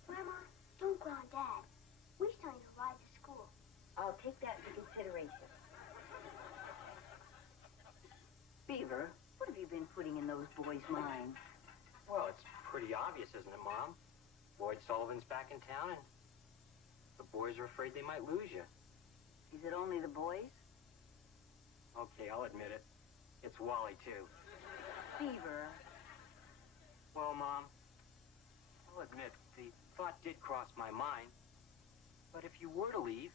Grandma, don't ground Dad. We still need to ride to school. I'll take that into consideration. Beaver, what have you been putting in those boys' minds? Well, it's pretty obvious, isn't it, Mom? Boyd Sullivan's back in town, and the boys are afraid they might lose you. Is it only the boys? Okay, I'll admit it. It's Wally, too. Beaver. Well, Mom, I'll admit, the thought did cross my mind. But if you were to leave,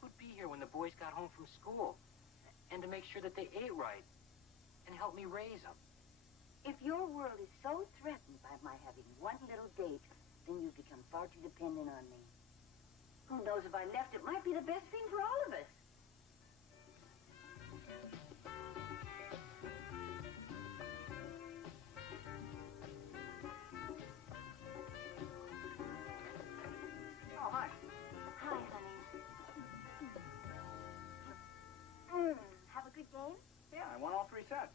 who'd be here when the boys got home from school? And to make sure that they ate right and help me raise them. If your world is so threatened by my having one little date, then you've become far too dependent on me. Who knows, if I left, it might be the best thing for all of us. Oh, hi. Hi, honey. Have a good game? Yeah, I won all 3 sets.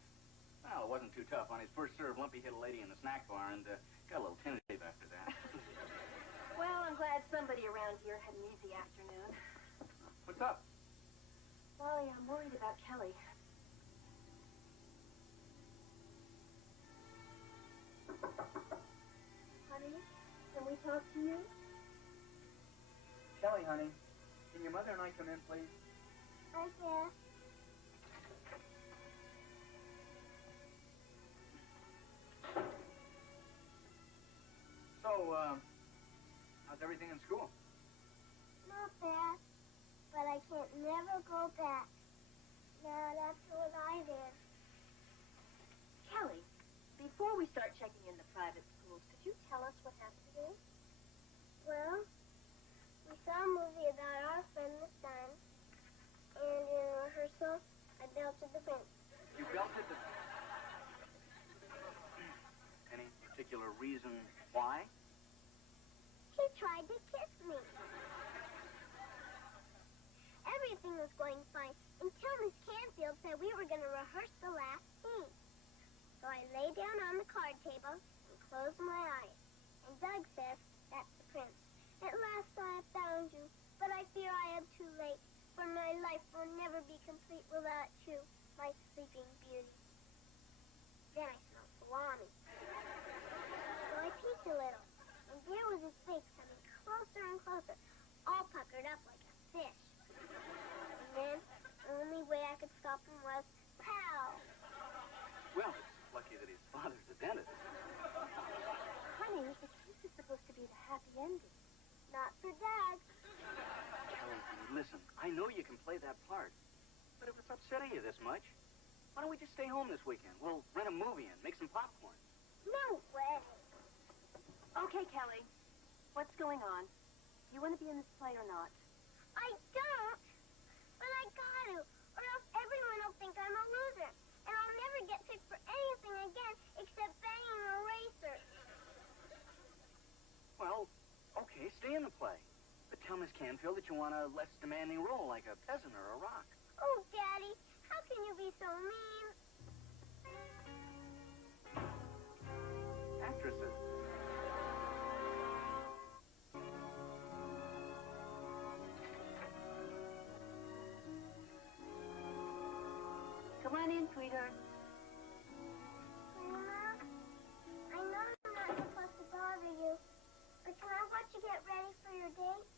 Well, it wasn't too tough. On his first serve, Lumpy hit a lady in the snack bar and got a little tentative after that. Well, I'm glad somebody around here had an easy afternoon. What's up? Wally, I'm worried about Kelly. Honey, can we talk to you? Kelly, honey, can your mother and I come in, please? Okay. So, how's everything in school? Not bad, but I can't never go back. Not after what I did. Kelly, before we start checking into private schools, could you tell us what happened today? Well, we saw a movie about our friend the sun, and in rehearsal, I belted the prince. You belted the... Any particular reason why? He tried to kiss me. Everything was going fine until Miss Canfield said we were going to rehearse the last scene. So I lay down on the card table and closed my eyes. And Doug said, "That's the prince. At last I have found you, but I fear I am too late, for my life will never be complete without you, my sleeping beauty." Then I smelled salami. So I peeked a little, and there was his face coming closer and closer, all puckered up like a fish. And then, the only way I could stop him was, pow! Well, it's lucky that his father's a dentist. Honey, the kiss is supposed to be the happy ending. Not for Dad. Kelly, listen, I know you can play that part, but if it's upsetting you this much, why don't we just stay home this weekend? We'll rent a movie and make some popcorn. No way. Okay, Kelly. What's going on? You want to be in this play or not? I don't. But I got to, or else everyone will think I'm a loser. And I'll never get picked for anything again except banging a racer. Well, okay, stay in the play. But tell Miss Canfield that you want a less demanding role, like a peasant or a rock. Oh, Daddy, how can you be so mean? Actresses. Come on in, sweetheart. Grandma, I know I'm not supposed to bother you, but can I watch you get ready for your date?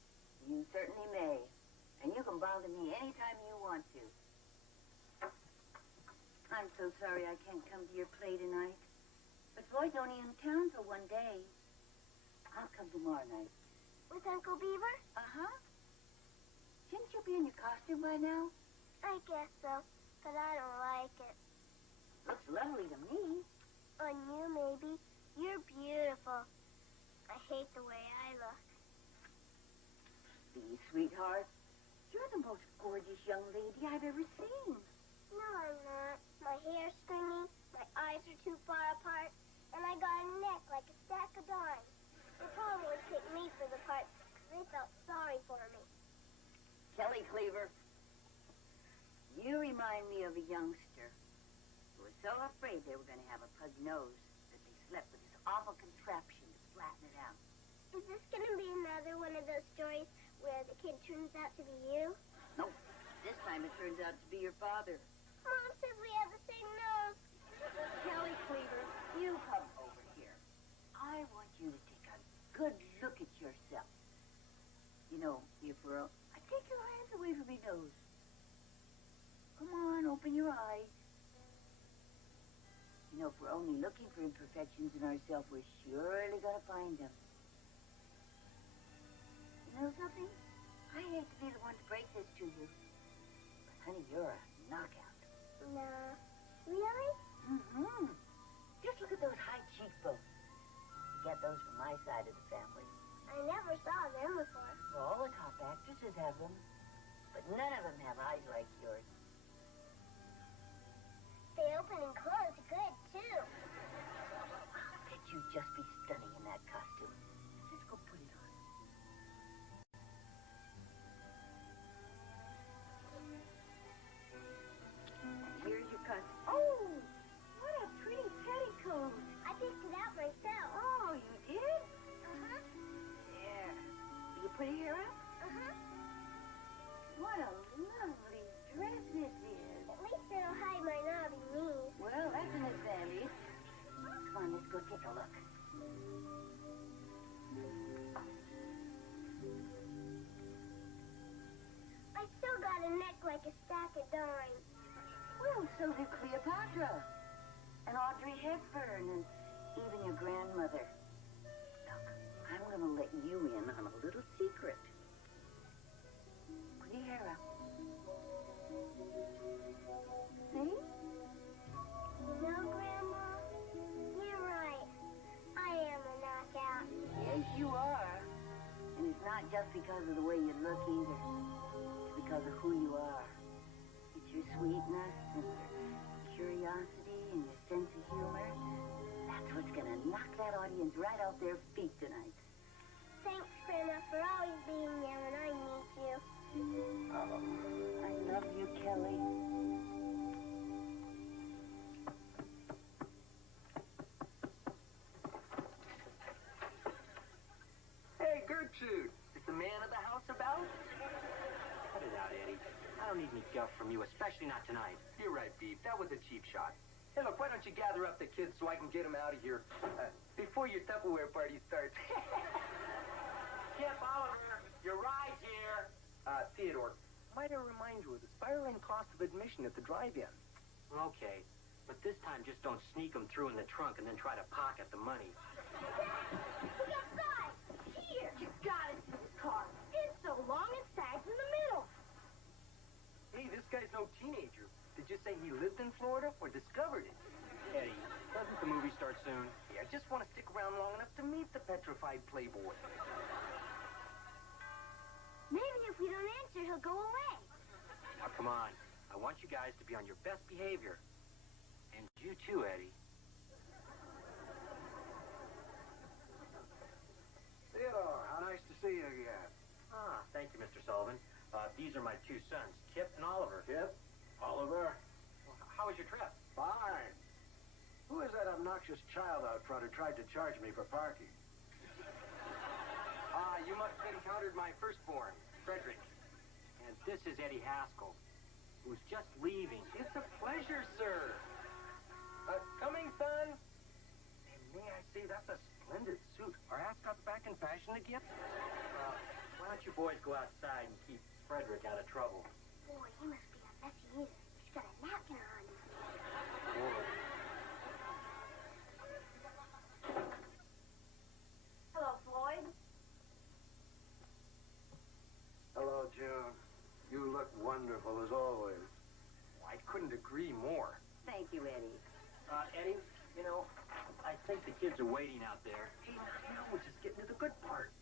You certainly may. And you can bother me anytime you want to. I'm so sorry I can't come to your play tonight. But Floyd's only in town for one day. I'll come tomorrow night. With Uncle Beaver? Uh-huh. Shouldn't you be in your costume by now? I guess so, but I don't like it. Looks lovely to me. On you, maybe. You're beautiful. I hate the way I look. Please, sweetheart. You're the most gorgeous young lady I've ever seen. No, I'm not. My hair's stringy, my eyes are too far apart, and I got a neck like a stack of dimes. They probably would pick me for the part because they felt sorry for me. Kelly Cleaver. so afraid they were going to have a pug nose that they slept with this awful contraption to flatten it out. Is this going to be another one of those stories where the kid turns out to be you? Nope. This time it turns out to be your father. Mom said we have the same nose. Kelly Cleaver, you come over here. I want you to take a good look at yourself. You know, if we're... take your hands away from your nose. Come on, open your eyes. You know, if we're only looking for imperfections in ourselves, we're surely going to find them. You know something? I hate to be the one to break this to you. But, honey, you're a knockout. No. Really? Mm-hmm. Just look at those high cheekbones. You get those from my side of the family. I never saw them before. Well, all the top actresses have them. But none of them have eyes like yours. They open and close good, too. I bet you'd just be stunning in that costume. Let's go put it on. And here's your costume. Oh, what a pretty petticoat. I picked it out myself. Oh, you did? Uh-huh. Yeah. Do you put your hair up? Uh-huh. What a lovely dress this is. At least it'll hide my knobby knees. Well, that's an advantage. Come on, let's go take a look. I still got a neck like a stack of dimes. Well, so did Cleopatra. And Audrey Hepburn, and even your grandmother. Look, I'm going to let you in on a little secret. Put your hair up. See? No, Grandma. You're right. I am a knockout. Yes, you are. And it's not just because of the way you look either. It's because of who you are. It's your sweetness and your curiosity and your sense of humor. That's what's going to knock that audience right off their feet tonight. Thanks, Grandma, for always being there when I need you. Oh, I love you, Kelly. Hey, Gertrude, is the man of the house about? Cut it out, Eddie. I don't need any guff from you, especially not tonight. You're right, Beef. That was a cheap shot. Hey, look, why don't you gather up the kids so I can get them out of here before your Tupperware party starts? Kip, Oliver, your ride here. Theodore, might I remind you of the spiraling cost of admission at the drive-in? Okay, but this time just don't sneak them through in the trunk and then try to pocket the money. We got five! Here! You gotta see this car. It's so long it sags in the middle. Hey, this guy's no teenager. Did you say he lived in Florida or discovered it? Eddie, doesn't the movie start soon? Yeah, I just want to stick around long enough to meet the petrified playboy. Maybe if we don't answer, he'll go away. Now, come on. I want you guys to be on your best behavior. And you too, Eddie. Theodore, how nice to see you again. Ah, thank you, Mr. Sullivan. These are my two sons, Kip and Oliver. Kip? Oliver? Well, how was your trip? Fine. Who is that obnoxious child out front who tried to charge me for parking? You must have encountered my firstborn, Frederick. And this is Eddie Haskell, who's just leaving. It's a pleasure, sir. Coming, son. And may I say, that's a splendid suit. Are ascots back in fashion again? Why don't you boys go outside and keep Frederick out of trouble? Boy, he must be a messy eater. He's got a napkin on. Hello, Floyd. Hello, June. You look wonderful as always. I couldn't agree more. Thank you, Eddie. Eddie, you know, I think the kids are waiting out there. Hey, now we're just getting to the good part.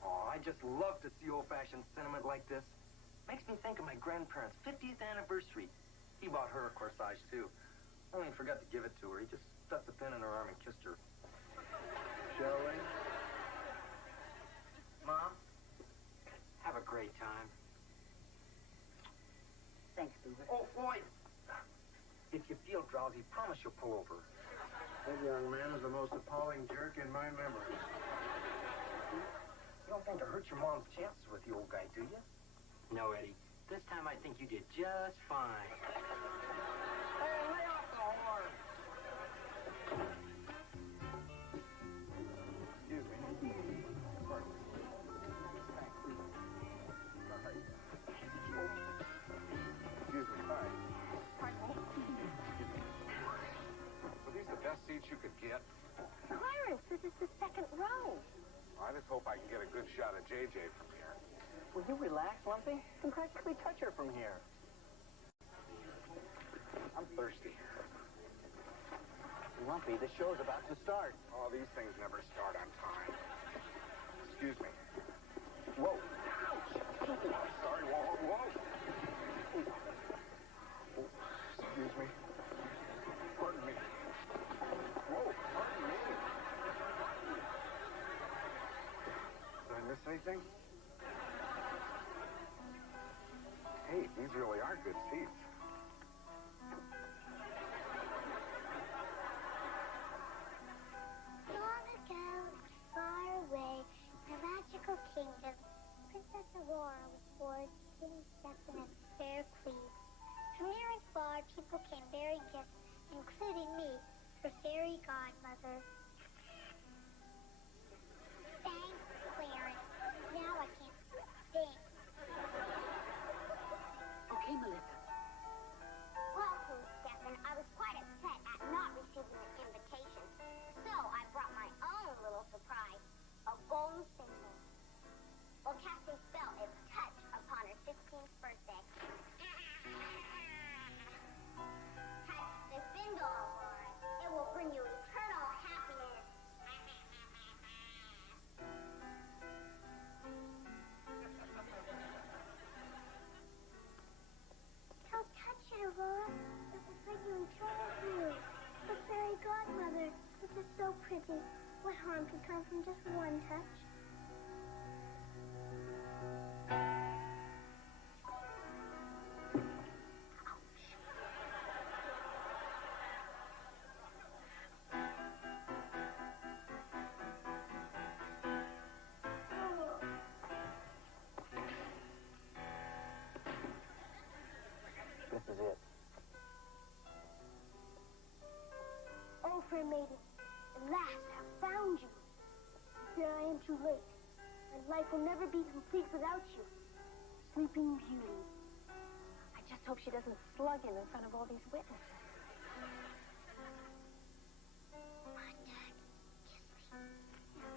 Oh, I just love to see old-fashioned sentiment like this. Makes me think of my grandparents' 50th anniversary. He bought her a corsage, too. I only forgot to give it to her. He just stuck the pin in her arm and kissed her. Shall we? Mom, have a great time. Thanks, Beaver. Oh, boy. If you feel drowsy, promise you'll pull over. That young man is the most appalling jerk in my memory. You don't think to hurt your mom's chances with the old guy, do you? No, Eddie. This time I think you did just fine. Hey, lay off the horn! Excuse me. Excuse me. Hi. Were these the best seats you could get? Clarence, this is the second row. I just hope I can get a good shot of JJ from here. Will you relax, Lumpy? You can practically touch her from here. I'm thirsty. Lumpy, the show's about to start. Oh, these things never start on time. Excuse me. Whoa. Sorry, whoa. Excuse me. Pardon me. Whoa, pardon me. Did I miss anything? Hey, these really are good seats. Long ago, far away, in a magical kingdom, Princess Aurora was born, skinny, stepping, and fair queen. From near and far, people came bearing gifts, including me, her fairy godmother. Thanks, Clarence. Now I can't think. Okay, Melissa. Well, Queen Stefan, I was quite upset at not receiving an invitation, so I brought my own little surprise, a golden thimble. We'll cast a spell and touch upon her 15th birthday. Touch the spindle, Aurora. It will bring you eternal happiness. Don't touch it, Aurora. It will bring you eternal bliss. The fairy godmother, this is so pretty. What harm could come from just one touch? This is it. Oh, fair maiden, at last I've found you. Here I am too late. My life will never be complete without you. Sleeping Beauty. I just hope she doesn't slug him in front of all these witnesses. Come on, Dad.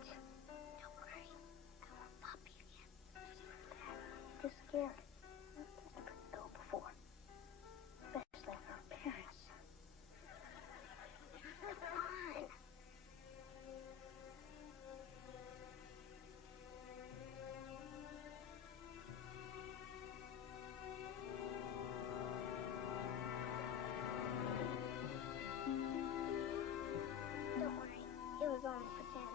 Kiss me. Don't worry. I won't pop you again. It's scary. I couldn't go before. Especially for our parents. Come on. Don't worry. It was only pretend.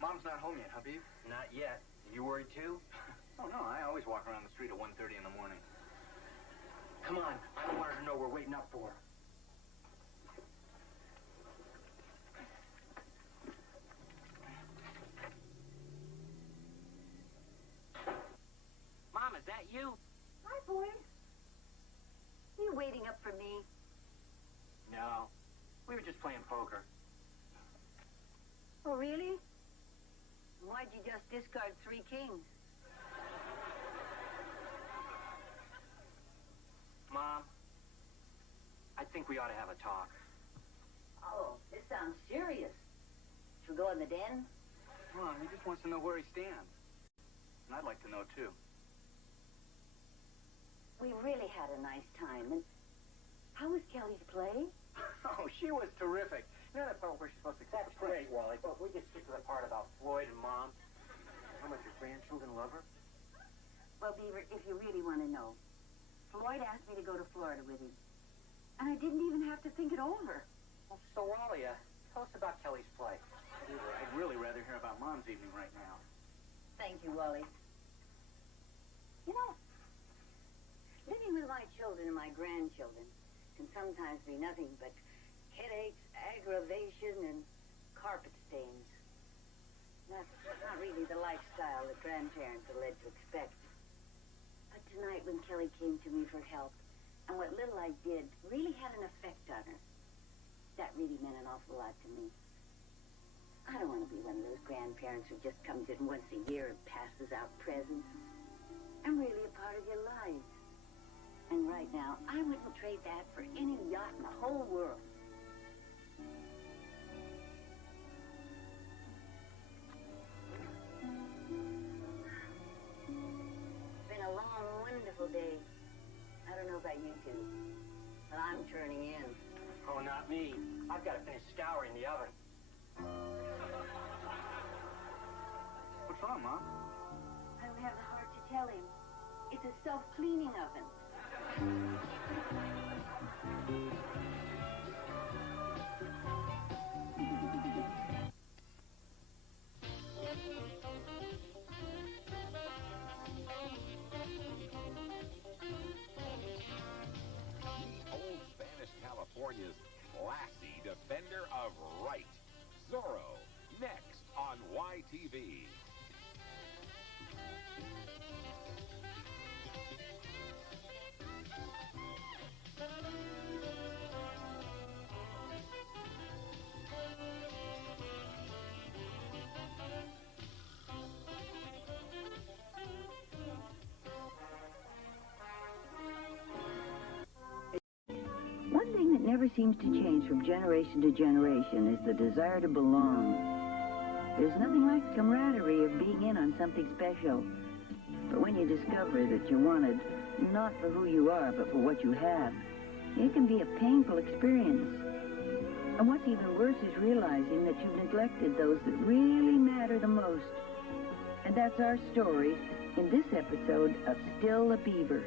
Mom's not home yet, Habib? Not yet. You worried too? Oh, no, I always walk around the street at 1:30 in the morning. Come on. I don't want her to know we're waiting up for her. Mom, is that you? Hi, boys. Are you waiting up for me? No. We were just playing poker. Oh, really? Why'd you just discard 3 kings? Mom, I think we ought to have a talk. Oh, this sounds serious. Should we go in the den? Come on, he just wants to know where he stands. And I'd like to know, too. We really had a nice time. And how was Kelly's play? Oh, she was terrific. You know that part where she's supposed to kiss That's great, Wally, but we just get to the part about Floyd and Mom. How much your grandchildren love her. Well, Beaver, if you really want to know, Floyd asked me to go to Florida with him. And I didn't even have to think it over. Well, so, Wally, tell us about Kelly's play. Beaver, I'd really rather hear about Mom's evening right now. Thank you, Wally. You know, living with my children and my grandchildren can sometimes be nothing but headaches, aggravation, and carpet stains. That's not really the lifestyle that grandparents are led to expect. But tonight when Kelly came to me for help, and what little I did really had an effect on her, that really meant an awful lot to me. I don't want to be one of those grandparents who just comes in once a year and passes out presents. I'm really a part of your life. And right now, I wouldn't trade that for any yacht in the whole world. It's been a long, wonderful day. I don't know about you two, but I'm turning in. Oh, not me. I've got to finish scouring the oven. What's wrong, Mom? I don't have the heart to tell him. It's a self-cleaning oven. Old Spanish California's classy defender of right. Zorro, next on YTV. One thing that never seems to change from generation to generation is the desire to belong. There's nothing like the camaraderie of being in on something special. But when you discover that you're wanted, not for who you are, but for what you have, it can be a painful experience. And what's even worse is realizing that you've neglected those that really matter the most. And that's our story in this episode of Still a Beaver.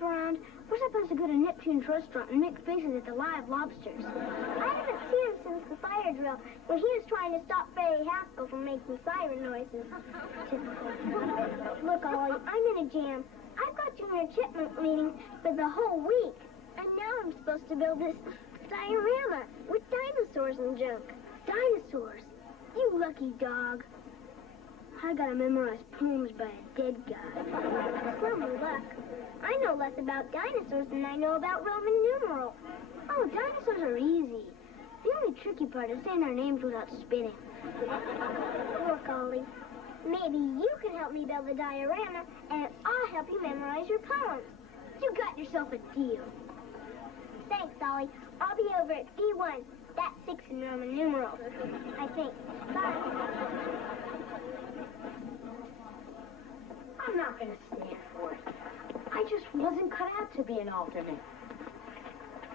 jump around. We're supposed to go to Neptune's restaurant and make faces at the live lobsters. I haven't seen him since the fire drill, when he was trying to stop Barry Haskell from making siren noises. Look, Ollie, I'm in a jam. I've got Junior Chipmunk meetings for the whole week. And now I'm supposed to build this diorama with dinosaurs and junk. Dinosaurs? You lucky dog. I gotta memorize poems by a dead guy. Slow my luck. I know less about dinosaurs than I know about Roman numerals. Oh, dinosaurs are easy. The only tricky part is saying their names without spitting. Look, Ollie, maybe you can help me build a diorama, and I'll help you memorize your poems. You got yourself a deal. Thanks, Ollie. I'll be over at B1. That's 6 in Roman numerals, I think. Bye. I'm not going to stand for it. I just wasn't cut out to be an alternate.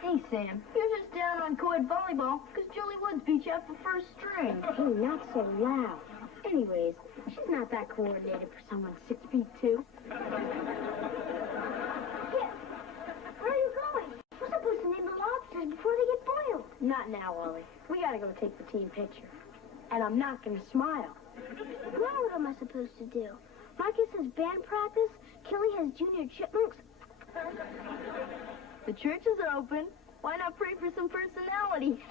Hey, Sam, you're just down on co-ed volleyball because Julie Woods beat you up for first string. Hey, not so loud. Anyways, she's not that coordinated for someone 6'2". Where are you going? We're supposed to name the lobsters before they get boiled. Not now, Ollie. We got to go take the team picture. And I'm not going to smile. Now what am I supposed to do? Marcus has band practice. Kelly has Junior Chipmunks. The church is open. Why not pray for some personality?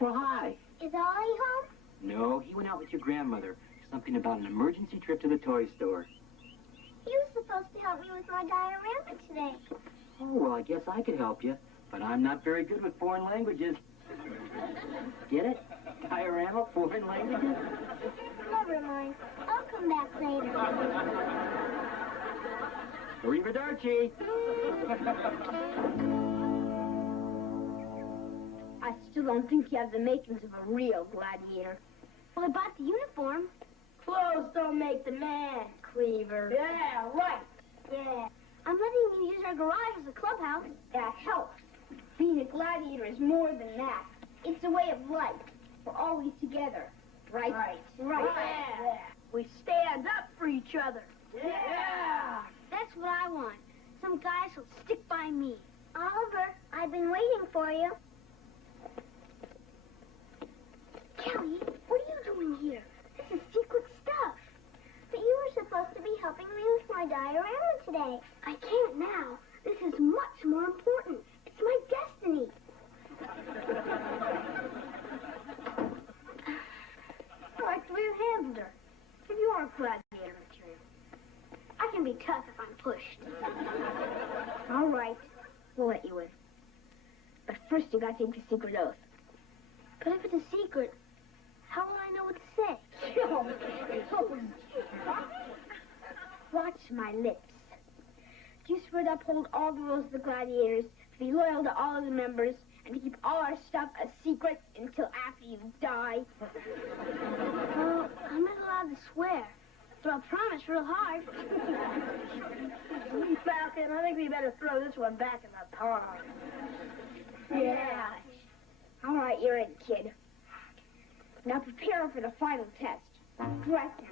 Well, hi. Is Ollie home? No, he went out with your grandmother. Something about an emergency trip to the toy store. He was supposed to help me with my diorama today. Oh, well, I guess I could help you, but I'm not very good with foreign languages. Get it? Diorama, foreign languages? Never mind. I'll come back later. Arrivederci. I still don't think you have the makings of a real gladiator. Well, I bought the uniform. Clothes don't make the man, Cleaver. Yeah, right. Yeah. I'm letting you use our garage as a clubhouse. That helps. Being a gladiator is more than that. It's a way of life. We're always together. Right? Right. Yeah. We stand up for each other. Yeah. That's what I want. Some guys who'll stick by me. Oliver, I've been waiting for you. Kelly, what are you doing here? This is secret stuff. But you were supposed to be helping me with my diorama today. I can't now. This is much more important. It's my destiny. I like the way you handled her. You are gladiator material. I can be tough if I'm pushed. All right. We'll let you in. But first you got to take the secret oath. But if it's a secret, how will I know what to say? Watch my lips. Do you swear to uphold all the rules of the gladiators, to be loyal to all of the members, and to keep all our stuff a secret until after you die? Well, I'm not allowed to swear, but I'll promise real hard. Falcon, I think we better throw this one back in the pond. Yeah. All right, you're in, kid. Now prepare for the final test. Dress him.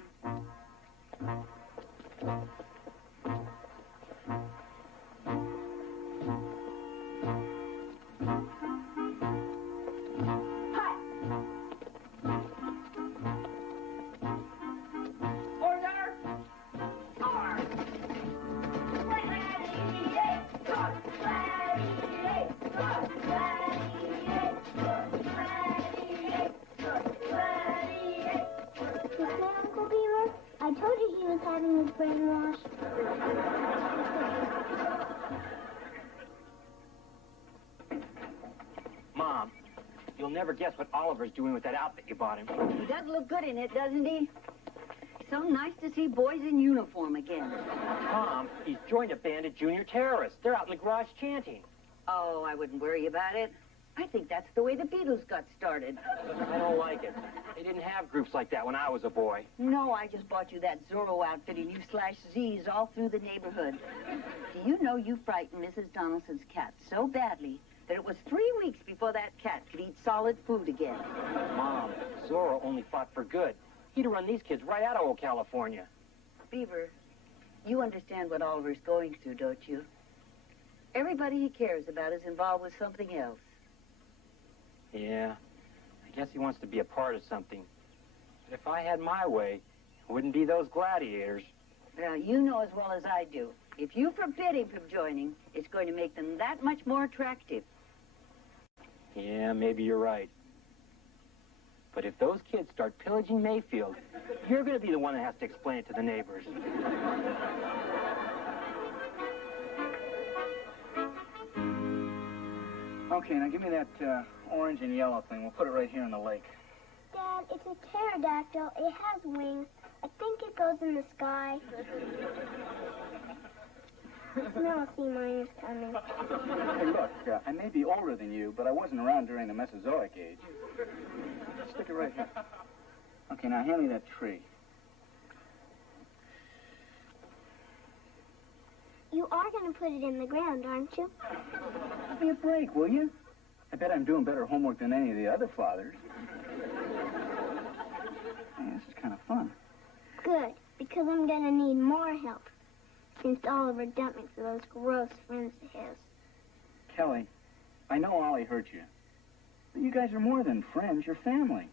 I told you he was having his brainwash. Mom, you'll never guess what Oliver's doing with that outfit you bought him. He does look good in it, doesn't he? So nice to see boys in uniform again. Mom, he's joined a band of junior terrorists. They're out in the garage chanting. Oh, I wouldn't worry about it. I think that's the way the Beatles got started. I don't like it. They didn't have groups like that when I was a boy. No, I just bought you that Zorro outfit and you slashed Z's all through the neighborhood. Do you know you frightened Mrs. Donaldson's cat so badly that it was 3 weeks before that cat could eat solid food again? Mom, Zorro only fought for good. He'd have run these kids right out of old California. Beaver, you understand what Oliver's going through, don't you? Everybody he cares about is involved with something else. Yeah, I guess he wants to be a part of something. But if I had my way, it wouldn't be those gladiators. Now, you know as well as I do, if you forbid him from joining, it's going to make them that much more attractive. Yeah, maybe you're right. But if those kids start pillaging Mayfield, you're going to be the one that has to explain it to the neighbors. Okay, now give me that orange and yellow thing. We'll put it right here in the lake. Dad, it's a pterodactyl. It has wings. I think it goes in the sky. Now sea miners coming. Hey, look, I may be older than you, but I wasn't around during the Mesozoic age. Stick it right here. Okay, now hand me that tree. You are going to put it in the ground, aren't you? Give me a break, will you? I bet I'm doing better homework than any of the other fathers. Hey, this is kind of fun. Good, because I'm going to need more help since Oliver dumped me for those gross friends of his. Kelly, I know Ollie hurt you. But you guys are more than friends. You're family.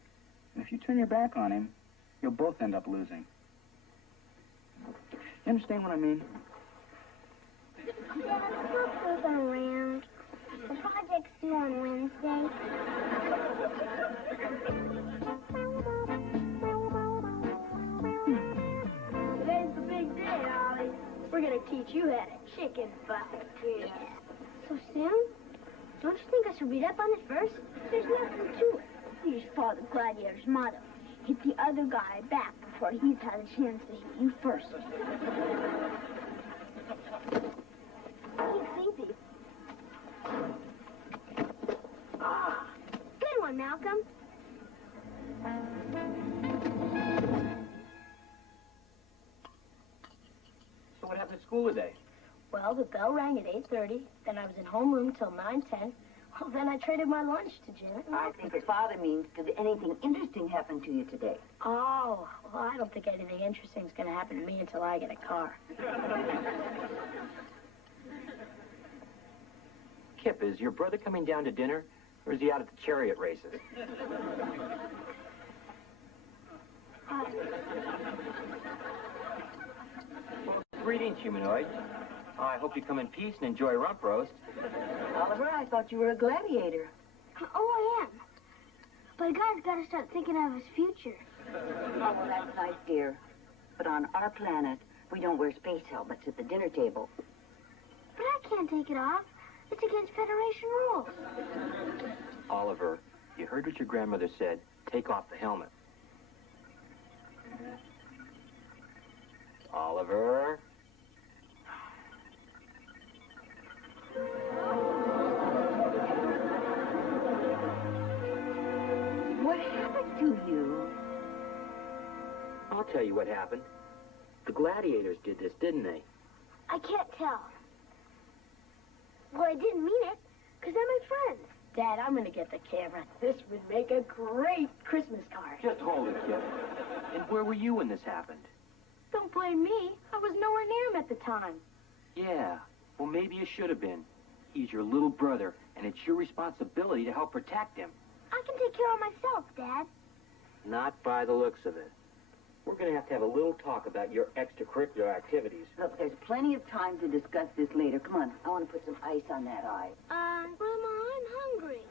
And if you turn your back on him, you'll both end up losing. You understand what I mean? Yeah, let's go around. The project's due on Wednesday. Today's the big day, Ollie. We're gonna teach you how to chicken fight. Yeah. So soon? Don't you think I should read up on it first? There's nothing to it. You just follow the gladiator's motto. Hit the other guy back before he's had a chance to hit you first. Keep thinking. Good one, Malcolm. So what happened at school today? Well, the bell rang at 8:30. Then I was in homeroom till 9:10. Well, then I traded my lunch to Janet. I think his father means, did anything interesting happen to you today? Oh, well, I don't think anything interesting is going to happen to me until I get a car. Kip, is your brother coming down to dinner, or is he out at the chariot races? Well, greetings, humanoid. I hope you come in peace and enjoy rump roast. Oliver, I thought you were a gladiator. Oh, I am. But a guy's got to start thinking of his future. Oh, well, that's nice, dear. But on our planet, we don't wear space helmets at the dinner table. But I can't take it off. It's against Federation rules. Oliver, you heard what your grandmother said. Take off the helmet. Oliver? What happened to you? I'll tell you what happened. The gladiators did this, didn't they? I can't tell. Well, I didn't mean it, because they're my friends. Dad, I'm going to get the camera. This would make a great Christmas card. Just hold it, Kip. And where were you when this happened? Don't blame me. I was nowhere near him at the time. Yeah, well, maybe you should have been. He's your little brother, and it's your responsibility to help protect him. I can take care of myself, Dad. Not by the looks of it. We're going to have a little talk about your extracurricular activities. Look, there's plenty of time to discuss this later. Come on, I want to put some ice on that eye. Grandma, I'm hungry.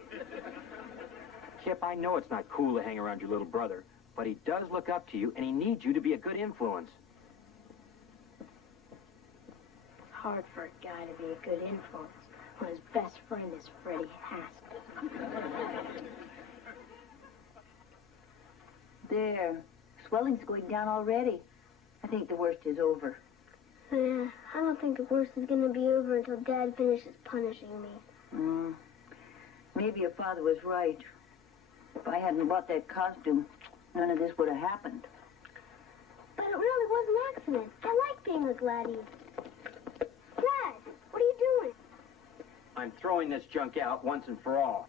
Kip, I know it's not cool to hang around your little brother, But he does look up to you, and he needs you to be a good influence. It's hard for a guy to be a good influence when his best friend is Freddie Haskell. There. Swelling's going down already. I think the worst is over. Yeah, I don't think the worst is going to be over until Dad finishes punishing me. Maybe your father was right. If I hadn't bought that costume, none of this would have happened. But it really was an accident. I like being a gladiator. Dad, what are you doing? I'm throwing this junk out once and for all.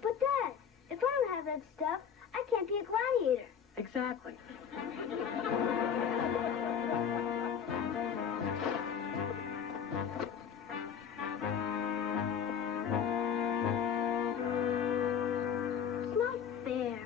But Dad, if I don't have that stuff, I can't be a gladiator. Exactly. It's not fair.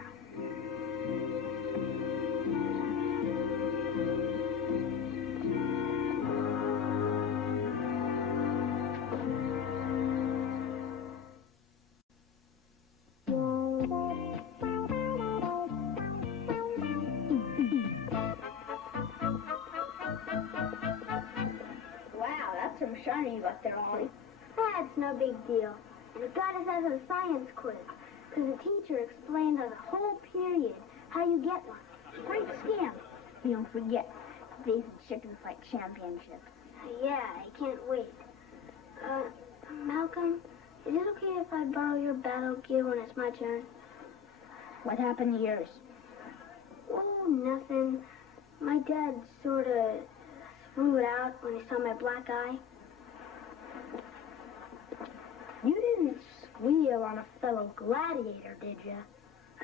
Some shiny you got there, Ollie. That's no big deal. And it got us as a science quiz, because the teacher explained on the whole period how you get one. Great scam. You don't forget, these chicken fight championship. Yeah, I can't wait. Malcolm, is it okay if I borrow your battle gear when it's my turn? What happened to yours? Oh, nothing. My dad sort of threw it out when he saw my black eye. You didn't squeal on a fellow gladiator, did you?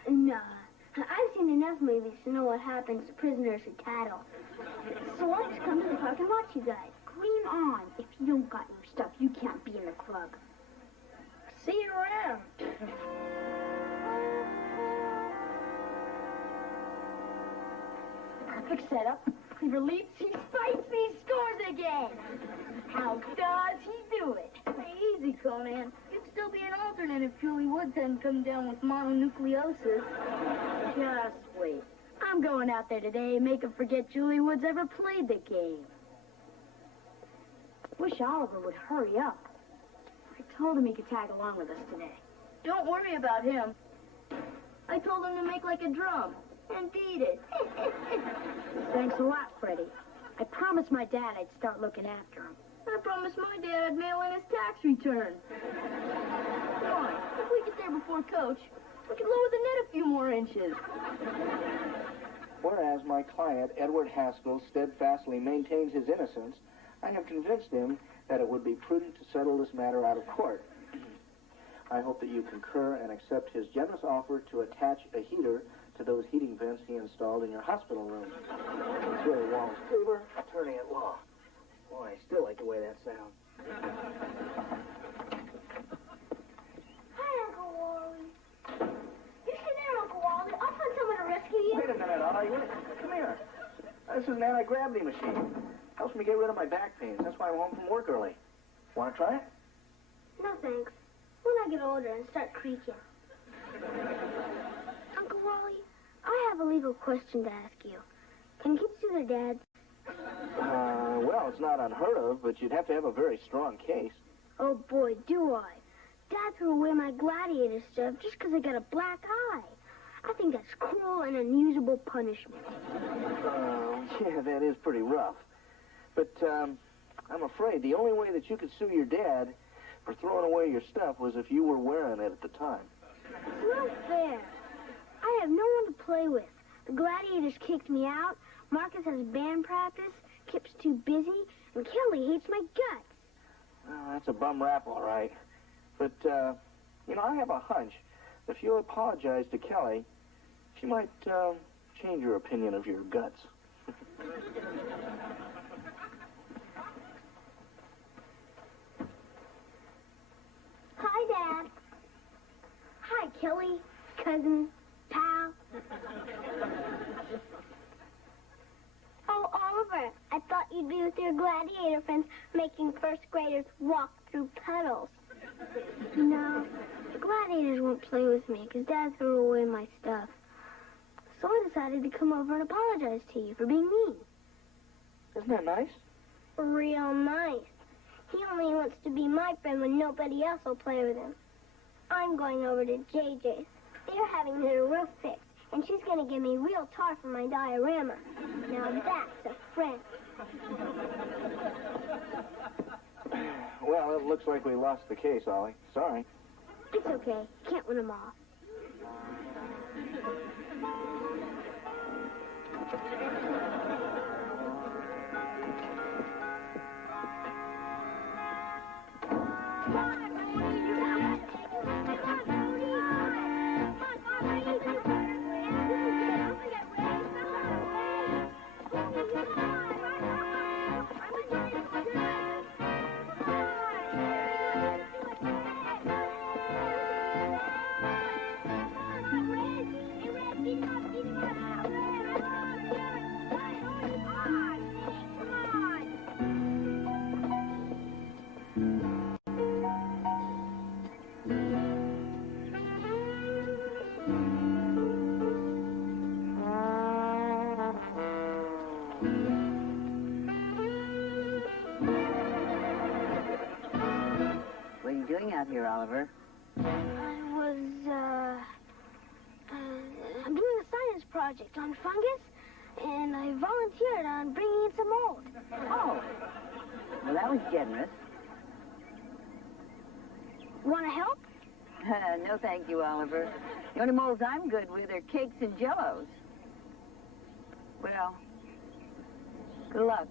Nah. I've seen enough movies to know what happens to prisoners who tattle. So I'll just come to the park and watch you guys. Green on. If you don't got your stuff, you can't be in the club. See you around. Perfect setup. Cleaver leaps, he spikes, he scores again. How does he do it? Easy, Conan. You'd still be an alternate if Julie Woods hadn't come down with mononucleosis. Just wait. I'm going out there today and make him forget Julie Woods ever played the game. Wish Oliver would hurry up. I told him he could tag along with us today. Don't worry about him. I told him to make like a drum and beat it. Thanks a lot, Freddie. I promised my dad I'd start looking after him. I promised my dad I'd mail in his tax return. Come on, if we get there before Coach, we can lower the net a few more inches. Whereas my client, Edward Haskell, steadfastly maintains his innocence, I have convinced him that it would be prudent to settle this matter out of court. I hope that you concur and accept his generous offer to attach a heater to those heating vents he installed in your hospital room. Sincerely, Wallace Beaver, attorney at law. Boy, I still like the way that sounds. Hi, Uncle Wally. You stay there, Uncle Wally. I'll find someone to rescue you. Wait a minute, Ollie. Come here. This is an anti-gravity machine. Helps me get rid of my back pains. That's why I'm home from work early. Want to try it? No, thanks. When I get older and start creaking. Uncle Wally, I have a legal question to ask you. Can kids do their dads? Well, it's not unheard of, but you'd have to have a very strong case. Oh, boy, do I. Dad threw away my gladiator stuff just because I got a black eye. I think that's cruel and unusable punishment. Yeah, that is pretty rough. But I'm afraid the only way that you could sue your dad for throwing away your stuff was if you were wearing it at the time. It's not fair. I have no one to play with. The gladiators kicked me out. Marcus has band practice. Kip's too busy. And Kelly hates my guts. Well, that's a bum rap, all right. But, I have a hunch that if you apologize to Kelly, she might change her opinion of your guts. Hi, Dad. Hi, Kelly. Cousin. Pal. Oh, Oliver, I thought you'd be with your gladiator friends making first graders walk through puddles. No, the gladiators won't play with me because Dad threw away my stuff. So I decided to come over and apologize to you for being mean. Isn't that nice? Real nice. He only wants to be my friend when nobody else will play with him. I'm going over to JJ's. They're having their roof fixed, and she's going to give me real tar for my diorama. Now that's a friend. Well, it looks like we lost the case, Ollie. Sorry. It's okay. Can't win them all. What are you doing out here, Oliver? I'm doing a science project on fungus, and I volunteered on bringing in some mold. Oh. Well, that was generous. Want to help? No, thank you, Oliver. The only molds I'm good with are cakes and jellos. Well, good luck.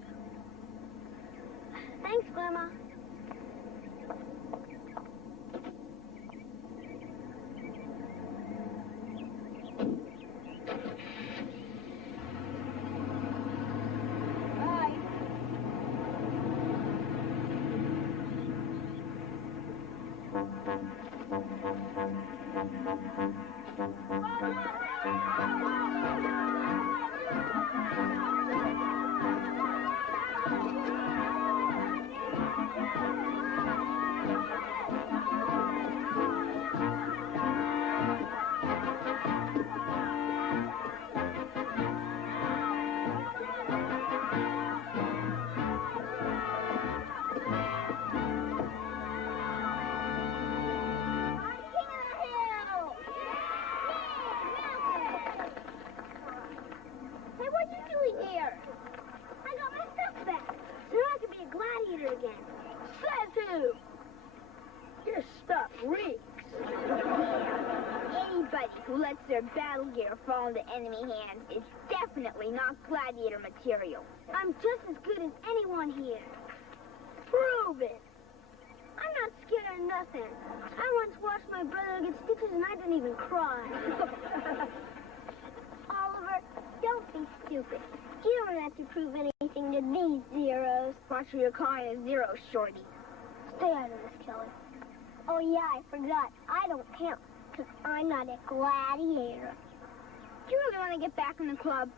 Thanks, Grandma. Battle gear fall into enemy hands is definitely not gladiator material. I'm just as good as anyone here. Prove it! I'm not scared of nothing. I once watched my brother get stitches and I didn't even cry. Oliver, don't be stupid. You don't have to prove anything to these zeros. Watch who you're calling a zero, Shorty. Stay out of this, Kelly. Oh, yeah, I forgot. I don't count. Because I'm not a gladiator. Do you really want to get back in the club?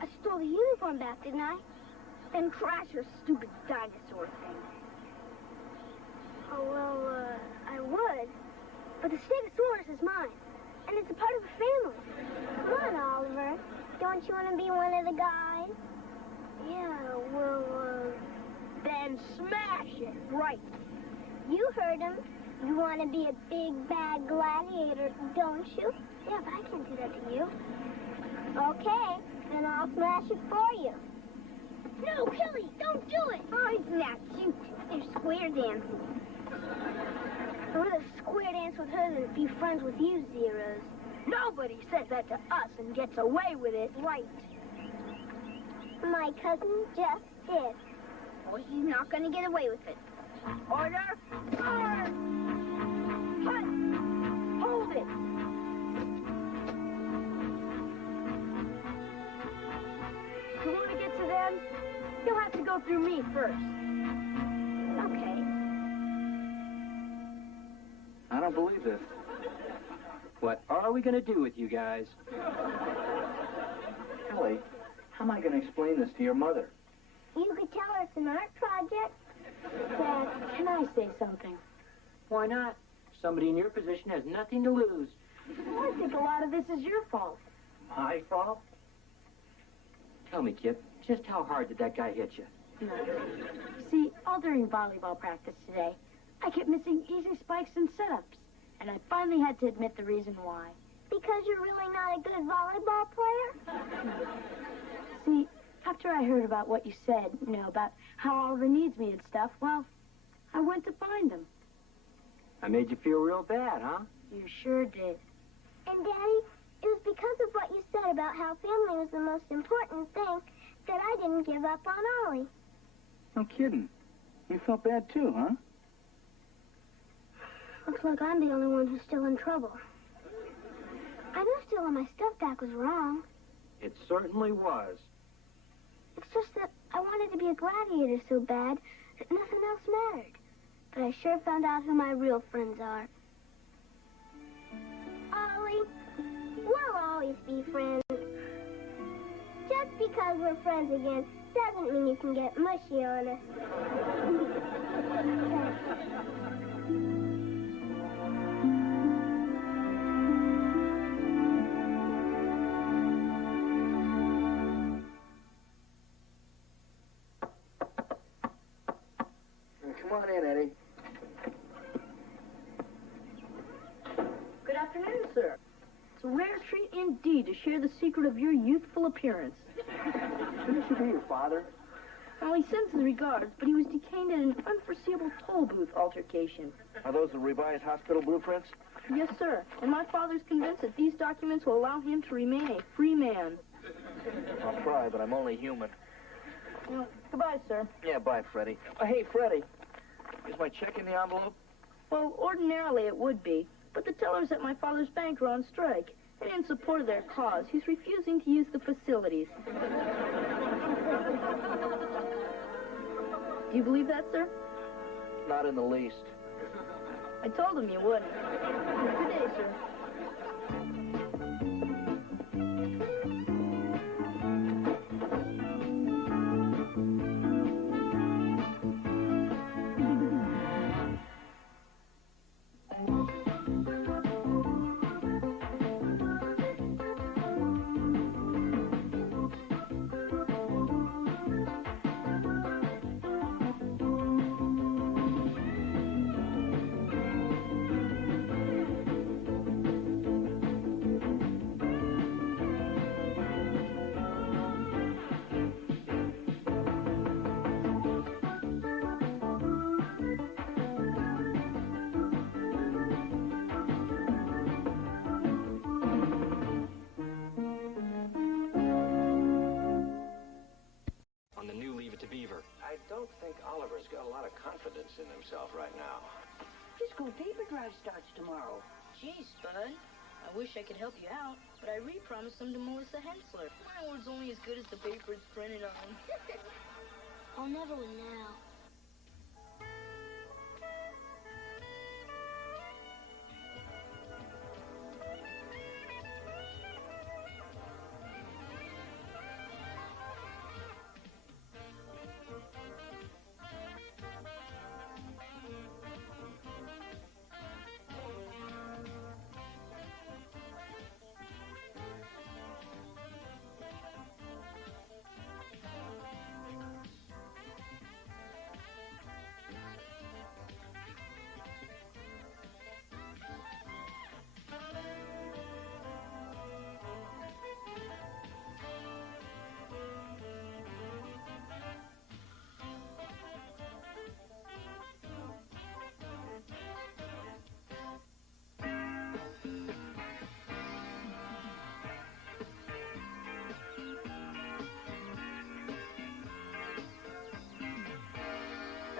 I stole the uniform back, didn't I? Then crash your stupid dinosaur thing. Oh, well, I would. But the Stegosaurus is mine. And it's a part of the family. Come on, Oliver. Don't you want to be one of the guys? Yeah, well, Then smash it, right. You heard him. You want to be a big, bad gladiator, don't you? Yeah, but I can't do that to you. Okay, then I'll smash it for you. No, Kelly, don't do it! Oh, isn't that cute? They're square dancing. I'd rather square dance with her than be friends with you, Zeros. Nobody says that to us and gets away with it. Right. My cousin just did. Well, he's not going to get away with it. Order! Order! Hut! Hold it! If you want to get to them, you'll have to go through me first. Okay. I don't believe this. What are we going to do with you guys? Kelly, how am I going to explain this to your mother? You could tell her it's an art project. Dad, can I say something? Why not? Somebody in your position has nothing to lose. I think a lot of this is your fault. My fault? Tell me, kid, just how hard did that guy hit you? See, all during volleyball practice today, I kept missing easy spikes and setups. And I finally had to admit the reason why. Because you're really not a good volleyball player? See, after I heard about what you said, about how Oliver needs me and stuff, well, I went to find him. I made you feel real bad, huh? You sure did. And, Daddy, it was because of what you said about how family was the most important thing that I didn't give up on Ollie. No kidding. You felt bad too, huh? Looks like I'm the only one who's still in trouble. I know stealing my stuff back was wrong. It certainly was. It's just that I wanted to be a gladiator so bad that nothing else mattered. But I sure found out who my real friends are. Ollie, we'll always be friends. Just because we're friends again doesn't mean you can get mushy on us. Come on in, Eddie. Good afternoon, sir. It's a rare treat indeed to share the secret of your youthful appearance. Shouldn't you be your father? Well, he sends his regards, but he was detained at an unforeseeable toll booth altercation. Are those the revised hospital blueprints? Yes, sir. And my father's convinced that these documents will allow him to remain a free man. I'll try, but I'm only human. Well, goodbye, sir. Yeah, bye, Freddie. Hey, Freddie. Is my check in the envelope? Well, ordinarily it would be, but the tellers at my father's bank are on strike. And in support of their cause, he's refusing to use the facilities. Do you believe that, sir? Not in the least. I told him you wouldn't. Good day, sir. Beaver. I don't think Oliver's got a lot of confidence in himself right now. His school paper drive starts tomorrow. Geez, Bud. I wish I could help you out, but I re-promised them to Melissa Hensler. My word's only as good as the paper it's printed on. I'll never win now.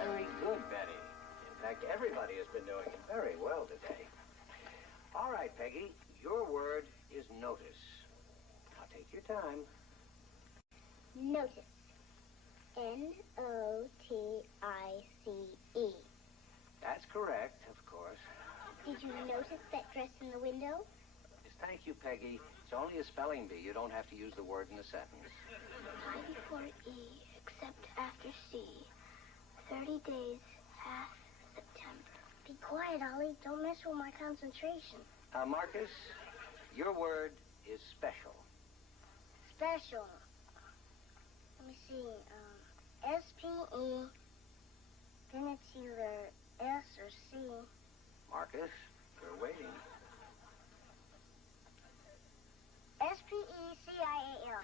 Very good, Betty. In fact, everybody has been doing very well today. All right, Peggy, your word is notice. Now take your time. Notice. N-O-T-I-C-E. That's correct, of course. Did you notice that dress in the window? Thank you, Peggy. It's only a spelling bee. You don't have to use the word in a sentence. Time before E, except after C. 30 days, half September. Be quiet, Ollie. Don't mess with my concentration. Marcus, your word is special. special. Let me see. S-P-E. Then it's either S or C. Marcus, we're waiting. S-P-E-C-I-A-L.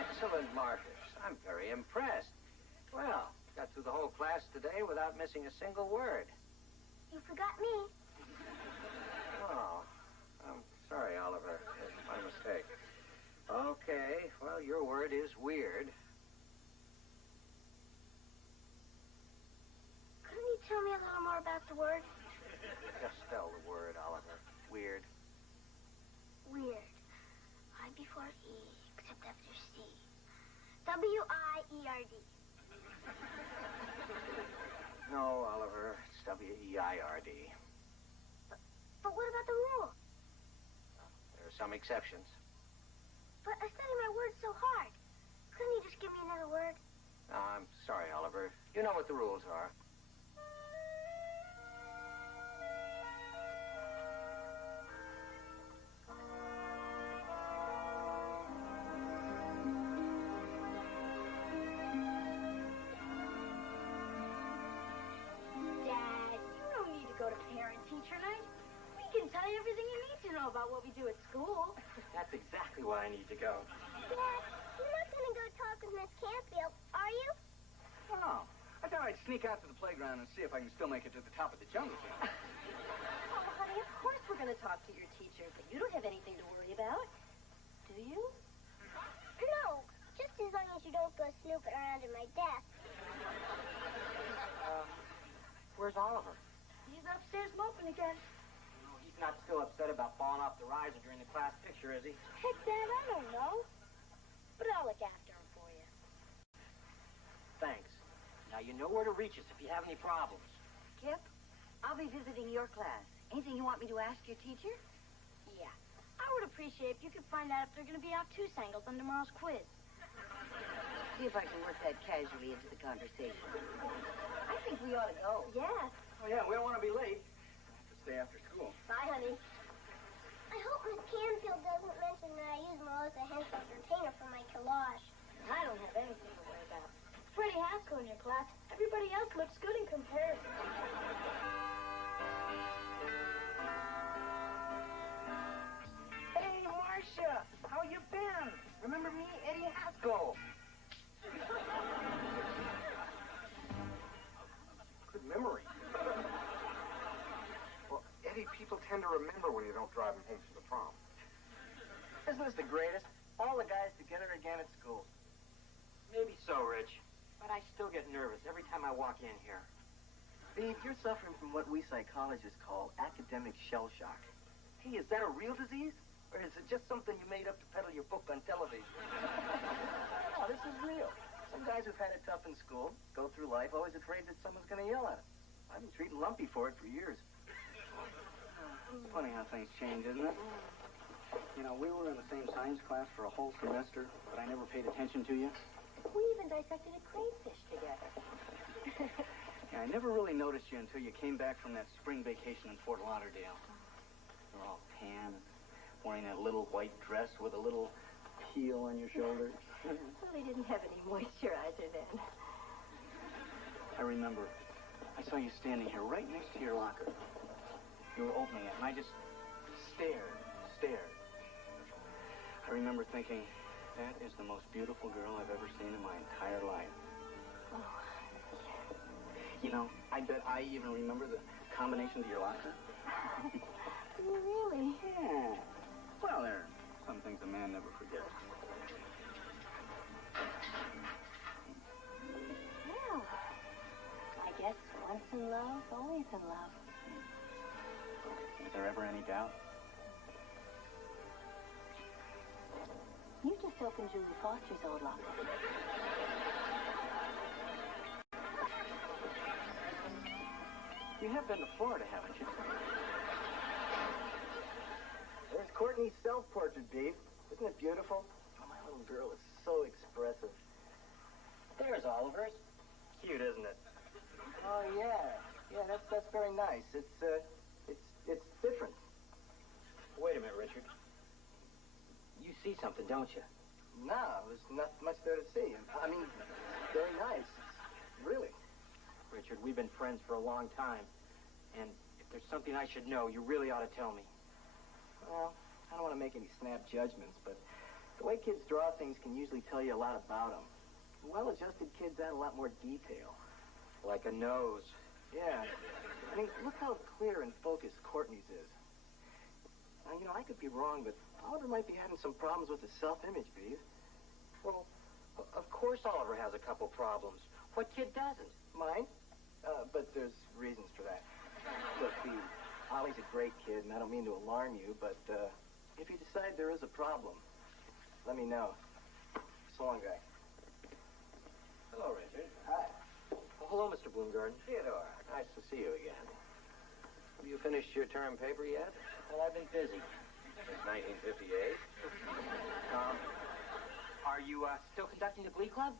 Excellent, Marcus. I'm very impressed. Well, got through the whole class today without missing a single word. You forgot me. Oh, I'm sorry, Oliver. It's my mistake. Okay, well, your word is weird. Couldn't you tell me a little more about the word? Just spell the word, Oliver. Weird. Weird. I before E, except after C. W-I-E-R-D. No, Oliver. It's W-E-I-R-D. But what about the rule? There are some exceptions. But I study my words so hard. Couldn't you just give me another word? I'm sorry, Oliver. You know what the rules are. Dad, you don't need to go to parent-teacher night. We can tell you everything you need to know about what we do at school. That's exactly why I need to go. Dad, you're not going to go talk with Miss Canfield, are you? Oh, I thought I'd sneak out to the playground and see if I can still make it to the top of the jungle gym. Oh, honey, of course we're going to talk to your teacher, but you don't have anything to worry about, do you? No, just as long as you don't go snooping around in my desk. Where's Oliver? He's upstairs moping again. No, he's not still upset about falling off the riser during the class picture, is he? Heck, Dad, I don't know. But I'll look after him for you. Thanks. Now you know where to reach us if you have any problems. Kip, I'll be visiting your class. Anything you want me to ask your teacher? Yeah. I would appreciate if you could find out if they're going to be obtuse-angles on tomorrow's quiz. See if I can work that casually into the conversation. I think we ought to go. Yes. Oh, yeah, we don't want to be late. We'll have to stay after school. Bye, honey. I hope Miss Canfield doesn't mention that I use Melissa Hensley's retainer for my collage. I don't have anything to worry about. Freddie Haskell in your class. Everybody else looks good in comparison. Hey, Marcia! How you been? Remember me, Eddie Haskell? Good memory. Well, Eddie, people tend to remember when you don't drive them home from the prom. Isn't this the greatest? All the guys together again at school. Maybe so, Rich. But I still get nervous every time I walk in here. Beaver, you're suffering from what we psychologists call academic shell shock. Hey, is that a real disease? Or is it just something you made up to peddle your book on television? No, this is real. Some guys who've had it tough in school go through life always afraid that someone's going to yell at them. I've been treating Lumpy for it for years. It's funny how things change, isn't it? You know, we were in the same science class for a whole semester, but I never paid attention to you. We even dissected a crayfish together. Yeah, I never really noticed you until you came back from that spring vacation in Fort Lauderdale. You were all tan and wearing that little white dress with a little heel on your shoulder. Well, he didn't have any moisturizer then. I remember. I saw you standing here right next to your locker. You were opening it, and I just stared. I remember thinking, that is the most beautiful girl I've ever seen in my entire life. Oh. You know, I bet I even remember the combination to your locker. Really? Yeah. Well, there are some things a man never forgets. Well, I guess once in love, always in love. Is there ever any doubt? You just opened Julie Foster's old locker. You have been to Florida, haven't you? There's Courtney's self-portrait, Beaver. Isn't it beautiful? Oh, my little girl is so expressive. There's Oliver's. Cute, isn't it? Oh, yeah. Yeah, that's very nice. It's different. Wait a minute, Richard. You see something, don't you? No, there's not much there to see. I mean, very nice. Really. Richard, we've been friends for a long time. And if there's something I should know, you really ought to tell me. Well, I don't want to make any snap judgments, but the way kids draw things can usually tell you a lot about them. Well-adjusted kids add a lot more detail. Like a nose. Yeah. I mean, look how clear and focused Courtney's is. Now, you know, I could be wrong, but Oliver might be having some problems with his self-image, Beaver. Well, of course Oliver has a couple problems. What kid doesn't? Mine? But there's reasons for that. Look, Beaver, Ollie's a great kid, and I don't mean to alarm you, but if you decide there is a problem, let me know. So long, guy. Hello, Richard. Hi. Oh, hello, Mr. Bloomgarden. Theodore, nice to see you again. Have you finished your term paper yet? Well, I've been busy. Since 1958? Are you still conducting the Glee Club?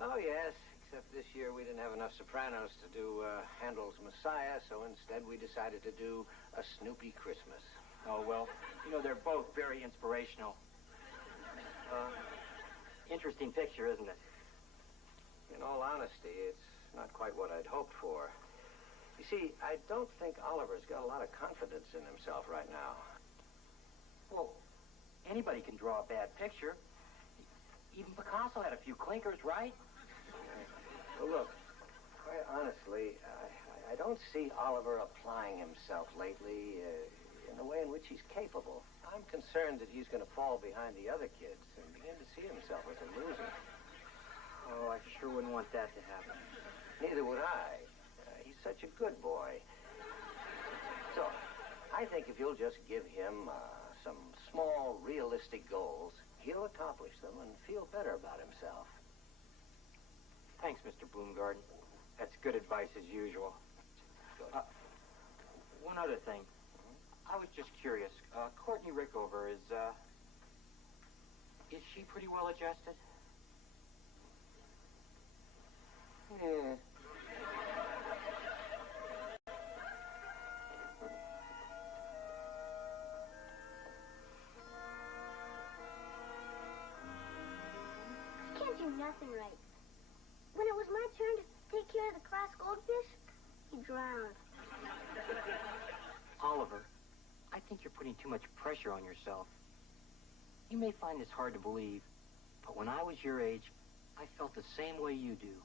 Oh, yes. Except this year we didn't have enough sopranos to do Handel's Messiah, so instead we decided to do A Snoopy Christmas. Oh, well, you know, they're both very inspirational. Interesting picture, isn't it? In all honesty, it's not quite what I'd hoped for. You see, I don't think Oliver's got a lot of confidence in himself right now. Well, anybody can draw a bad picture. Even Picasso had a few clinkers, right? Well, look, quite honestly, I don't see Oliver applying himself lately in the way in which he's capable. I'm concerned that he's going to fall behind the other kids and begin to see himself as a loser. Oh, I sure wouldn't want that to happen. Neither would I. He's such a good boy. So, I think if you'll just give him some small, realistic goals, he'll accomplish them and feel better about himself. Thanks, Mr. Bloomgarden. That's good advice as usual. One other thing. I was just curious. Courtney Rickover is she pretty well adjusted? Yeah. Can't do nothing right. When it was my turn to take care of the class goldfish, he drowned. Oliver, I think you're putting too much pressure on yourself. You may find this hard to believe, but when I was your age, I felt the same way you do.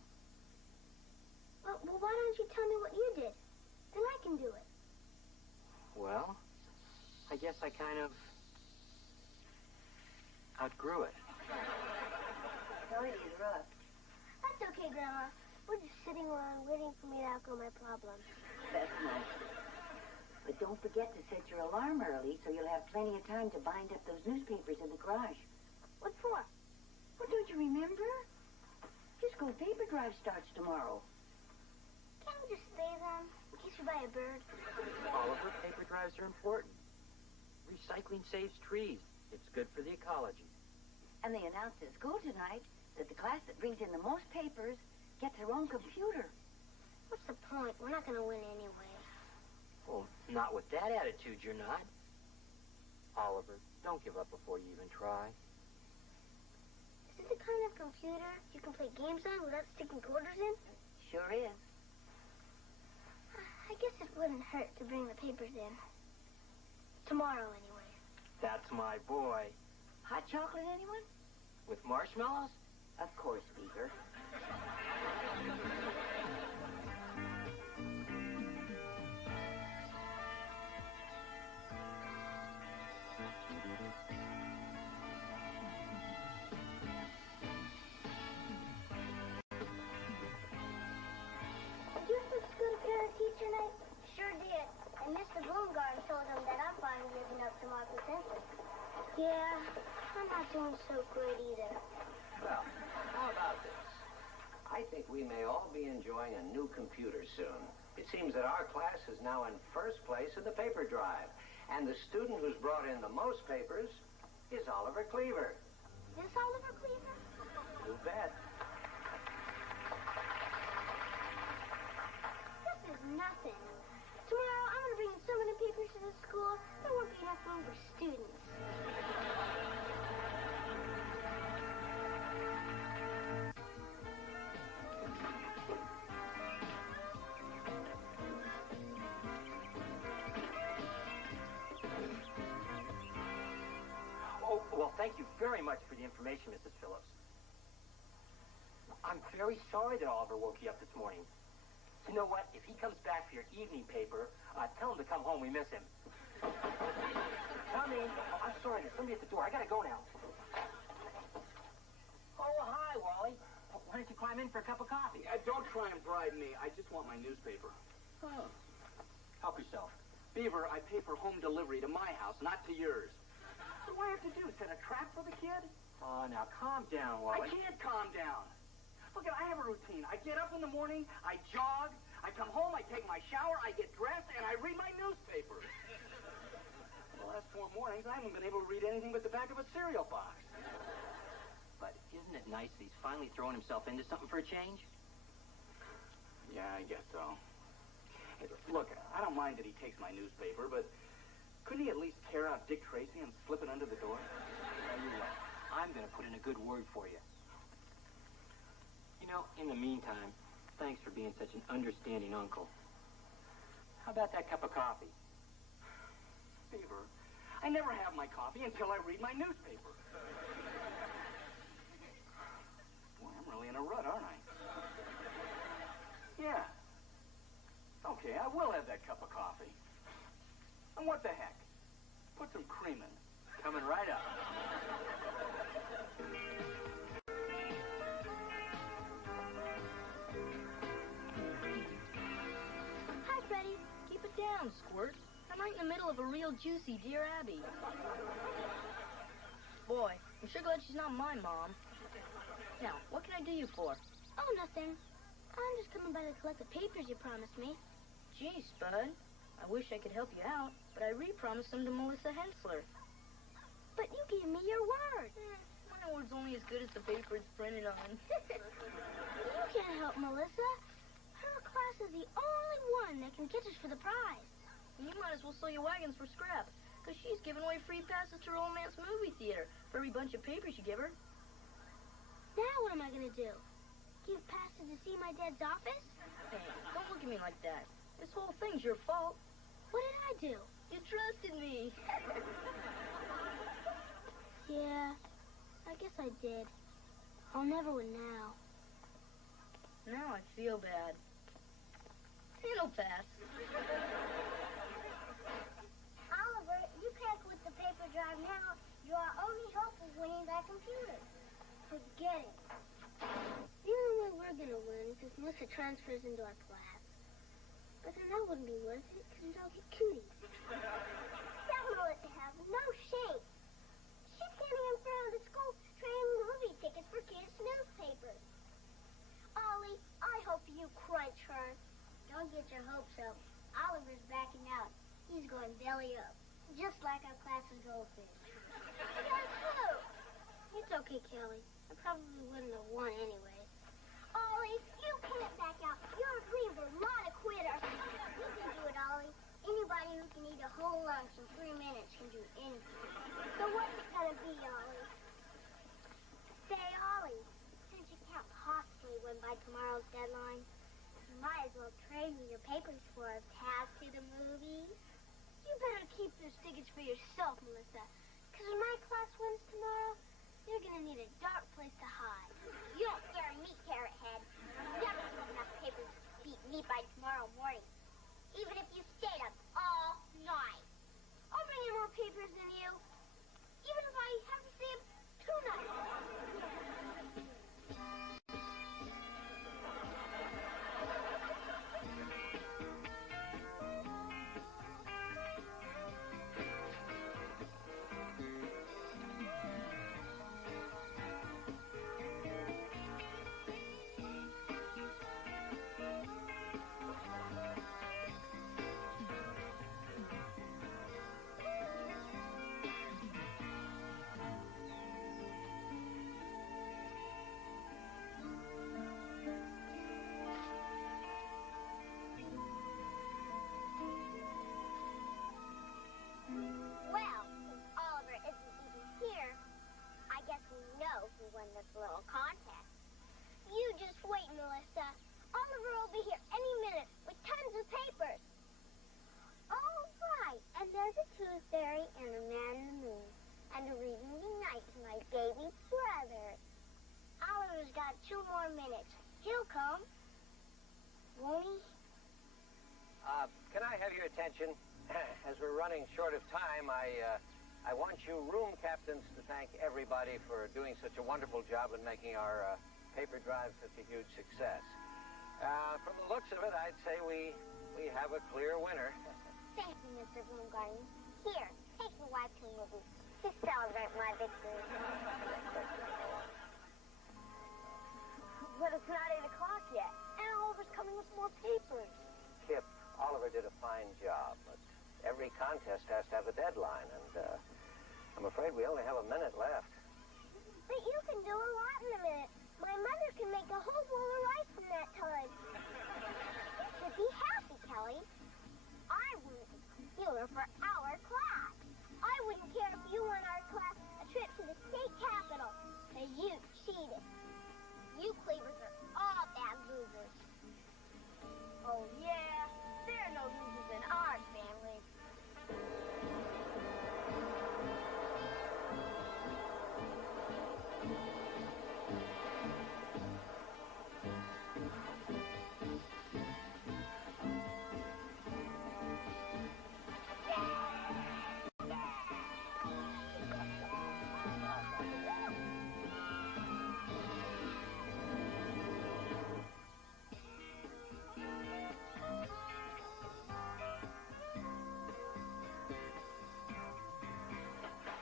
Well, why don't you tell me what you did? Then I can do it. Well, I guess I kind of outgrew it. Sorry to interrupt. That's okay, Grandma. We're just sitting around waiting for me to outgrow my problems. That's nice. But don't forget to set your alarm early so you'll have plenty of time to bind up those newspapers in the garage. What for? Well, don't you remember? School paper drive starts tomorrow. Can't we just stay then, in case we buy a bird? Oliver, paper drives are important. Recycling saves trees. It's good for the ecology. And they announced at school tonight that the class that brings in the most papers gets their own computer. What's the point? We're not going to win anyway. Well, not with that attitude, you're not. Oliver, don't give up before you even try. Is this the kind of computer you can play games on without sticking quarters in? Sure is. I guess it wouldn't hurt to bring the papers in. Tomorrow, anyway. That's my boy. Hot chocolate, anyone? With marshmallows? Of course, Beaver. Did you supposed to go to parent-teacher night? Sure did. And Mr. Bloomgarden told him that I'm finally living up to my potential. Yeah, I'm not doing so great either. Well, how about this? I think we may all be enjoying a new computer soon. It seems that our class is now in first place in the paper drive. And the student who's brought in the most papers is Oliver Cleaver. This Oliver Cleaver? You bet. This is nothing. Tomorrow, I'm going to bring in so many papers to the school, there won't be enough room for students. Thank you very much for the information, Mrs. Phillips. I'm very sorry that Oliver woke you up this morning. You know what? If he comes back for your evening paper, tell him to come home. We miss him. Come in. Oh, I'm sorry. There's somebody at the door. I gotta go now. Oh, hi, Wally. Why don't you climb in for a cup of coffee? Don't try and bribe me. I just want my newspaper. Oh. Help yourself. Beaver, I pay for home delivery to my house, not to yours. So what do I have to do? Set a trap for the kid? Oh, now calm down, Wally. I can't calm down. Look, I have a routine. I get up in the morning, I jog, I come home, I take my shower, I get dressed, and I read my newspaper. The last 4 mornings, I haven't been able to read anything but the back of a cereal box. But isn't it nice that he's finally throwing himself into something for a change? Yeah, I guess so. Hey, look, I don't mind that he takes my newspaper, but couldn't he at least tear out Dick Tracy and slip it under the door? Tell you what, I'm going to put in a good word for you. You know, in the meantime, thanks for being such an understanding uncle. How about that cup of coffee? Beaver, I never have my coffee until I read my newspaper. Boy, I'm really in a rut, aren't I? Yeah. Okay, I will have that cup of coffee. And what the heck? Put some cream in. Coming right up. Hi, Freddie. Keep it down, Squirt. I'm right in the middle of a real juicy Dear Abby. Boy, I'm sure glad she's not my mom. Now, what can I do you for? Oh, nothing. I'm just coming by to collect the papers you promised me. Gee, Spud. I wish I could help you out, but I re-promised them to Melissa Hensler. But you gave me your word. My word's only as good as the paper it's printed on. You can't help Melissa. Her class is the only one that can catch us for the prize. You might as well sell your wagons for scrap, because she's giving away free passes to Romance Movie Theater for every bunch of papers you give her. Now what am I going to do? Give passes to see my dad's office? Hey, don't look at me like that. This whole thing's your fault. What did I do? You trusted me. Yeah, I guess I did. I'll never win now. Now I feel bad. It'll pass. Oliver, you can't quit the paper drive now. You're our only hope of winning that computer. Forget it. The only way we're going to win is if Melissa transfers into our class. But then that wouldn't be worth it, because we'd all get cooties. That Melissa has no shame. She's standing in front of the school trading movie tickets for kids' newspapers. Ollie, I hope you crunch her. Don't get your hopes up. Oliver's backing out. He's going belly up, just like our class's goldfish. That's true. It's okay, Kelly. I probably wouldn't have won anyway. Ollie, you can't back out. You're a Beaver, not a quitter. You can do it, Ollie. Anybody who can eat a whole lunch in 3 minutes can do anything. So what's it gonna be, Ollie? Say, Ollie, since you can't possibly win by tomorrow's deadline, you might as well trade me your papers for a pass to the movies. You better keep those tickets for yourself, Melissa. Because when my class wins tomorrow, you're going to need a dark place to hide. You don't scare me, Carrot Head. Never have enough papers to beat me by tomorrow morning. Even if you stayed up all night. I'll bring in more papers than you. Even if I have to stay up 2 nights. Well, since Oliver isn't even here, I guess we know who won this little contest. You just wait, Melissa. Oliver will be here any minute with tons of papers. Oh, right. And there's a tooth fairy and a man in the moon. and reading tonight to my baby brother. Oliver's got 2 more minutes. He'll come. Won't he? Can I have your attention? As we're running short of time, I want you room captains to thank everybody for doing such a wonderful job in making our paper drive such a huge success. From the looks of it, I'd say we have a clear winner. Thank you, Mr. Bloomgarden. Here, take the wife to movie to celebrate my victory. But it's not 8 o'clock yet, and Oliver's coming with more papers. Kip, Oliver did a fine job, but every contest has to have a deadline, and I'm afraid we only have a minute left. But you can do a lot in a minute. My mother can make a whole bowl of rice in that time. You should be happy, Kelly. I wouldn't be computer for our class. I wouldn't care if you won our class a trip to the state capitol. And you cheated. You Cleavers are all bad losers. Oh, yeah? There are no losers in our family.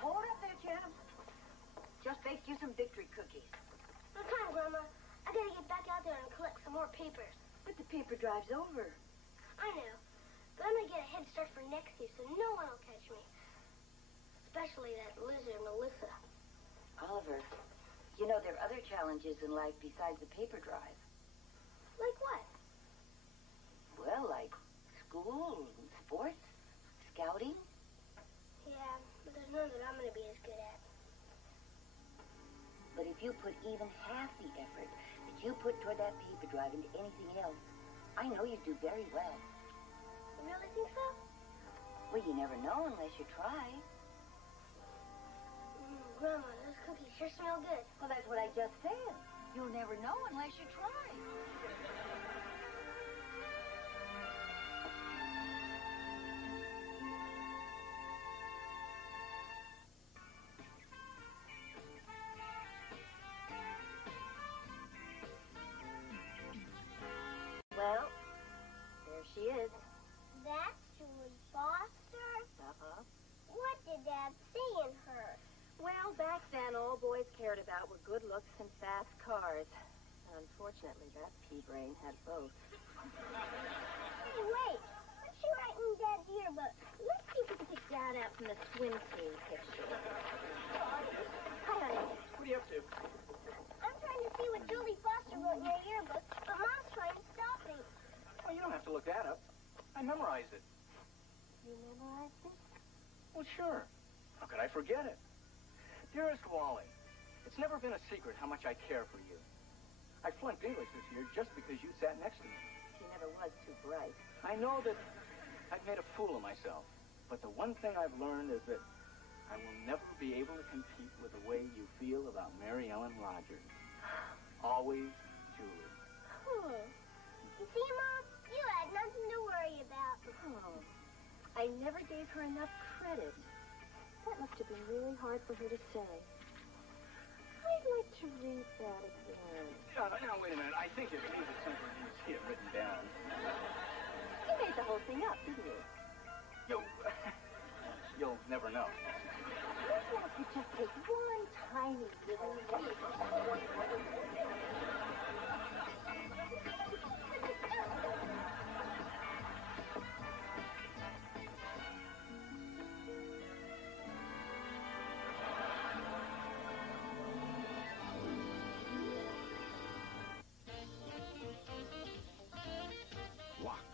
Hold up there, champ. Just baked you some victory cookies. No time, Grandma. I gotta get back out there and collect some more papers. But the paper drive's over. I know. But I'm gonna get a head start for next year so no one will catch me. Especially that lizard, Melissa. Oliver, you know there are other challenges in life besides the paper drive. Like what? Well, like school, sports, scouting. Yeah, but there's none that I'm gonna be as good at. But if you put even half the effort that you put toward that paper drive into anything else, I know you'd do very well. You really think so? Well, you never know unless you try. Grandma, those cookies sure smell good. Well, that's what I just said. You'll never know unless you try. Well, there she is. That's Julie Foster? Uh-huh. What did Dad see in her? Well, back then, all boys cared about were good looks and fast cars. Unfortunately, that pea-brain had both. Hey, wait. What's she writing in Dad's yearbook? Let's see if we can pick that out from the swim team picture. Hi, honey. What are you up to? I'm trying to see what Julie Foster wrote in her yearbook, but Mom's trying to stop me. Oh, you don't have to look that up. I memorized it. You memorized it? Well, sure. How could I forget it? Dearest Wally, it's never been a secret how much I care for you. I flunked English this year just because you sat next to me. She never was too bright. I know that I've made a fool of myself, but the one thing I've learned is that I will never be able to compete with the way you feel about Mary Ellen Rogers. Always, Julie. You see, Mom? You had nothing to worry about. Oh, I never gave her enough credit. That must have been really hard for her to say. I'd like to read that again. Now, wait a minute. I think it means it's something you see it written down. You made the whole thing up, didn't you? You'll never know. What if you just take one tiny little leap?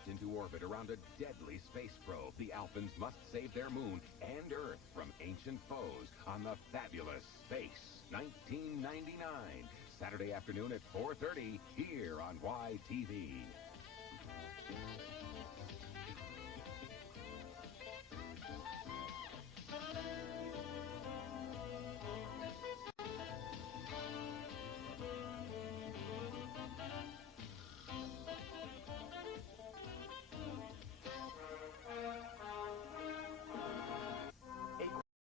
Into orbit around a deadly space probe, the Alphans must save their moon and Earth from ancient foes on the fabulous Space 1999. Saturday afternoon at 4:30 here on YTV.